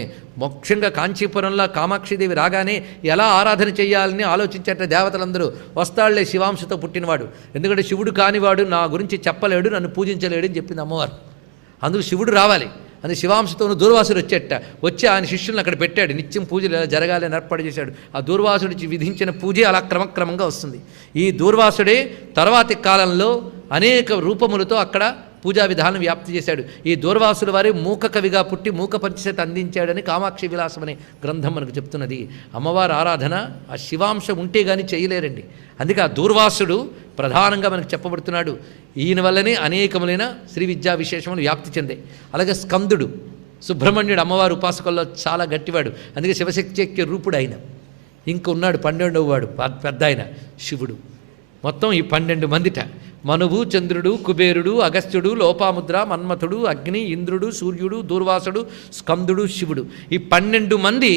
ముఖ్యంగా కాంచీపురంలో కామాక్షిదేవి రాగానే ఎలా ఆరాధన చేయాలని ఆలోచించేట దేవతలందరూ. వస్తాళ్లే శివాంశతో పుట్టినవాడు, ఎందుకంటే శివుడు కానివాడు నా గురించి చెప్పలేడు, నన్ను పూజించలేడు అని చెప్పింది అమ్మవారు. అందుకు శివుడు రావాలి అని శివాంశతోను దూర్వాసుడు వచ్చి ఆయన శిష్యులను అక్కడ పెట్టాడు. నిత్యం పూజలు ఎలా జరగాలి అని ఏర్పాటు చేశాడు. ఆ దూర్వాసుడికి విధించిన పూజే అలా క్రమక్రమంగా వస్తుంది. ఈ దూర్వాసుడే తర్వాతి కాలంలో అనేక రూపములతో అక్కడ పూజా విధానం వ్యాప్తి చేశాడు. ఈ దూర్వాసుల వారి మూక కవిగా పుట్టి మూక పంచశత అందించాడని కామాక్షి విలాసం అనే గ్రంథం మనకు చెప్తున్నది. అమ్మవారి ఆరాధన ఆ శివాంశం ఉంటే కానీ చేయలేరండి. అందుకే ఆ దూర్వాసుడు ప్రధానంగా మనకు చెప్పబడుతున్నాడు. ఈయన వల్లనే అనేకములైన శ్రీ విద్యా విశేషములు వ్యాప్తి చెందాయి. అలాగే స్కందుడు, సుబ్రహ్మణ్యుడు అమ్మవారి ఉపాసకుల్లో చాలా గట్టివాడు. అందుకే శివశక్తి రూపుడు ఆయన. ఇంక ఉన్నాడు 12వ వాడు పెద్ద ఆయన శివుడు. మొత్తం ఈ 12 మందిట. మనువు, చంద్రుడు, కుబేరుడు, అగస్త్యుడు, లోపాముద్ర, మన్మథుడు, అగ్ని, ఇంద్రుడు, సూర్యుడు, దూర్వాసుడు, స్కందుడు, శివుడు. ఈ 12 మంది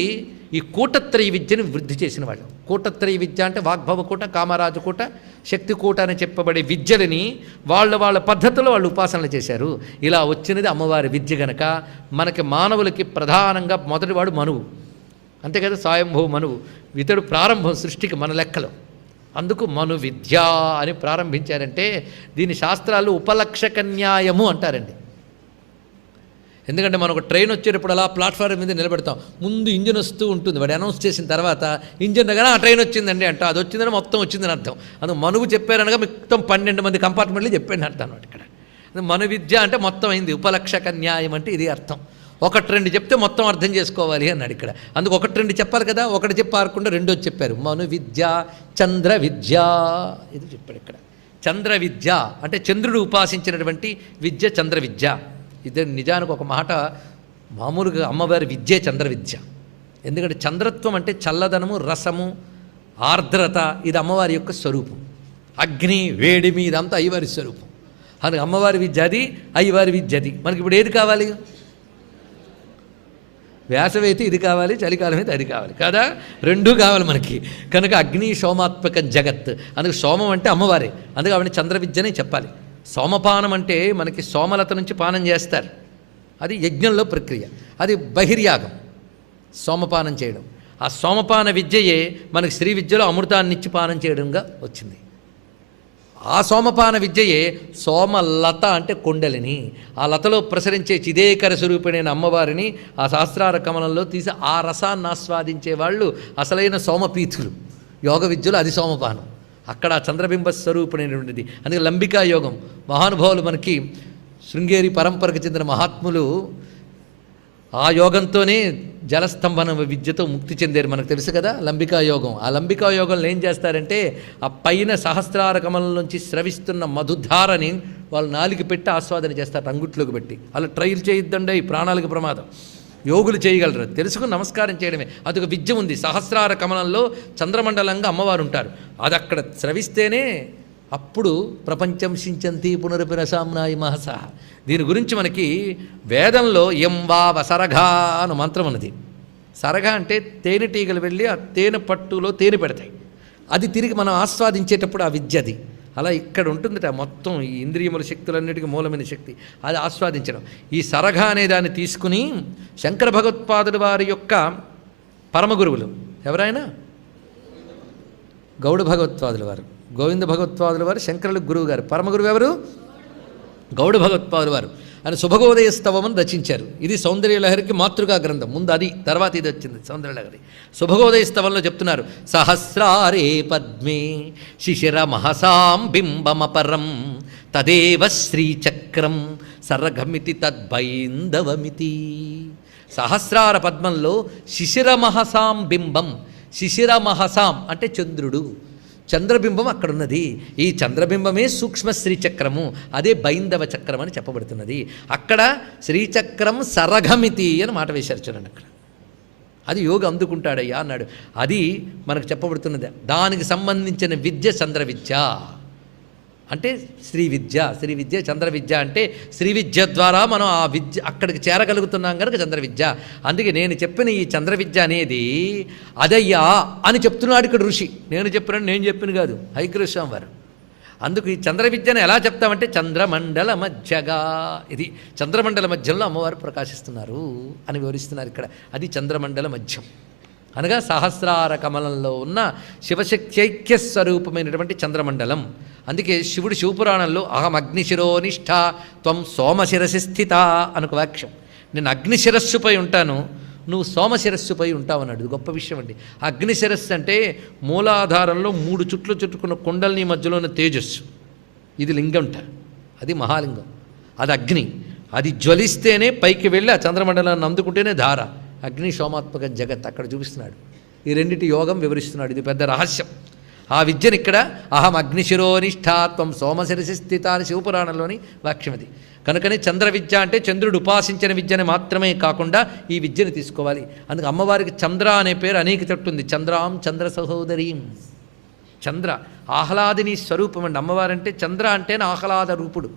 ఈ కూటత్రయ విద్యను వృద్ధి చేసిన వాళ్ళు. కూటత్రయ విద్య అంటే వాగ్భవకూట, కామరాజకూట, శక్తికూట అని చెప్పబడే విద్యలని వాళ్ళ పద్ధతిలో వాళ్ళు ఉపాసనలు చేశారు. ఇలా వచ్చినది అమ్మవారి విద్య గనక మనకి మానవులకి ప్రధానంగా మొదటివాడు మనువు. అంతే కదా, స్వయంభూ మనువు. ఇతడు ప్రారంభం సృష్టికి మన లెక్కలో. అందుకు మను విద్య అని ప్రారంభించారంటే దీని శాస్త్రాలు ఉపలక్షక న్యాయము అంటారండి. ఎందుకంటే మనం ఒక ట్రైన్ వచ్చేటప్పుడు అలా ప్లాట్ఫారం మీద నిలబెడతాం. ముందు ఇంజిన్ వస్తూ ఉంటుంది, వాడు అనౌన్స్ చేసిన తర్వాత ఇంజిన్ దగ్గర ఆ ట్రైన్ వచ్చిందండి అంట. అది వచ్చిందని మొత్తం వచ్చిందని అర్థం. అందుకు మనువు చెప్పారనగా మొత్తం 12 మంది కంపార్ట్మెంట్లు చెప్పాను అర్థం అనమాట. ఇక్కడ మను విద్య అంటే మొత్తం అయింది. ఉపలక్షక న్యాయం అంటే ఇది అర్థం. ఒకటి రెండు చెప్తే మొత్తం అర్థం చేసుకోవాలి అన్నాడు ఇక్కడ. అందుకు ఒకటి రెండు చెప్పాలి కదా, ఒకటి చెప్పారకుండా రెండోది చెప్పారు. మను విద్య, చంద్ర విద్య, ఇది చెప్పాడు ఇక్కడ. చంద్ర విద్య అంటే చంద్రుడు ఉపాసించినటువంటి విద్య చంద్ర విద్య. ఇది నిజానికి ఒక మాట, మామూలుగా అమ్మవారి విద్యే చంద్ర విద్య. ఎందుకంటే చంద్రత్వం అంటే చల్లదనము, రసము, ఆర్ద్రత, ఇది అమ్మవారి యొక్క స్వరూపం. అగ్ని, వేడిమి, ఇదంతా అయ్యవారి స్వరూపం. అందుకు అమ్మవారి విద్య అది, అయ్యవారి విద్య అది. మనకి ఇప్పుడు ఏది కావాలి? వేసవి అయితే ఇది కావాలి, చలికాలం అయితే అది కావాలి కదా, రెండూ కావాలి మనకి. కనుక అగ్ని సోమాత్మక జగత్, అందుకు సోమం అంటే అమ్మవారే, అందుకే ఆవిడ చంద్ర విద్యనే చెప్పాలి. సోమపానం అంటే మనకి సోమలత నుంచి పానం చేస్తారు, అది యజ్ఞంలో ప్రక్రియ, అది బహిర్యాగం సోమపానం చేయడం. ఆ సోమపాన విద్యయే మనకి శ్రీ విద్యలో అమృతాన్నిచ్చి పానం చేయడంగా వచ్చింది. ఆ సోమపాన విద్యయే సోమలత అంటే కొండలిని, ఆ లతలో ప్రసరించే చిదేకర స్వరూపిణైన అమ్మవారిని ఆ సహస్రార కమలంలో తీసి ఆ రసాన్ని ఆస్వాదించే వాళ్ళు అసలైన సోమపీఠులు. యోగ విద్యలో అది సోమపానం, అక్కడ చంద్రబింబ స్వరూపిణైనటువంటిది. అందుకే లంబికా యోగం మహానుభావులు మనకి శృంగేరి పరంపరకు చెందిన మహాత్ములు ఆ యోగంతోనే జలస్తంభన విద్యతో ముక్తి చెందారు, మనకు తెలుసు కదా లంబికా యోగం. ఆ లంబికా యోగంలో ఏం చేస్తారంటే ఆ పైన సహస్రార కమలం నుంచి స్రవిస్తున్న మధుధారని వాళ్ళు నాలుగు పెట్టి ఆస్వాదన చేస్తారు, అంగుట్లోకి పెట్టి. అలా ట్రైల్ చేయొద్దండి, ఈ ప్రాణాలకు ప్రమాదం. యోగులు చేయగలరు, తెలుసుకుని నమస్కారం చేయడమే. అదొక విద్య ఉంది. సహస్రార కమలంలో చంద్రమండలంగా అమ్మవారు ఉంటారు, అది అక్కడ స్రవిస్తేనే అప్పుడు ప్రపంచం సించంతి పునరపిరసామ్నాయి మహస. దీని గురించి మనకి వేదంలో ఎం వావ సరఘ అని మంత్రం ఉన్నది. సరఘ అంటే తేనెటీగలు వెళ్ళి ఆ తేనె పట్టులో తేనె పెడతాయి, అది తిరిగి మనం ఆస్వాదించేటప్పుడు ఆ విద్య అది. అలా ఇక్కడ ఉంటుందిట మొత్తం ఈ ఇంద్రియముల శక్తులన్నిటికీ మూలమైన శక్తి, అది ఆస్వాదించడం. ఈ సరఘ అనే దాన్ని తీసుకుని శంకర భగవత్పాదుల వారి యొక్క పరమగురువులు ఎవరైనా గౌడ భగవత్పాదుల వారు, గోవింద భగవత్పాదుల వారు శంకరులకు గురువు గారు. పరమగురువు ఎవరు? గౌడ భగవత్పాదుల వారు. ఆయన శుభగోదయ స్తవమని రచించారు. ఇది సౌందర్యలహరికి మాతృకా గ్రంథం. ముందు అది, తర్వాత ఇది వచ్చింది సౌందర్యలహరి. శుభగోదయ స్తవంలో చెప్తున్నారు, సహస్రారే పద్మే శిశిర మహసాం బింబమపరం తదేవ శ్రీచక్రం సరగమితి తద్బైందవమితి. సహస్రార పద్మంలో శిశిర మహసాం బింబం, శిశిర మహసాం అంటే చంద్రుడు, చంద్రబింబం అక్కడున్నది. ఈ చంద్రబింబమే సూక్ష్మ శ్రీచక్రము, అదే బైందవ చక్రం అని చెప్పబడుతున్నది. అక్కడ శ్రీచక్రం సరఘమితి అని మాట వేశారు చూడండి, అక్కడ అది యోగి అందుకుంటాడయ్యా అన్నాడు. అది మనకు చెప్పబడుతున్నది. దానికి సంబంధించిన విద్య చంద్ర విద్య అంటే శ్రీ విద్య. శ్రీ విద్య చంద్ర విద్య అంటే శ్రీ విద్య ద్వారా మనం ఆ విద్య అక్కడికి చేరగలుగుతున్నాం కనుక చంద్ర విద్య. అందుకే నేను చెప్పిన ఈ చంద్ర విద్య అనేది అదయ్యా అని చెప్తున్నాడు ఇక్కడ ఋషి. నేను చెప్పిన కాదు, హైగ్రస్వామి వారు. అందుకు ఈ చంద్ర విద్యను ఎలా చెప్తామంటే చంద్రమండల మధ్యగా, ఇది చంద్రమండల మధ్యంలో అమ్మవారు ప్రకాశిస్తున్నారు అని వివరిస్తున్నారు ఇక్కడ. అది చంద్రమండల మధ్యం అనగా సహస్రార కమలంలో ఉన్న శివశక్త్యైక్య స్వరూపమైనటువంటి చంద్రమండలం. అందుకే శివుడు శివపురాణంలో అహం అగ్నిశిరోనిష్ఠ త్వం సోమశిరసి స్థిత అనొక వాక్యం. నేను అగ్నిశిరస్సుపై ఉంటాను, నువ్వు సోమశిరస్సుపై ఉంటావు అన్నాడు. ఇది గొప్ప విషయం అండి. అగ్నిశిరస్సు అంటే మూలాధారంలో 3 చుట్లు చుట్టుకున్న కుండల్ని మధ్యలో ఉన్న తేజస్సు, ఇది లింగంట, అది మహాలింగం, అది అగ్ని. అది జ్వలిస్తేనే పైకి వెళ్ళి ఆ చంద్రమండలాన్ని అందుకుంటేనే ధార. అగ్ని సోమాత్మక జగత్ అక్కడ చూపిస్తున్నాడు. ఈ రెండింటి యోగం వివరిస్తున్నాడు. ఇది పెద్ద రహస్యం. ఆ విద్యను ఇక్కడ అహం అగ్నిశిరోనిష్ఠాత్వం సోమశిరసి స్థిత అని శివపురాణంలోని వాక్యం ఇది. కనుకనే చంద్ర విద్య అంటే చంద్రుడు ఉపాసించిన విద్యని మాత్రమే కాకుండా ఈ విద్యను తీసుకోవాలి. అందుకు అమ్మవారికి చంద్ర అనే పేరు అనేక చెట్టుంది. చంద్రాం చంద్ర సహోదరీం, చంద్ర ఆహ్లాదిని స్వరూపం అండి. అమ్మవారంటే చంద్ర అంటేనే ఆహ్లాద రూపుడు,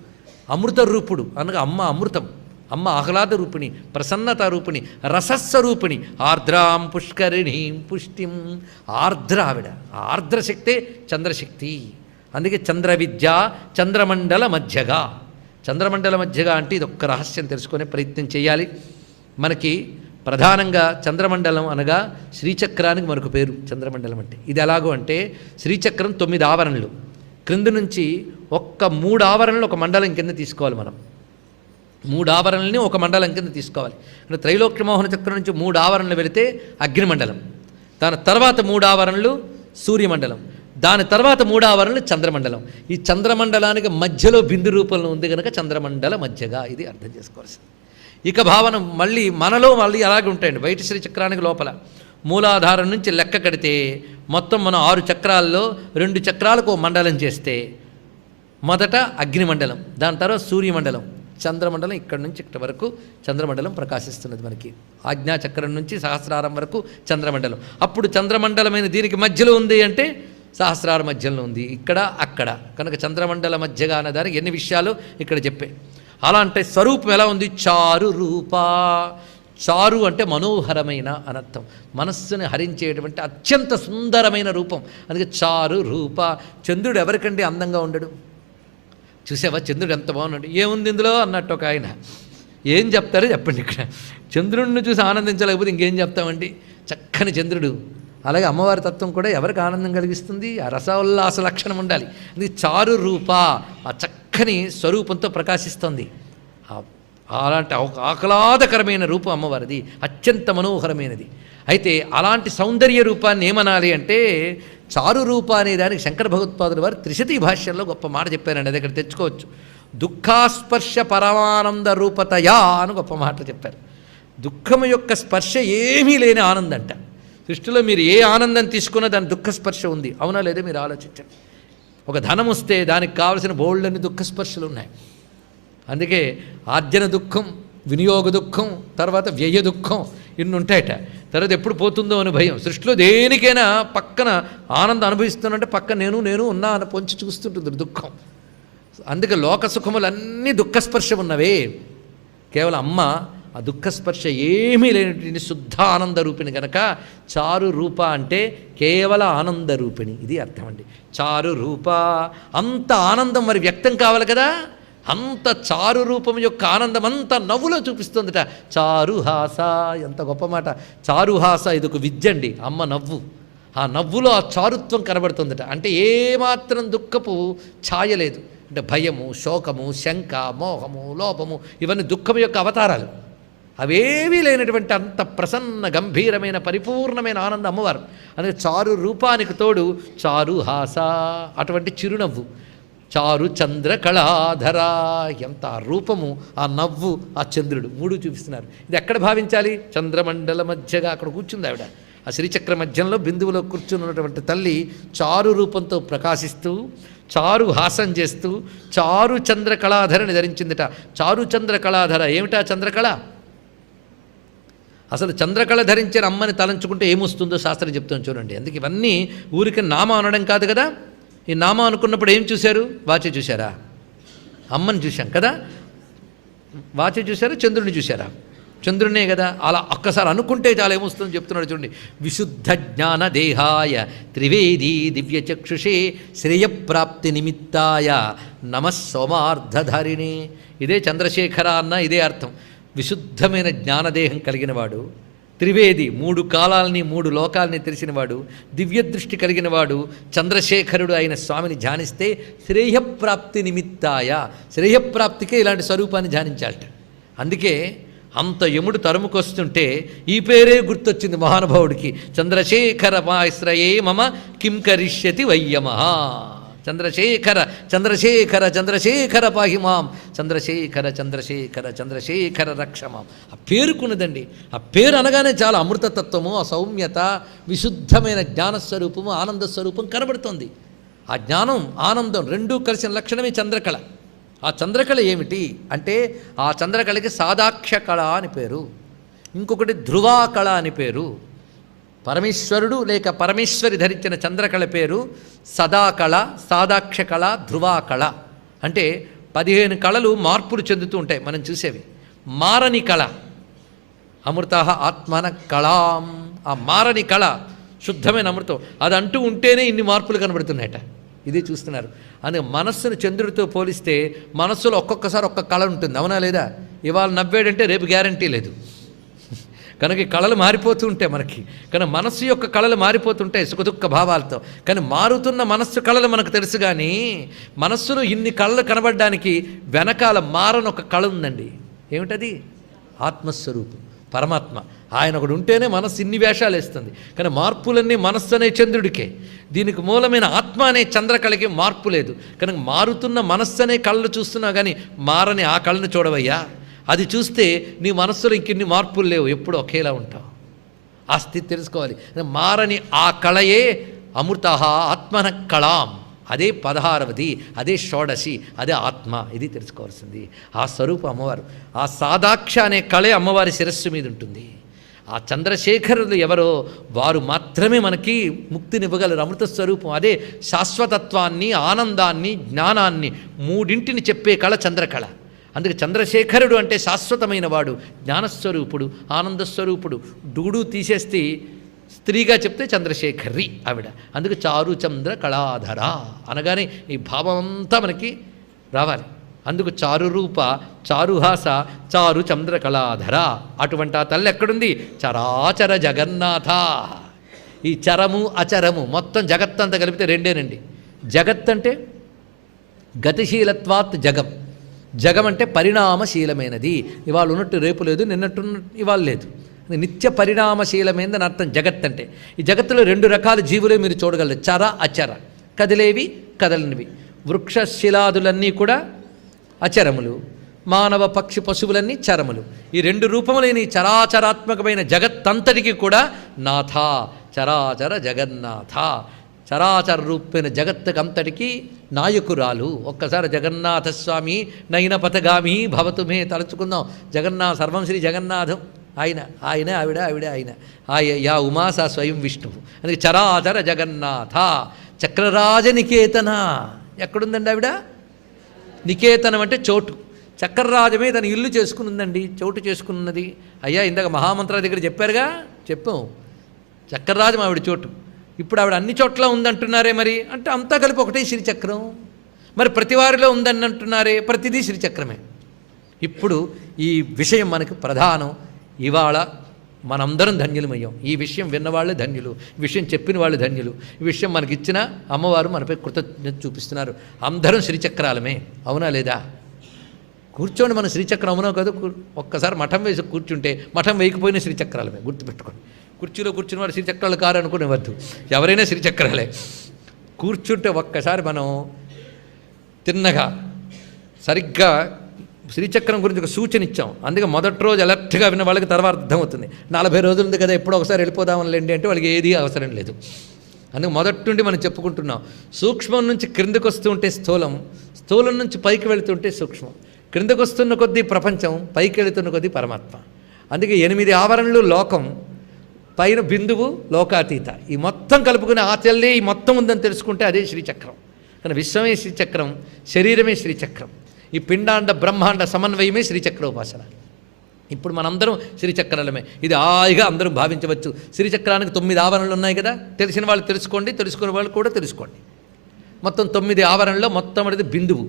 అమృత రూపుడు. అనగా అమ్మ అమృతం, అమ్మ ఆహ్లాద రూపిణి, ప్రసన్నత రూపిణి, రసస్వరూపిణి, ఆర్ద్రాం పుష్కరిణీం పుష్టిం. ఆర్ద్ర ఆవిడ, ఆర్ద్రశక్తే చంద్రశక్తి. అందుకే చంద్ర విద్య చంద్రమండల మధ్యగా. చంద్రమండల మధ్యగా అంటే ఇది ఒక్క రహస్యం తెలుసుకునే ప్రయత్నం చేయాలి. మనకి ప్రధానంగా చంద్రమండలం అనగా శ్రీచక్రానికి మరొక పేరు చంద్రమండలం అంటే. ఇది ఎలాగో అంటే శ్రీచక్రం 9 ఆవరణలు, క్రింద నుంచి ఒక్క 3 ఆవరణలు ఒక మండలం కింద తీసుకోవాలి మనం. 3 ఆవరణల్ని ఒక మండలం కింద తీసుకోవాలి. అంటే త్రైలోక్యమోహన చక్రం నుంచి 3 ఆవరణలు వెళితే అగ్నిమండలం, దాని తర్వాత 3 ఆవరణలు సూర్యమండలం, దాని తర్వాత 3 ఆవరణలు చంద్రమండలం. ఈ చంద్రమండలానికి మధ్యలో బిందు రూపంలో ఉంది కనుక చంద్రమండల మధ్యగా, ఇది అర్థం చేసుకోవాల్సింది. ఇక భావన మళ్ళీ మనలో మళ్ళీ అలాగే ఉంటాయండి. బయట శ్రీచక్రానికి లోపల మూలాధారం నుంచి లెక్క కడితే మొత్తం మనం 6 చక్రాల్లో 2 చక్రాలకు మండలం చేస్తే మొదట అగ్నిమండలం, దాని తర్వాత సూర్యమండలం, చంద్రమండలం, ఇక్కడి నుంచి ఇక్కడ వరకు చంద్రమండలం ప్రకాశిస్తున్నది మనకి. ఆజ్ఞాచక్రం నుంచి సహస్రారం వరకు చంద్రమండలం. అప్పుడు చంద్రమండలమైన దీనికి మధ్యలో ఉంది అంటే సహస్రార మధ్యలో ఉంది, ఇక్కడ అక్కడ. కనుక చంద్రమండల మధ్యగా అన్నదానికి ఎన్ని విషయాలు ఇక్కడ చెప్పే. అలా అంటే స్వరూపం ఎలా ఉంది? చారు రూప. చారు అంటే మనోహరమైన అనర్థం, మనస్సుని హరించేటువంటి అత్యంత సుందరమైన రూపం. అందుకే చారు రూప. చంద్రుడు ఎవరికండి అందంగా ఉండడు? చూసావా చంద్రుడు ఎంత బాగున్నాడు, ఏముంది ఇందులో అన్నట్టు ఒక ఆయన. ఏం చెప్తారో చెప్పండి. ఇక్కడ చంద్రుడిని చూసి ఆనందించలేకపోతే ఇంకేం చెప్తామండి? చక్కని చంద్రుడు. అలాగే అమ్మవారి తత్వం కూడా ఎవరికి ఆనందం కలిగిస్తుంది? ఆ రసోల్లాస లక్షణం ఉండాలి. అది చారు రూప, ఆ చక్కని స్వరూపంతో ప్రకాశిస్తుంది. అలాంటి ఆహ్లాదకరమైన రూపం అమ్మవారిది, అత్యంత మనోహరమైనది. అయితే అలాంటి సౌందర్య రూపాన్ని ఏమనాలి అంటే చారు రూప అనే దానికి శంకర భగవత్పాదుల వారు త్రిశతి భాష్యంలో గొప్ప మాట చెప్పారండి. అది ఇక్కడ తెచ్చుకోవచ్చు. దుఃఖాస్పర్శ పరమానంద రూపతయా అని గొప్ప మాట చెప్పారు. దుఃఖము యొక్క స్పర్శ ఏమీ లేని ఆనందంట. సృష్టిలో మీరు ఏ ఆనందం తీసుకున్నా దాని దుఃఖ స్పర్శ ఉంది, అవునా లేదా మీరు ఆలోచించండి. ఒక ధనం వస్తే దానికి కావలసిన బోల్డన్ని దుఃఖ స్పర్శలు ఉన్నాయి. అందుకే ఆర్జన దుఃఖం, వినియోగ దుఃఖం, తర్వాత వ్యయ దుఃఖం, ఇన్ని ఉంటాయట. తర్వాత ఎప్పుడు పోతుందో అని భయం. సృష్టిలో దేనికైనా పక్కన ఆనందం అనుభవిస్తున్నంటే పక్కన నేను ఉన్నా అని పొంచి చూస్తుంటుంది దుఃఖం. అందుకే లోక సుఖములన్నీ దుఃఖస్పర్శ ఉన్నవే. కేవలం అమ్మ ఆ దుఃఖస్పర్శ ఏమీ లేనటువంటి శుద్ధ ఆనంద రూపిణి కనుక చారు రూప అంటే కేవల ఆనంద రూపిణి, ఇది అర్థం అండి. చారు రూప. అంత ఆనందం మరి వ్యక్తం కావాలి కదా, అంత చారు రూపం యొక్క ఆనందం అంతా నవ్వులో చూపిస్తుందట. చారుహాస, ఎంత గొప్ప మాట. చారుహాస ఇదొక విద్య అండి. అమ్మ నవ్వు, ఆ నవ్వులో ఆ చారుత్వం కనబడుతుందట. అంటే ఏమాత్రం దుఃఖపు ఛాయ లేదు. అంటే భయము, శోకము, శంక, మోహము, లోపము ఇవన్నీ దుఃఖం యొక్క అవతారాలు. అవేవీ లేనటువంటి అంత ప్రసన్న గంభీరమైన పరిపూర్ణమైన ఆనందం అమ్మవారు. అందుకే చారు రూపానికి తోడు చారుహాస, అటువంటి చిరునవ్వు. చారు చంద్ర కళాధర, ఎంత ఆ రూపము, ఆ నవ్వు, ఆ చంద్రుడు, మూడు చూపిస్తున్నారు. ఇది ఎక్కడ భావించాలి? చంద్రమండల మధ్యగా అక్కడ కూర్చుంది ఆవిడ. ఆ శ్రీచక్ర మధ్యంలో బిందువులో కూర్చుని ఉన్నటువంటి తల్లి చారు రూపంతో ప్రకాశిస్తూ, చారు హాసం చేస్తూ, చారు చంద్ర కళాధరని ధరించిందిట. చారు చంద్ర కళాధర ఏమిటా చంద్రకళ? అసలు చంద్రకళ ధరించిన అమ్మని తలంచుకుంటే ఏమొస్తుందో శాస్త్రం చెప్తాను చూడండి. అందుకే ఇవన్నీ ఊరికి నామం అనడం కాదు కదా. ఈ నామం అనుకున్నప్పుడు ఏం చూశారు? వాచి చూశారా? అమ్మని చూశాం కదా. వాచి చూశారా? చంద్రుడిని చూశారా? చంద్రుడినే కదా. అలా ఒక్కసారి అనుకుంటే చాలా ఏమొస్తుందో చెప్తున్నాడు చూడండి. విశుద్ధ జ్ఞాన దేహాయ త్రివేదీ దివ్యచక్షుషే శ్రేయప్రాప్తి నిమిత్తాయ నమః సోమార్ధధారిణి. ఇదే చంద్రశేఖర అన్న ఇదే అర్థం. విశుద్ధమైన జ్ఞానదేహం కలిగినవాడు, త్రివేది, 3 కాలాలని 3 లోకాలని తెలిసినవాడు, దివ్యదృష్టి కలిగినవాడు, చంద్రశేఖరుడు అయిన స్వామిని ధ్యానిస్తే శ్రేయప్రాప్తి నిమిత్తాయ, శ్రేయప్రాప్తికే ఇలాంటి స్వరూపాన్ని ధ్యానించాలట. అందుకే అంత యముడు తరుముకొస్తుంటే ఈ పేరే గుర్తొచ్చింది మహానుభావుడికి. చంద్రశేఖర మాశ్రయే మమ కిం కరిష్యతి వయ్యమః. చంద్రశేఖర చంద్రశేఖర చంద్రశేఖర పాహిమాం, చంద్రశేఖర చంద్రశేఖర చంద్రశేఖర రక్షమాం. ఆ పేరుకున్నదండి. ఆ పేరు అనగానే చాలా అమృతతత్వము, ఆ సౌమ్యత, విశుద్ధమైన జ్ఞానస్వరూపము, ఆనందస్వరూపం కనబడుతుంది. ఆ జ్ఞానం ఆనందం రెండూ కలిసిన లక్షణమే చంద్రకళ. ఆ చంద్రకళ ఏమిటి అంటే ఆ చంద్రకళకి సాదాక్ష కళ అని పేరు, ఇంకొకటి ధ్రువాకళ అని పేరు. పరమేశ్వరుడు లేక పరమేశ్వరి ధరించిన చంద్రకళ పేరు సదాకళ, సాదాక్ష కళ, ధ్రువాకళ. అంటే 15 కళలు మార్పులు చెందుతూ ఉంటాయి మనం చూసేవి. మారని కళ అమృతః ఆత్మన కళాం. ఆ మారని కళ శుద్ధమైన అమృతం, అది అంటూ ఉంటేనే ఇన్ని మార్పులు కనబడుతున్నాయట. ఇదే చూస్తున్నారు. అందుకే మనస్సును చంద్రుడితో పోలిస్తే మనస్సులో ఒక్కొక్కసారి ఒక్క కళ ఉంటుంది, అవునా లేదా? ఇవాళ నవ్వాడంటే రేపు గ్యారంటీ లేదు. కనుక ఈ కళలు మారిపోతూ ఉంటాయి మనకి. కానీ మనస్సు యొక్క కళలు మారిపోతుంటాయి సుఖదుఖ భావాలతో. కానీ మారుతున్న మనస్సు కళలు మనకు తెలుసు. కానీ మనస్సులో ఇన్ని కళలు కనబడడానికి వెనకాల మారని ఒక కళ ఉందండి. ఏమిటది? ఆత్మస్వరూపం, పరమాత్మ. ఆయన ఒకడు ఉంటేనే మనస్సు ఇన్ని వేషాలు వేస్తుంది. కానీ మార్పులన్నీ మనస్సు అనే చంద్రుడికే. దీనికి మూలమైన ఆత్మ అనే చంద్రకళకి మార్పు లేదు. కనుక మారుతున్న మనస్సు అనే కళలు చూస్తున్నా కానీ మారని ఆ కళను చూడవయ్యా. అది చూస్తే నీ మనస్సులో ఇంకెన్ని మార్పులు లేవు, ఎప్పుడు ఒకేలా ఉంటావు. ఆ స్థితి తెలుసుకోవాలి. మారని ఆ కళయే అమృత ఆత్మన కళాం, అదే 16వది, అదే షోడశి, అదే ఆత్మ. ఇది తెలుసుకోవాల్సింది. ఆ స్వరూపం అమ్మవారు. ఆ సాదాక్ష అనే కళే అమ్మవారి శిరస్సు మీద ఉంటుంది. ఆ చంద్రశేఖరులు ఎవరో వారు మాత్రమే మనకి ముక్తినివ్వగలరు. అమృత స్వరూపం అదే శాశ్వతత్వాన్ని, ఆనందాన్ని, జ్ఞానాన్ని మూడింటిని చెప్పే కళ చంద్రకళ. అందుకే చంద్రశేఖరుడు అంటే శాశ్వతమైన వాడు, జ్ఞానస్వరూపుడు, ఆనందస్వరూపుడు. డుగుడు తీసేస్తే స్త్రీగా చెప్తే చంద్రశేఖరి ఆవిడ. అందుకే చారు చంద్ర కళాధర అనగానే ఈ భావం అంతా మనకి రావాలి. అందుకు చారు రూప, చారుహాస, చారు చంద్ర కళాధర. అటువంటి ఆ తల్లి ఎక్కడుంది? చరాచర జగన్నాథ. ఈ చరము అచరము మొత్తం జగత్తంతా కలిపితే రెండేనండి. జగత్ అంటే గతిశీలత్వాత్ జగం. జగం అంటే పరిణామశీలమైనది. ఇవాళ ఉన్నట్టు రేపు లేదు, నిన్నట్టు ఇవాళ లేదు, నిత్య పరిణామశీలమైనదని అర్థం జగత్ అంటే. ఈ జగత్తులో 2 రకాల జీవులే మీరు చూడగలరు, చర అచర. కదిలేవి, కదలనివి. వృక్షశిలాదులన్నీ కూడా అచరములు, మానవ పక్షి పశువులన్నీ చరములు. ఈ 2 రూపములైన ఈ చరాచరాత్మకమైన జగత్తంతటికి కూడా నాథ, చరాచర జగన్నాథ. చరాచర రూపమైన జగత్తుకు అంతటికీ నాయకురాలు. ఒక్కసారి జగన్నాథస్వామి నయన పథగామి భవతు మే తలుచుకుందాం. జగన్నాథ సర్వం శ్రీ జగన్నాథం. ఆయన ఆవిడ ఆయన యా ఉమా సా స్వయం విష్ణువు. అందుకే చరాచర జగన్నాథ. చక్రరాజ నికేతన. ఎక్కడుందండి ఆవిడ? నికేతనం అంటే చోటు. చక్రరాజమే తన ఇల్లు చేసుకుని ఉందండి, చోటు చేసుకున్నది. అయ్యా ఇందాక మహామంత్ర దగ్గర చెప్పారుగా, చెప్పాం. చక్రరాజం ఆవిడ చోటు. ఇప్పుడు ఆవిడ అన్ని చోట్ల ఉందంటున్నారే మరి అంటే అంతా కలిపి ఒకటే శ్రీచక్రం. మరి ప్రతి వారిలో ఉందని అంటున్నారే, ప్రతిదీ శ్రీచక్రమే. ఇప్పుడు ఈ విషయం మనకు ప్రధానం. ఇవాళ మనందరం ధన్యులమయ్యాం. ఈ విషయం విన్నవాళ్ళే ధన్యులు, ఈ విషయం చెప్పిన వాళ్ళు ధన్యులు. ఈ విషయం మనకిచ్చిన అమ్మవారు మనపై కృతజ్ఞత చూపిస్తున్నారు. అందరం శ్రీచక్రాలమే, అవునా లేదా? కూర్చోండి, మన శ్రీచక్రం అవునో కాదు. ఒక్కసారి మఠం వేసి కూర్చుంటే మఠం వేయకపోయినా శ్రీచక్రాలమే, గుర్తుపెట్టుకోండి. కుర్చీలో కూర్చున్న వాడు శ్రీచక్రాలు కారు అనుకునేవద్దు, ఎవరైనా శ్రీచక్రాలే. కూర్చుంటే ఒక్కసారి మనం తిన్నగా సరిగ్గా శ్రీచక్రం గురించి ఒక సూచన ఇచ్చాం. అందుకే మొదటి రోజు అలర్ట్గా విన్న వాళ్ళకి తర్వాత అర్థమవుతుంది. 40 రోజులు ఉంది కదా, ఎప్పుడో ఒకసారి వెళ్ళిపోదామనిలేండి అంటే వాళ్ళకి ఏదీ అవసరం లేదు. అందుకే మొదటి నుండి మనం చెప్పుకుంటున్నాం. సూక్ష్మం నుంచి క్రిందకు వస్తూ ఉంటే స్థూలం, స్థూలం నుంచి పైకి వెళుతుంటే సూక్ష్మం, క్రిందకు వస్తున్న కొద్దీ ప్రపంచం, పైకి వెళుతున్న కొద్దీ పరమాత్మ. అందుకే 8 ఆవరణలు లోకం, పైన బిందువు లోకాతీత. ఈ మొత్తం కలుపుకుని ఆ తల్లి ఈ మొత్తం ఉందని తెలుసుకుంటే అదే శ్రీచక్రం. కానీ విశ్వమే శ్రీచక్రం, శరీరమే శ్రీచక్రం. ఈ పిండాండ బ్రహ్మాండ సమన్వయమే శ్రీచక్రోపాసన. ఇప్పుడు మనందరం శ్రీచక్రాలమే. ఇది హాయిగా అందరం భావించవచ్చు. శ్రీచక్రానికి 9 ఆవరణలు ఉన్నాయి కదా, తెలిసిన వాళ్ళు తెలుసుకోండి, తెలుసుకునే వాళ్ళు కూడా తెలుసుకోండి. మొత్తం 9 ఆవరణలో మొట్టమొదటిది బిందువు,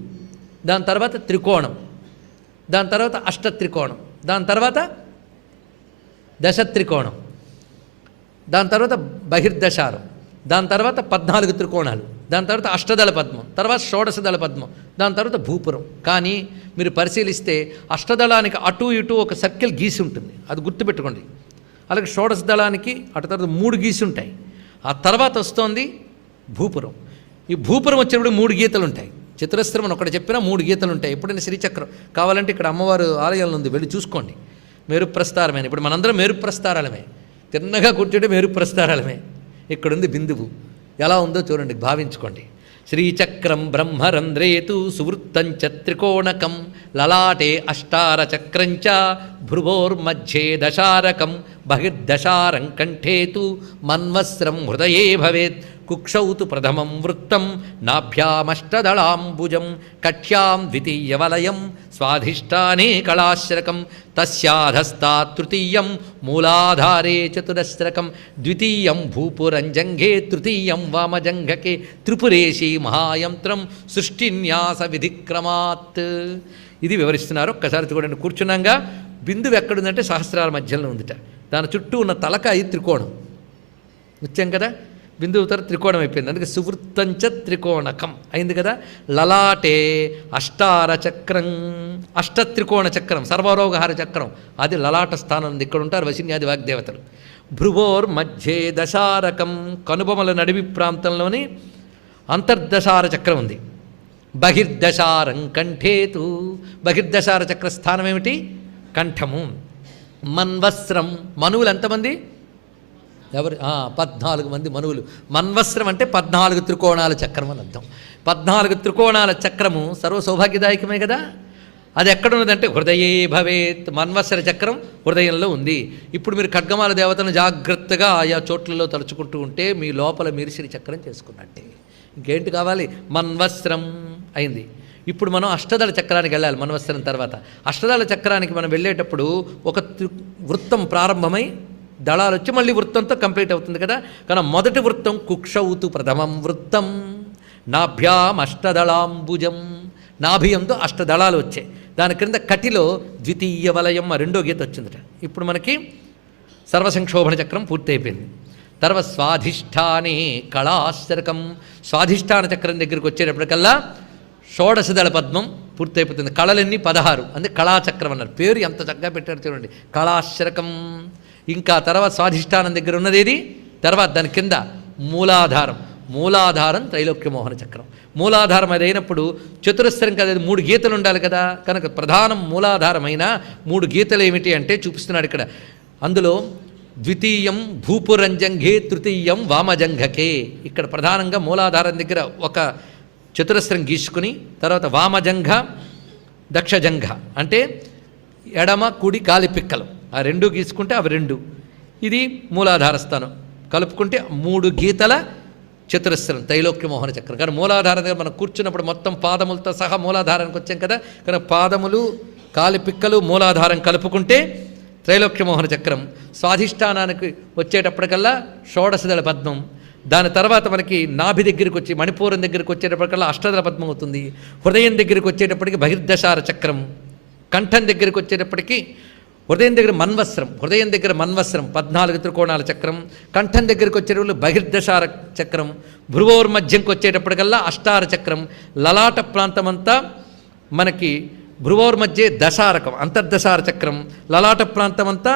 దాని తర్వాత త్రికోణం, దాని తర్వాత అష్టత్రికోణం, దాని తర్వాత దశత్రికోణం, దాని తర్వాత బహిర్దశారం, దాని తర్వాత 14 త్రికోణాలు, దాని తర్వాత అష్టదళ పద్మం, తర్వాత షోడశదళ పద్మం, దాని తర్వాత భూపురం. కానీ మీరు పరిశీలిస్తే అష్టదళానికి అటు ఇటు ఒక సర్కిల్ గీసి ఉంటుంది, అది గుర్తుపెట్టుకోండి. అలాగే షోడశ దళానికి అటు తర్వాత 3 గీసి ఉంటాయి. ఆ తర్వాత వస్తోంది భూపురం. ఈ భూపురం వచ్చినప్పుడు 3 గీతలు ఉంటాయి. చతురస్రం ఒకటి చెప్పినా 3 గీతలు ఉంటాయి. ఎప్పుడైనా శ్రీచక్రం కావాలంటే ఇక్కడ అమ్మవారు ఆలయంలో ఉంది, వెళ్ళి చూసుకోండి. మేరు ప్రస్తారమే. ఇప్పుడు మనందరం మేరు ప్రస్తారాలమే, తిన్నగా కూర్చుంటే మేరు ప్రస్తారాలమే. ఇక్కడుంది బిందువు. ఎలా ఉందో చూడండి, భావించుకోండి. శ్రీచక్రం బ్రహ్మరంధ్రేతు సువృత్తంచ త్రికోణకం లలాటే అష్టారచక్రంచ భ్రువోర్మధ్యే దశారకం బహిర్దశారం కంఠేతు మన్వస్రం హృదయే భవేత్ కుక్షౌతు ప్రథమం వృత్తం నాభ్యామష్టదళాంబుజం కక్ష్యాం ద్వితీయవలయం స్వాధిష్టానే కళాశ్రకం తస్యాధస్తాత్ తృతీయం మూలాధారే చతురస్రకం ద్వితీయం భూపురంజంఘే తృతీయం వామజంఘకే త్రిపురేశీ మహాయంత్రం సృష్టిన్యాస విధిక్రమాత్. ఇది వివరిస్తున్నారు. ఒక్కసారి చూడండి. కూర్చున్నాగా బిందువు ఎక్కడుందంటే సహస్రాల మధ్యలో ఉందిట. దాని చుట్టూ ఉన్న తలకాయ త్రికోణం. వచ్చాం కదా, బిందువు తర్వాత త్రికోణం అయిపోయింది. అందుకే సువృత్తంచ త్రికోణకం అయింది కదా. లలాటే అష్టార చక్రం, అష్టత్రికోణ చక్రం, సర్వరోగహార చక్రం, అది లలాట స్థానం ఉంది. ఇక్కడ ఉంటారు వశిన్యాది వాగ్దేవతలు. భ్రువోర్ మధ్యే దశారకం, కనుబొమల నడివి ప్రాంతంలోని అంతర్దశార చక్రం ఉంది. బహిర్దశారం కంఠేతు, బహిర్దశార చక్ర స్థానం ఏమిటి? కంఠము. మన్వస్త్రం, మనువులు ఎంతమంది? ఎవరు? 14 మంది మనువులు. మన్వస్త్రం అంటే 14 త్రికోణాల చక్రం అని అర్థం. 14 త్రికోణాల చక్రము సర్వ సౌభాగ్యదాయకమే కదా. అది ఎక్కడున్నదంటే హృదయే భవేత్. మన్వస్త్ర చక్రం హృదయంలో ఉంది. ఇప్పుడు మీరు ఖడ్గమాల దేవతను జాగ్రత్తగా ఆయా చోట్లలో తలుచుకుంటూ ఉంటే మీ లోపల మీరు శ్రీ చక్రం చేసుకున్నట్టే. ఇంకేంటి కావాలి? మన్వస్త్రం అయింది. ఇప్పుడు మనం అష్టదళ చక్రానికి వెళ్ళాలి. మన్వస్త్రం తర్వాత అష్టదళ చక్రానికి మనం వెళ్ళేటప్పుడు ఒక వృత్తం ప్రారంభమై దళాలు వచ్చి మళ్ళీ వృత్తంతో కంప్లీట్ అవుతుంది కదా. కానీ మొదటి వృత్తం కుక్షౌతు ప్రథమం వృత్తం నాభ్యాం అష్టదళాంబుజం. నాభియంతో అష్టదళాలు వచ్చాయి. దాని క్రింద కటిలో ద్వితీయ వలయం రెండో గీత వచ్చిందట. ఇప్పుడు మనకి సర్వసంక్షోభణ చక్రం పూర్తయిపోయింది. తర్వాత స్వాధిష్టానే కళాశరకం. స్వాధిష్టాన చక్రం దగ్గరికి వచ్చేటప్పటికల్లా షోడశదళ పద్మం పూర్తయిపోతుంది. కళలన్నీ 16, అందుకే కళాచక్రం అన్నారు. పేరు ఎంత చక్కగా పెట్టారు చూడండి, కళాశరకం. ఇంకా తర్వాత స్వాధిష్టానం దగ్గర ఉన్నదేది, తర్వాత దాని కింద మూలాధారం. మూలాధారం త్రైలోక్యమోహన చక్రం. మూలాధారం అది అయినప్పుడు చతురస్రం కదా, 3 గీతలు ఉండాలి కదా. కనుక ప్రధానం మూలాధారమైన 3 గీతలు ఏమిటి అంటే చూపిస్తున్నాడు ఇక్కడ. అందులో ద్వితీయం భూపురంజంఘే, తృతీయం వామజంఘకే. ఇక్కడ ప్రధానంగా మూలాధారం దగ్గర ఒక చతురస్రం గీసుకుని తర్వాత వామజంఘ దక్షజంఘ అంటే ఎడమ కుడి కాలి పిక్కలు ఆ 2 గీసుకుంటే అవి 2. ఇది మూలాధార స్థానం. కలుపుకుంటే 3 గీతల చతురస్రం త్రైలోక్యమోహన చక్రం. కానీ మూలాధారం దగ్గర మనం కూర్చున్నప్పుడు మొత్తం పాదములతో సహా మూలాధారానికి వచ్చాం కదా. కానీ పాదములు కాలి పిక్కలు మూలాధారం కలుపుకుంటే త్రైలోక్యమోహన చక్రం. స్వాధిష్టానానికి వచ్చేటప్పటికల్లా షోడశదళ పద్మం. దాని తర్వాత మనకి నాభి దగ్గరికి వచ్చి మణిపూరం దగ్గరికి వచ్చేటప్పటికల్లా అష్టదళ పద్మం అవుతుంది. హృదయం దగ్గరికి వచ్చేటప్పటికి బహిర్దశార చక్రం. కంఠం దగ్గరికి వచ్చేటప్పటికి హృదయం దగ్గర మన్వస్త్రం. హృదయం దగ్గర మన్వస్త్రం 14 త్రికోణాల చక్రం. కంఠం దగ్గరికి వచ్చేటప్పుడు బహిర్దశార చక్రం. భ్రువోర్మధ్యంకి వచ్చేటప్పటికల్లా అష్టార చక్రం. లలాట ప్రాంతమంతా మనకి భ్రువోర్మధ్య దశారకం అంతర్దశార చక్రం. లలాట ప్రాంతమంతా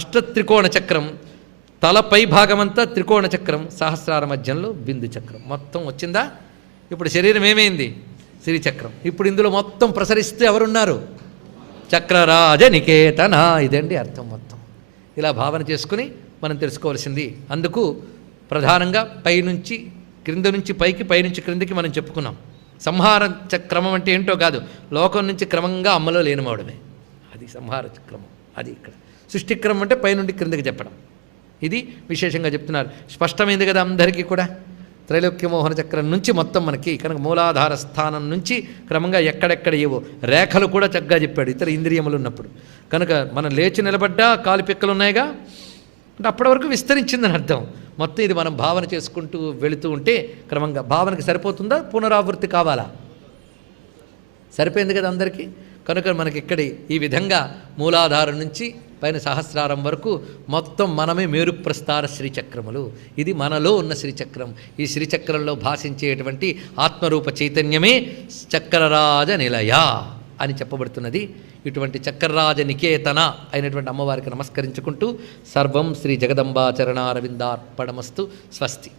అష్టత్రికోణ చక్రం. తల పై భాగమంతా త్రికోణ చక్రం. సహస్రార మధ్యంలో బిందు చక్రం. మొత్తం వచ్చిందా? ఇప్పుడు శరీరం ఏమైంది? శ్రీచక్రం. ఇప్పుడు ఇందులో మొత్తం ప్రసరిస్తూ ఎవరున్నారు? చక్రరాజ నికేతన. ఇదండి అర్థం మొత్తం. ఇలా భావన చేసుకుని మనం తెలుసుకోవాల్సింది. అందుకు ప్రధానంగా పైనుంచి క్రింద నుంచి పైకి, పైనుంచి క్రిందికి మనం చెప్పుకున్నాం. సంహార క్రమం అంటే ఏంటో కాదు, లోకం నుంచి క్రమంగా అమ్మలో లేనిమవడమే. అది సంహార క్రమం. అది ఇక్కడ సృష్టిక్రమం అంటే పైనుండి క్రిందికి చెప్పడం. ఇది విశేషంగా చెప్తున్నారు. స్పష్టమైంది కదా అందరికీ కూడా. త్రైలోక్యమోహన చక్రం నుంచి మొత్తం మనకి కనుక మూలాధార స్థానం నుంచి క్రమంగా ఎక్కడెక్కడ ఏవో రేఖలు కూడా చక్కగా చెప్పాడు ఇతర ఇంద్రియములు ఉన్నప్పుడు. కనుక మనం లేచి నిలబడ్డా కాలు పిక్కలు ఉన్నాయిగా అంటే అప్పటి వరకు విస్తరించిందని అర్థం. మొత్తం ఇది మనం భావన చేసుకుంటూ వెళుతూ ఉంటే క్రమంగా భావనకి సరిపోతుందా, పునరావృత్తి కావాలా? సరిపోయింది కదా అందరికీ. కనుక మనకి ఇక్కడ ఈ విధంగా మూలాధారం నుంచి పైన సహస్రారం వరకు మొత్తం మనమే మేరుప్రస్థార శ్రీచక్రములు. ఇది మనలో ఉన్న శ్రీచక్రం. ఈ శ్రీచక్రంలో భాషించేటువంటి ఆత్మరూప చైతన్యమే చక్రరాజ నిలయ అని చెప్పబడుతున్నది. ఇటువంటి చక్రరాజ నికేతన అయినటువంటి అమ్మవారికి నమస్కరించుకుంటూ సర్వం శ్రీ జగదంబా చరణారవిందార్పణమస్తు. స్వస్తి.